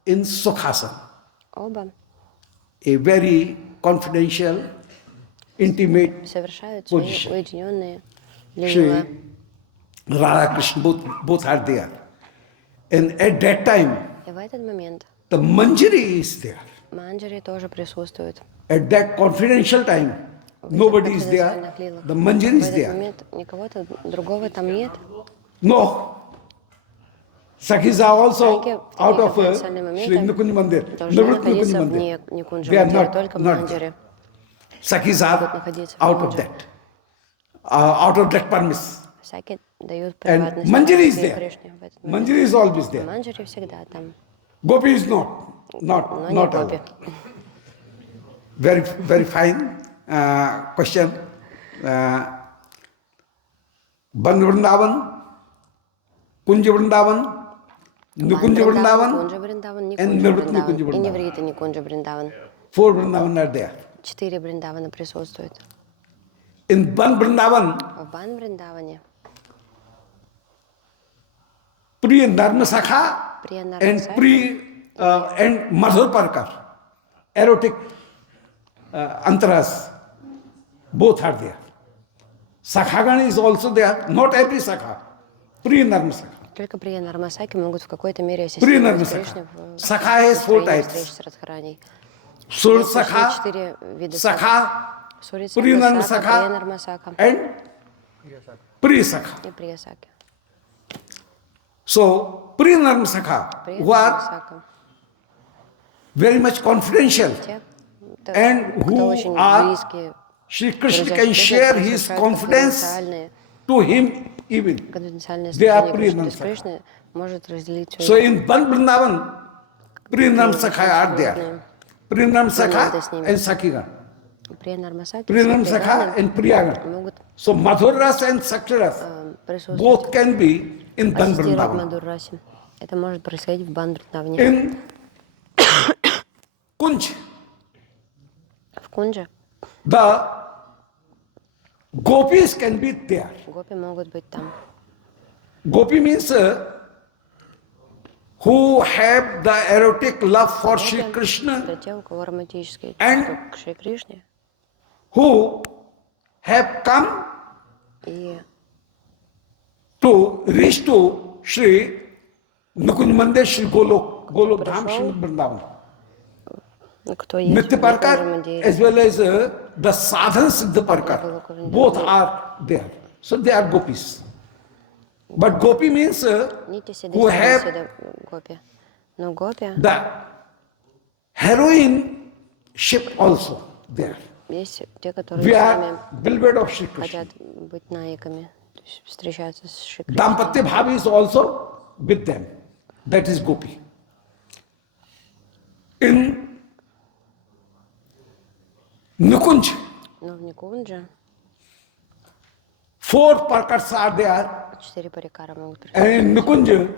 in Sukhasana, оба a very confidential, intimate совершают свои position. уединенные для Sri него. Radha Krishna, both are there. And at that time, И в этот момент the Manjari is there. манджари тоже присутствует. At that confidential time, nobody is there. конфиденциальных лилах. The Manjari В is этот there. момент никого-то другого там нет. No. Sakhis are also Саки в out такие of конфиденциальные Sri моменты Nukunj Mandir. должны Navrat Nukunj находиться вне Mandir. Никунджа They are Мандира, not, только в not there. манджаре. Sakhis Будут are находиться в out of манджаре. that. Out of that premise. Саки дают And приватность Manjari is Радхе и there. Кришне в этот момент. Manjari is always there. Манджари всегда там, Gopi is not но не allowed. гопи. Very, very fine question. Ban Vrindavan, Kunja Vrindavan, Nukunja Vrindavan, Кунджа Бриндаван, and Никунджа Nirvat Nukunja Бриндаван. И Vrindavan. Неврита Никунджа Бриндаван. 4 Vrindavan are there. 4 Бриндавана присутствуют. In Ban Vrindavan, А в Бан Бриндаване Priya Narmasakha Priya and Narmasakha and Madhur Parkar, erotic antaras, both are there. Sakhagan is also there, not every Sakha. Priya Narmasakha. только Прия Нармасаки могут в какой-то мере Priya ассистировать Narmasakha. Кришне в Sakha has 4 построении встреч types. с Радхараней. Sur Есть Sakha, 4 вида Sakha, Сурица, Priya Нармасака, Прия Narmasakha Нармасака and Priya Sakha. и Прия Саки. So, pre-Narm Sakha, who are Сака. very much confidential Те, and кто who очень are близкие, Shri Krishna друзья can Шри Кришны, share которые his совершают confidence to him even. конфиденциальное They are служение Кришны. То pre-Narm есть Sakha. Кришна может разделить So свои in Ban Vrindavan, pre-Narm Sakha are there. Pre-Narm Sakha and Sakira. Нармасаки, Pre-Narm Sakha and Priyagan. могут So Madhuras and Saktiras присутствовать, both can be in Ban ассистировать Vrindavan. Мадхурасе. Это может происходить в Бан-Вриндаване. In Kunj, В Кундже the gopis can be there. гопи могут быть там. Gopi means who have the erotic love for Shri Krishna Это те, у кого романтические And- чувства к Шри Кришне. who have come И to reach to Shri Nukunj Mandir, Shri Golok Dham, Shri Vrindavan. кто есть Nitya в Parkar Мандире. as well as the Sadhan Siddha Parkar, both are there. So they are gopis. But gopi means Нити who have Сиддхи гопи. Но гопи the heroine ship also there. есть те, которые We сами are beloved of Shri Krishna. хотят быть наиками, то есть встречаться с Шри Кришной. Dampatya Bhav is also with them. That is gopi. In Nukunj, Но в Никундже 4 parkars are there. 4 парикара могут And приходить. in Nukunj,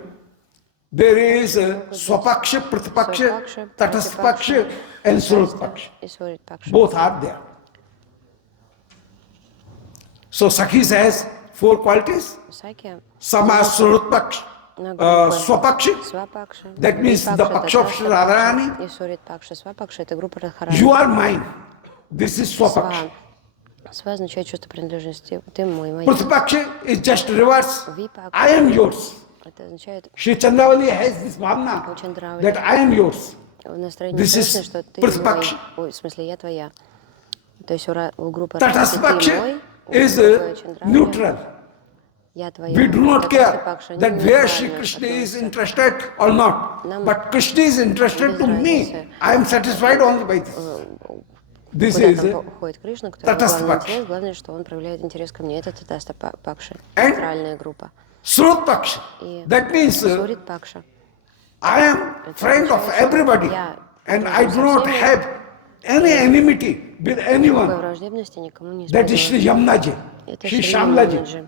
there is Swapaksha, Pratipaksha, Tatasthapaksha, and Surutpaksha. И Сурит Пакша. Both are there. So Sakhi has 4 qualities. Саки, Sama Surutpaksha, Swapaksha. Свапакша. That means the Paksha of Shri Radharani. И Сурит Пакша. Свапакша — это группа Радхарани. You are mine. This is Swapaksha. Сва означает чувство принадлежности. Ты мой, моя. Pratipaksha is just reverse. Vipakша. I am yours. Это означает Shri Chandravali has this bhavna that I am yours. в настроении This is Кришны, что ты мой. Pratipakша. Ой, в смысле, я твоя. То есть у группы Радхарани ты Tatasthapaksha мой, у is группы Чандравали neutral. я твоя. We do not care Татастхапакша that не where Shri нейтрально Krishna is относится. interested or not. But Krishna is interested to me. I am satisfied only by this. This Куда is там ходит Кришна, кто его главный Татастхапакша. интерес, главное, что он проявляет интерес ко мне. Это Татаста Пакша, And- нейтральная группа. Surutpaksha. И That means Сурит Пакша. I am friend of everybody and I do not have any enmity with Никакой anyone. враждебности никому не That is Shri испытываю. Yamnaji, Это Shri Шри Shamlaji, Яманаджи,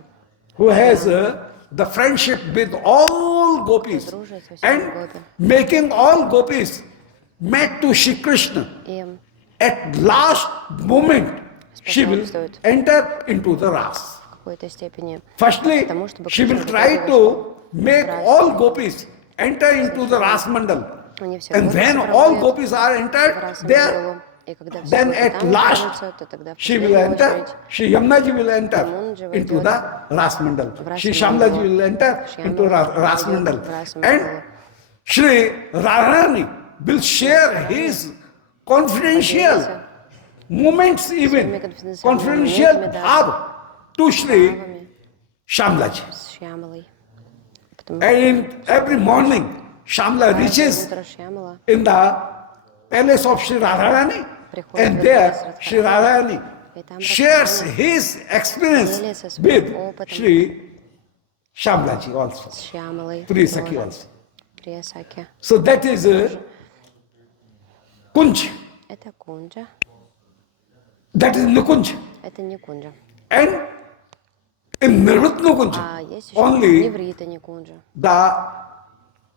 who has the friendship with all gopis дружит со всеми and гопи. making all gopis met to Shri Krishna. И At last moment, she will Способствует. enter into the ras. в какой-то степени Firstly, Потому что she will Krishna try готовила, to make Ras. all gopis enter into the ras mandal. они все And гопи when all сопровождают gopis are в entered расовом there, делу. И когда все then гопи at там last окажутся, то тогда в she will последнюю enter, очередь Shri Yamnaji will enter Yamunaji into войдет the ras mandal. в Ras Shri Mandal. Shamlaji will enter Shri into Yamnaji ras войдет mandal. в Ras And Mandal. Shri Radharani will share his confidential Поделится moments even, своими конфиденциальными confidential моментами даже. bhav to Shri Правами Shamlaji. с Шьямалой. Потому And in every morning, Shamla каждое reaches утро Шьямала in the palace of Shri Radharani, and there Shri Radharani shares his experience with Shri Shamlaji also, с Шьямалой. Priya Sakhi also. Прия Саки. So that is Kunj, Это Кунджа. that is Nukunj. Это не Кунджа. And in Nirvat Nukunj, А есть еще only Неврита не Кунджа. the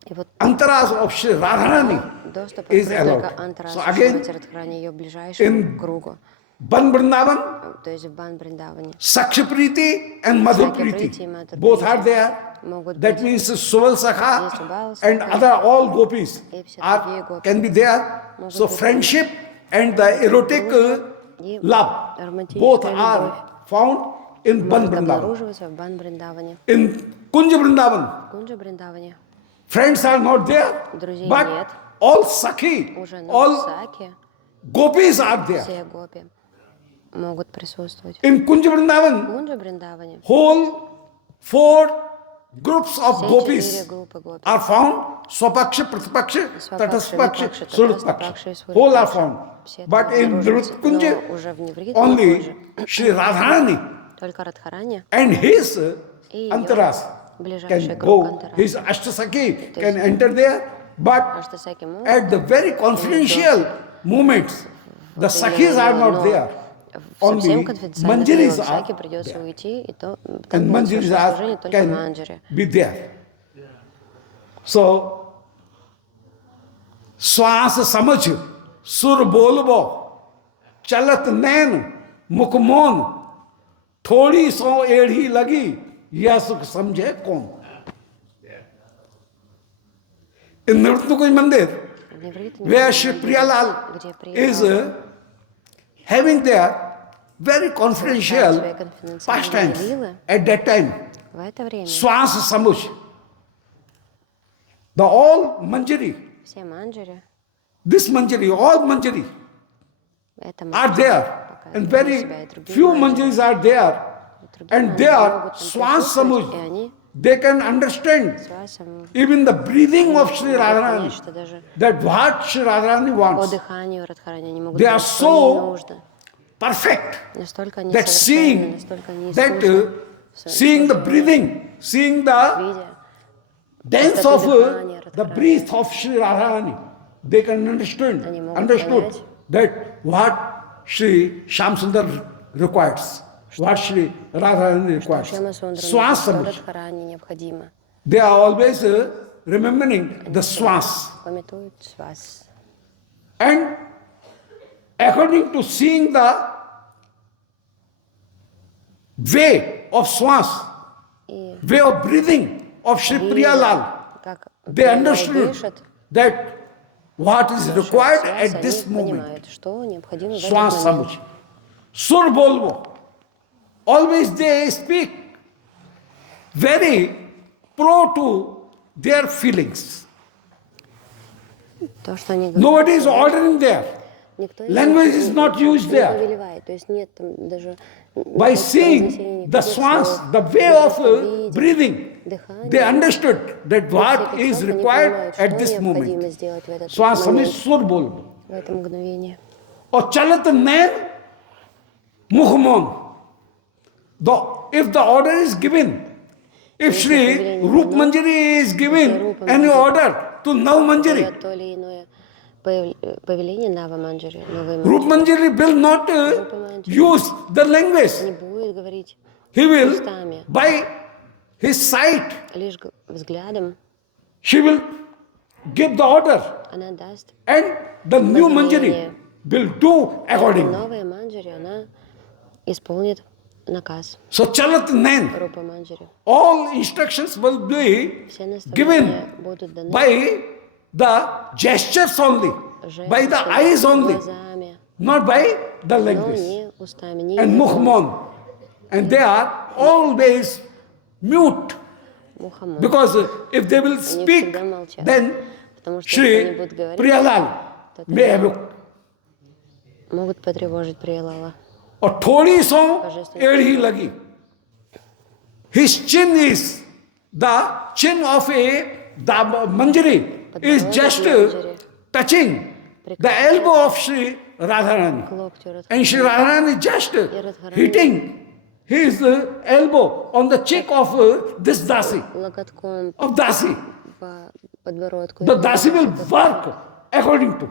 И вот antaras of Shri Radharani доступ is открыт только allowed. антарасу So again, Шримати Радхарани, ее ближайшему in кругу. Ban Vrindavan, То есть в Бан-Бриндаване. Sakshapriti and Madhupriti, both are there. Могут That быть means Suval Есть Sakha Subal and Sakha. other all gopis И все другие are, гопи. can be there. Могут So быть. friendship and the erotic И love, романтическая both любовь are found in Ban может Vrindavan. обнаруживаться в Бан-Бриндаване. In Kunja Vrindavan, В Кунджа-Бриндаване friends are not there, друзей but нет. all Sakhi, Уже на all Саке gopis are there. все гопи могут присутствовать. In Kunja В Vrindavan, Кунджа-Бриндаване whole 4 groups of Все gopis 4 группы гопи. are found. Swapakshi, Pratipakshi, Свапакши, Tataspakshi, Випакши, Surupakshi. Татастапакши, Whole are Сурипакши. found. Все там But in обнаруживаются. Nritkunja, Но уже в Неврите only Shri Radharani только Радхарани and his и Antaras ближайший can круг go, Антарас. his Ashtasaki can enter there, but Аштасаки могут at the very confidential moments, the Sakhis are not there. в совсем Only конфиденциальных Manjaris делах Саки are придется there. уйти, и то там And будет Manjaris совершать служение are, только can Манджари. be there. So, श्वास समझ सुर बोलबो चलत नैन मुखमोन थोड़ी सो एड़ी लगी यह सुख समझे कौन. In Nritkunj Mandir, В Неврите where Shri Priyalal где is Прияла having their very confidential свои конфиденциальные pastimes лилы, at that time, в это время Swans Samuj, the all Manjari, все Манджари, this Manjari, all Manjari это are there, and very few Manjaris are there, and they are Swans Samuj. They can understand even the breathing of Sri Radharani, that what Sri Radharani по wants. дыханию Радхарани они могут They are понять, что ей so нужно. perfect Настолько они that совершенны, настолько они искусны. seeing the breathing, seeing the Видя dance of the breath of Sri Radharani, they can understood that what Sri Shamsundar requires, what Sri Radharani requires. Swans что Samuj. Радхарани необходимо. They are always remembering the swans. Пометуют свас. And according to seeing the way of swans, И way of breathing of Sri Priyalal, как they Прияла understood дышит, that what is required свас, at this они moment. понимают, что необходимо в Swans этот момент. Samuj. Sur Bolvo. Always they speak very pro to their feelings. То, что они Nobody is ordering there. никто Language is not used не there. повелевает. То есть нет там даже By seeing the swans, the way of breathing, they understood that what is required at this moment. Swans Samuj Sur Bolvo. в это мгновение. Or Chalat Nain Mukhmon. If the order is given, if Shri Rup Manjari is given any order to Nav Manjari, То или иное повеление Нава Манджари, новый Rup Manjari will not use the language. не будет говорить He will, устами, by his sight, лишь взглядом she will give the order, она даст. and the new Manjari will do accordingly. Новая Манджари, она исполнит наказ So Chalat Nain, Рупа Манджари. all instructions will be Все наставления given будут даны by the gestures only, by the eyes only, глазами, not by the но language. не устами, не And языком. Mukhmon. And they are always mute. Мухаммад. Because if they will speak, всегда молчат. then Потому что если они Shri будут говорить, Priyalal may have могут потревожить Приялала. or thodi so edhi lagi. His chin is the chin of the Manjari is just touching the elbow of Sri Radharani. К локтю Радхарани. And Sri Radharani just hitting his elbow on the cheek of this Dasi, Локотком of Dasi. по подбородку. The Dasi will work according to.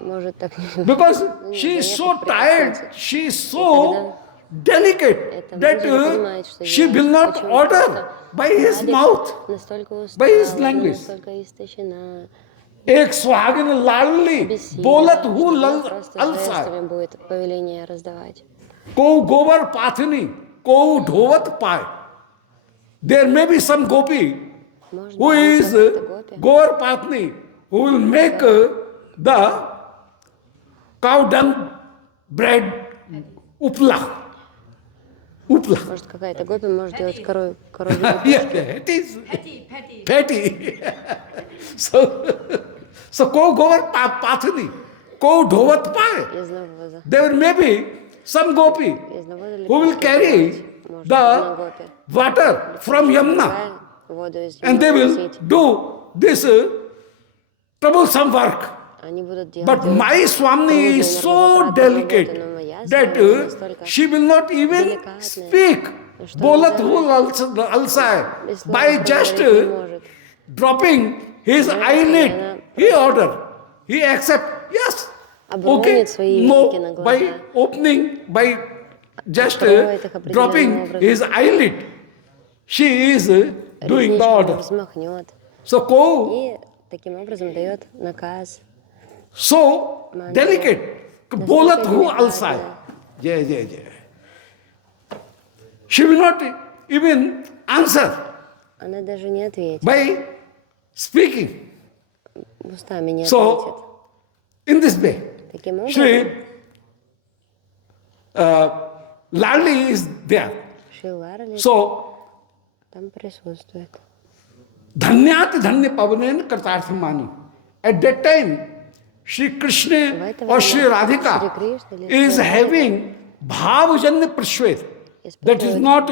Может так Because she is so tired, she is so delicate that she will not order by his mouth, настолько by his устала, language. настолько истощена. एक सुहागिन लाडली Бессильна, बोलत что हूँ она लल просто अलसा жестами будет повеление раздавать. को गोबर पाथनी को ढोवत पाए. There may be some gopi Может who быть, is какая-то гопи, gobar pathni who will make the cow dung bread upla. Upla. может какая-то гопи может делать коровью. Yeah, it is petty. So ko gobar pathni ko ढोवत पाए. Из навоза. There may be some gopi Из навоза who will carry the water from Yamuna, воду из and they will носить. do this troublesome work. Они будут делать But my Swami is so delicate that she will not even speak. Bolat hul alsa, by just dropping his eyelid, he order, he accept, yes, okay, no, by opening, by just dropping his eyelid, she is doing the order. Взмахнет. So, И таким образом дает наказ. so delicate. Bolat hu alsa. Yeah. She will not even answer Она даже не ответит. by speaking. Устами не ответит. So, in this way, Таким образом, Shri Lali is there. Шри Ларали So, там присутствует. Dhanyat Dhanya Pavanen Kartarthamani. At that time, Shri Krishna or Shri Radhika is having Bhavajanya Prashvet. That is not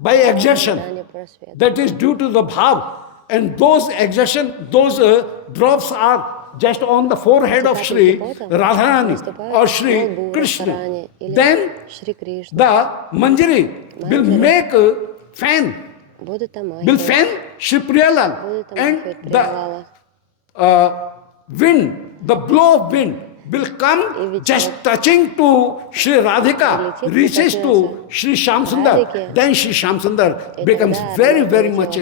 by exertion. That is due to the bhav. And those exertion, those drops are just on the forehead of Shri Radharani or Shri Krishna. Then Шри Кришна. the Manjari will make a fan, Будут там will fan Shri Priyalal. And the wind, the blow of wind will come just touching to Shri Radhika, reaches to Shri Shamsundar. Then Shri Shamsundar becomes very, very much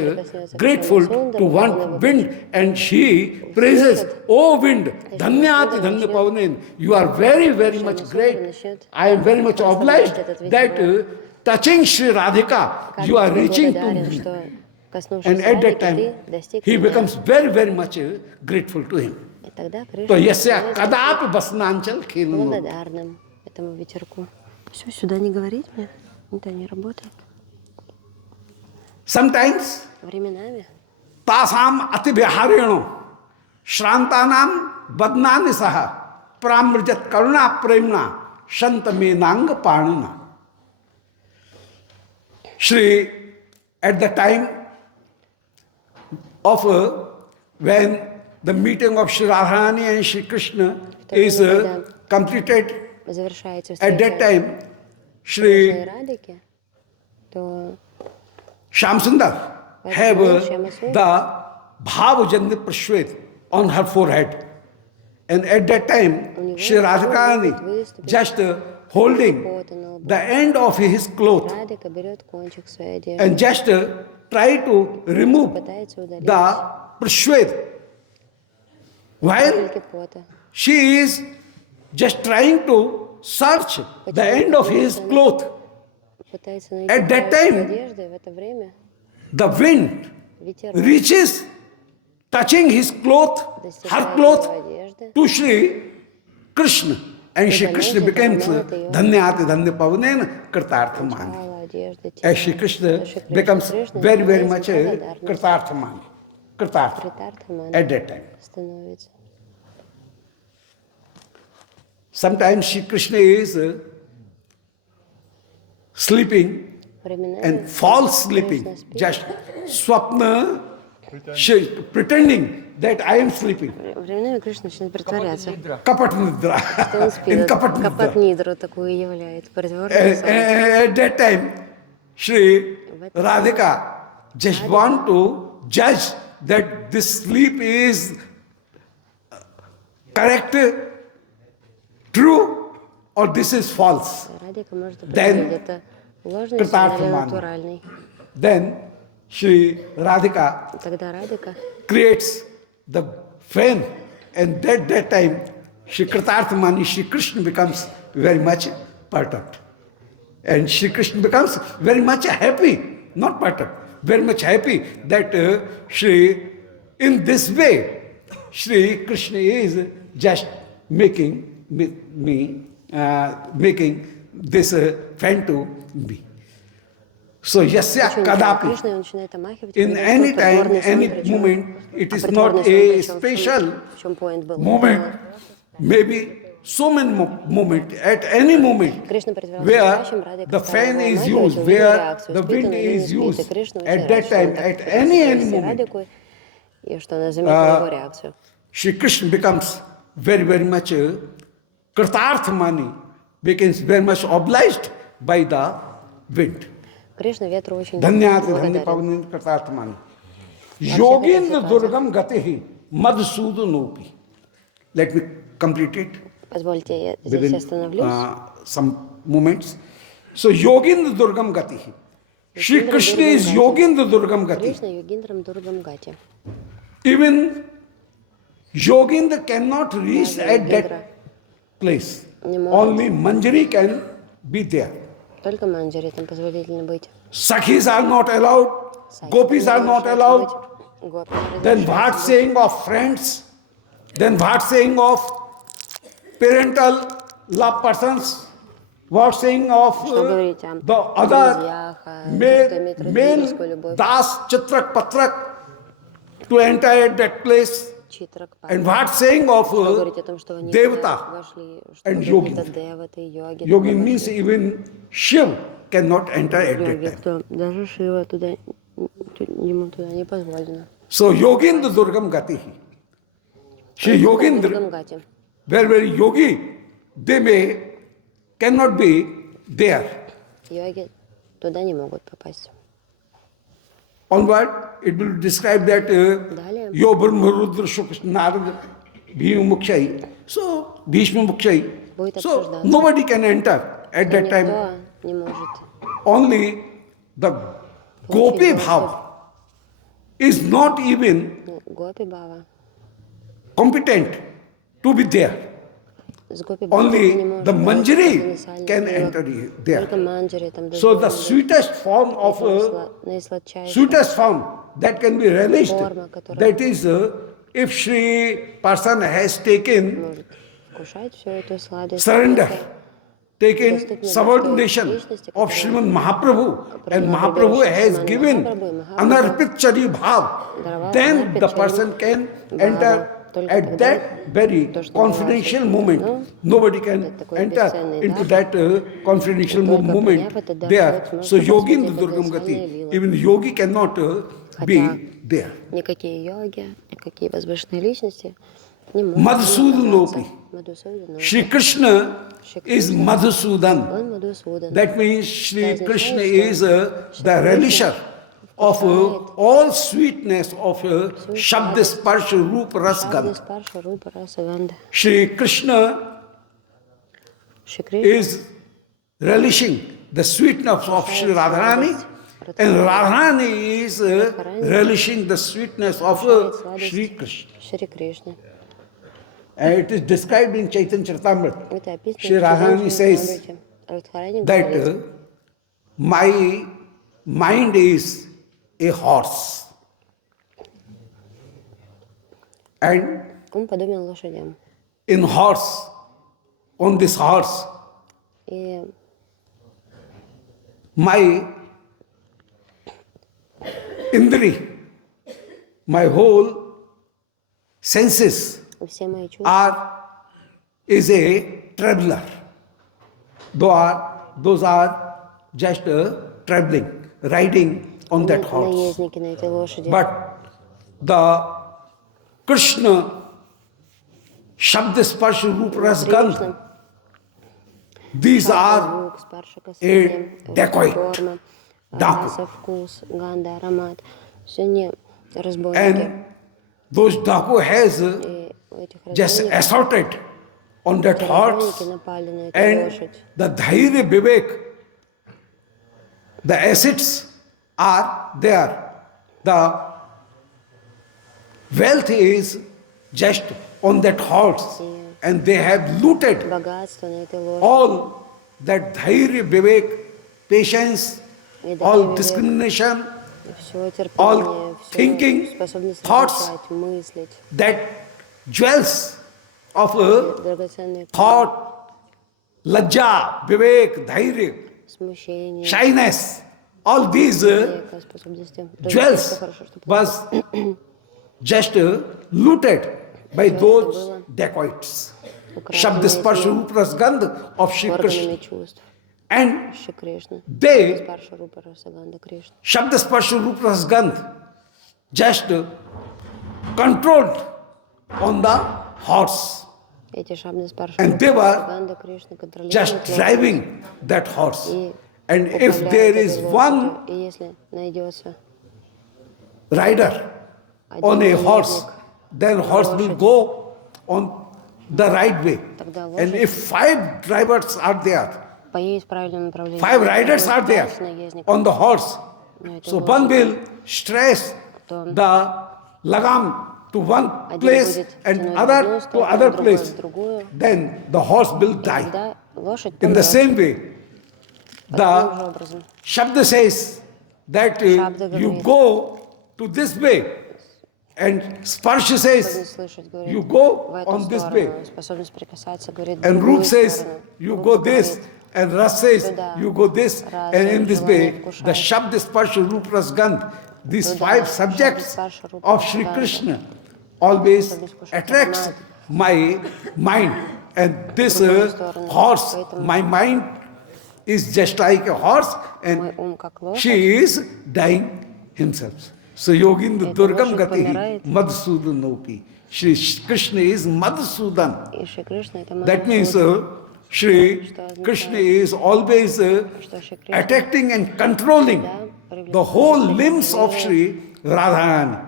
grateful to one wind, and she praises, "Oh wind, dhanyati dhanya pavanen, you are very, very much great. I am very much obliged that touching Shri Radhika, you are reaching to me." And at that time, he becomes very, very much grateful to him. Тогда То Кришна если кадапи баснанчал хилну. благодарным этому ветерку. Все, сюда не говорить мне. Это не работает. Sometimes Временами तासाम अति विहारेणो श्रांतानाम बदनानि सह प्रामृजत करुणा प्रेमणा संत मेनांग पाणिना. Shri, at the time of when the meeting of Shri Radharani and Shri Krishna is completed, завершается at that встреча time, Кришны Shri и Радхики, то Shamsundar have the Bhavajanya Prashvet on her forehead. And at that time, Shri Radharani just holding the end of his cloth Радхика берет кончик своей одежды, and just try to remove пытается удалить the Prashvet. While капельки пота. she is just trying to search the end of his cloth, Пытается найти At that край time, одежды, в это время the wind ветерок reaches, touching his cloth, her достигает cloth, его одежды, to Shri Krishna. And Shri Krishna becomes Dhanyati Dhanya Pavanen Kartarthamani. мало одежды, As Shri Krishna becomes very, very much Kartarthamani. Kartartha Критартхаман at that time. становится. Sometimes Shri Krishna is sleeping Временами and false sleeping, Кришна спит. just swapna, pretending that I am sleeping. Временами Кришна начинает притворяться, Kapat nidra. что он спит. In kapat Капат nidra. нидру такую являет, притворный сон. At that time, Shri Radhika just want to judge that this sleep is correct, true, or this is false. Радика может Then, определить, это ложный сон или Критартхаман. натуральный. Then Shri Radhika Тогда Радика creates the fan, and that time Shri Kritarthamani, Shri Krishna becomes very much perturbed. And Shri Krishna becomes very much happy, not perturbed, very much happy that in this way, Shri Krishna is just making making this fan to me. So, yasya Кришна kadapi, он начинает омахивать. in any time, any moment, it is not a special moment. Maybe so many moments, at any moment, Кришна притворялся where спящим ради the костра fan is Майи, used, увидел where реакцию, the спит wind он или не is спит, и used, Кришна at that удивляется, что он time, так at пытался any завести moment, Радику, и что она заметила его реакцию. Shri Krishna becomes very much Kritarthamani, becomes very much obliged by the wind. Кришна ветру очень Dhanyate благодарен. dhanyapavani Kritarthamani. Yogindra durgam gatehi madhusudanopi. Let me complete it Позвольте, я здесь within остановлюсь. some moments. So Yogindra durgam gatihi. Shri Krishna is Yogindra durgam gati. Кришна Йогиндрам Дургам Гати. Even Yogindra cannot reach at that place. Only Manjari can be there. Только Манджари там позволительно быть. Sakhis are not allowed. Gopis are not allowed. Then what saying of friends? Then what saying of parental love persons? What saying of the other male das, chitrak, patrak to enter at that place? And what saying of Devata and Yogi? Yogi means even Shiv cannot enter at that time. Даже Шива туда, ему туда не позволено. So Yogindra Durgam Gatihi. Shri Yogindra, where yogi, they cannot be there. Йоги туда не могут попасть. Onward, it will describe that Yo Brahma Rudra Shukra Narada Bhima Mukshai. So Bhishma Mukshai. So nobody can enter at that time. Никто не может. Only the Gopi Bhava is not even Гопи Бава. competent to be there. С Гопи Бава Only не может the быть Manjari потенциальный can диалог. enter there. Только Манджари там So the дозволено. sweetest form of Наисладчайшая sweetest form that can be relished, форма, которая that is if Shri person has taken может вкушать всю эту сладость. surrender, taken subordination of Sriman Mahaprabhu, and Mahaprabhu has given anarpit chari bhav, then the person can enter at that very confidential moment. Nobody can enter into that confidential moment there. So Yogindra Durgam Gati, even yogi cannot be there. Никакие йоги, никакие возвышенные личности не могут Madhusudanopi. Мадхусудана. Shri Krishna is Madhusudan. Он Мадхусудан. That means Shri Krishna is the relisher of all sweetness of Shabd Sparsh Roop Ras Gandh. Спарша Рупа Раса Ганда. Shri Krishna Шри Кришна is relishing the sweetness of Shri Radharani, and Radharani is relishing the sweetness of Shri Krishna. Шри Кришна. And it is described in Chaitanya Charitamrita. Это описано Shri в Radharani Чайтанье says Чаритамрите. Радхарани that говорит, my mind is a horse, and он подобен лошадям. in horse, on this horse, И my indri, my whole senses все мои чувства is a traveler. Those are just traveling, riding on that horse. наездники на этой лошади. But the Krishna Shabd Sparsh Roop Ras Gandh, these are Звук, спарша, касание, dacoit, форма, daku. раса, вкус, ганда, аромат. Все не разбойники. And those Daku has И у этих just разбойников assaulted on that horse, разбойники напали на эту and лошадь. the Dhairya Vivek, the assets are there. The wealth is just on that horse, and they have looted Богатство на этой лошади. all that Dhairya Vivek, patience, all discrimination, Все all терпение, все thinking, способность thoughts, различать, мыслить. that jewels of Драгоценные thought, lajja, vivek, dhairya, смущение, shyness, all these века, способности. jewels Хорошо, что was just looted by those dacoits. Shabd Sparsh Roop Ras Gandh of Shri Krishna. органами чувств And Шри Кришны. they, Спарша Рупа Расаганда Кришна. Shabd Sparsh Roop Ras Gandh, just controlled on the horse. Эти Шабды Спарша And they Рупа were Расаганда Кришна контролируют just лошадь driving that horse. и And if управляют there этой is лошадью. one И если найдется rider on a horse, then horse will go on the right way. Тогда And лошадь if 5 drivers are there, поедет в правильном направлении. 5 riders are there on the horse, so one will stress the lagam to one place and other to other place, then the horse will die. Тогда лошадь In the помрет. same way, Таким же the образом. Shabda says that you go to this way, and Sparsha says Способность слышать, говорит, you go в эту on this way, сторону. Способность прикасаться, говорит, в and другую Roop says сторону. you Руpa go this, говорит, and Ras says туда. you go this, Раса and in this желание way, вкушать. the Shabda Sparsha Roop Ras Gandh, these Туда. 5 subjects Шабда, Спарша, Рупа, of Shri Гандха. Krishna always Способность вкушать attracts аромат. my mind, and this другую сторону. horse, Поэтому my mind is just like a horse, and мой ум как лошадь. she is dying himself. So Yogindu Эта Durgam лошадь Gati помирает. Madhusudanopi. Shri Krishna is Madhusudan. И Шри Кришна это That means Мадхусудан. Shri Krishna is always Что Шри Кришна attacking and controlling the whole limbs of Shri Radharani.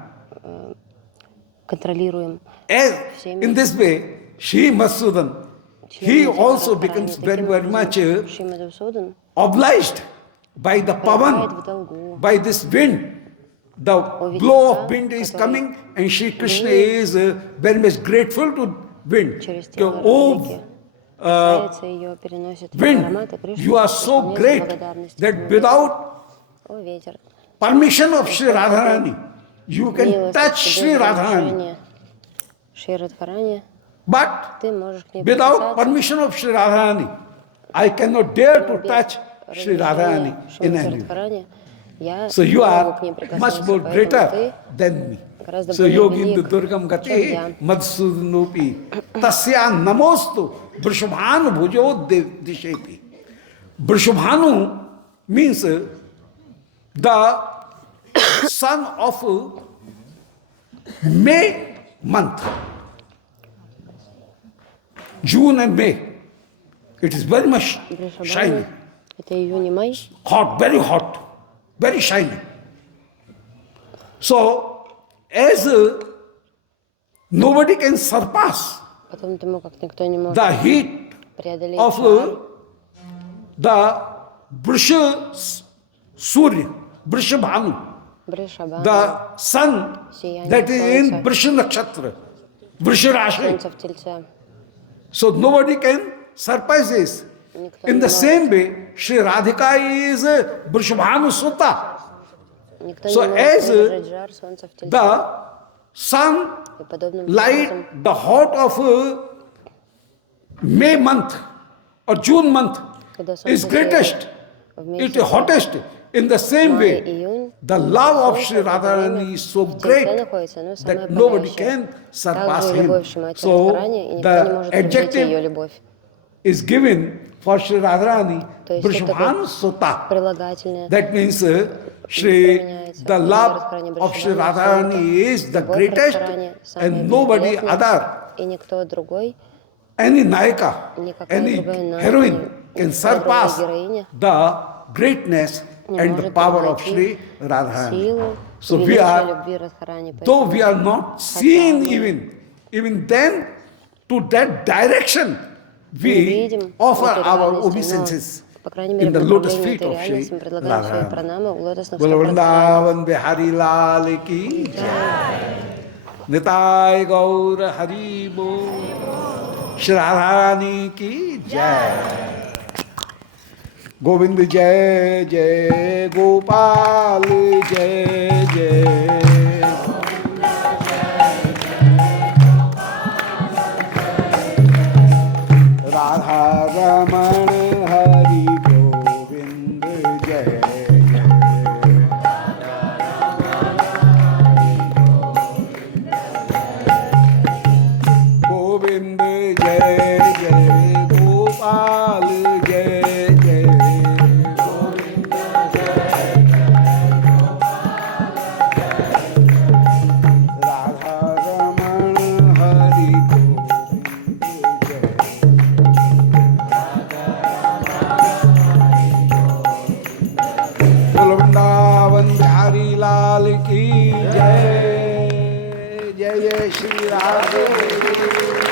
контролируем. As in this way, Shri Madhusudan, he also becomes very, very much Шри Мадхусудан obliged by the пребывает в pavan, долгу. by this wind. The blow of wind is coming, and Shri Krishna is very much grateful to wind. Через That, тело oh, Радхики касается ее, переносит wind, аромат, и Кришна you are so исполняет great благодарность. that without О, ветер. permission of Shri Radharani, you can Милость touch Shri тебе, Radharani. разрешение Шри Радхарани, But ты можешь к ней without прикасаться. permission of Shri Radharani, I cannot dare to Без touch Shri разрешения Radharani in Шримати any way. Радхарани, я So не you могу к ней are прикоснуться, much more поэтому greater ты than me. гораздо So более Yogindu велик, Durgam чем Gati я. Madhusudanopi Tasya Namostu Vrishabhanu Bhujo Dishepi. Vrishabhanu means the son of May month. June and May. It is very much shiny. Вришабхану, это июнь и май, Hot, very shiny. So, as nobody can surpass потом тому, как никто не может the heat преодолеть of жар, the Vrisha Surya, Vrisha Bhanu, Вришабхану, the sun сияние that is in солнца, Vrisha Nakshatra, Vrisha Rashi. солнце в Тельце. So nobody can surpass this. Никто In не the может. same way, Shri Radhika is Vrishabhanu Sutta. Никто So не может as выдержать жар солнца в Тельце. the sun И подобным light, образом, the hot of May month or June month когда is солнце greatest, в it месяц is hottest. In the same май, way, июнь, the love of солнце Shri в это время Radharani is so в Тельце great находится, оно самое that nobody палящее. can surpass Также him. любовь Шримати So Радхарани, и никто не the может превзойти ее adjective любовь. is given for Shri Radharani, То есть это Vrishabhanu такое Sutta. прилагательное. That means Shri, the love of Shri Radharani is the Любовь greatest, Радхарани самая and nobody великолепная, other, и никто другой, any Naika, никакая any другая Найка, heroine can никакая surpass другая героиня the greatness не and the может power of превзойти Shri Radharani. силу So и we величие are, любви Радхарани. though Поэтому we are not seen мы even then, to that direction не we видим offer этой our реальности, obeisances но, по крайней мере, in в the lotus направлении feet этой of реальности мы Shri предлагаем свои Radharani. пранамы у лотосных Bolo стоп Радхарани. Vrindavan Bihari Lal ki jai. Nitai Gaur Hari Bo. Shri Radharani ki jai. Govind jai jai, Gopal jai jai. Radha Raman Hari Govind jai jai. Govind jai लाल की जय जय जय श्री राधे।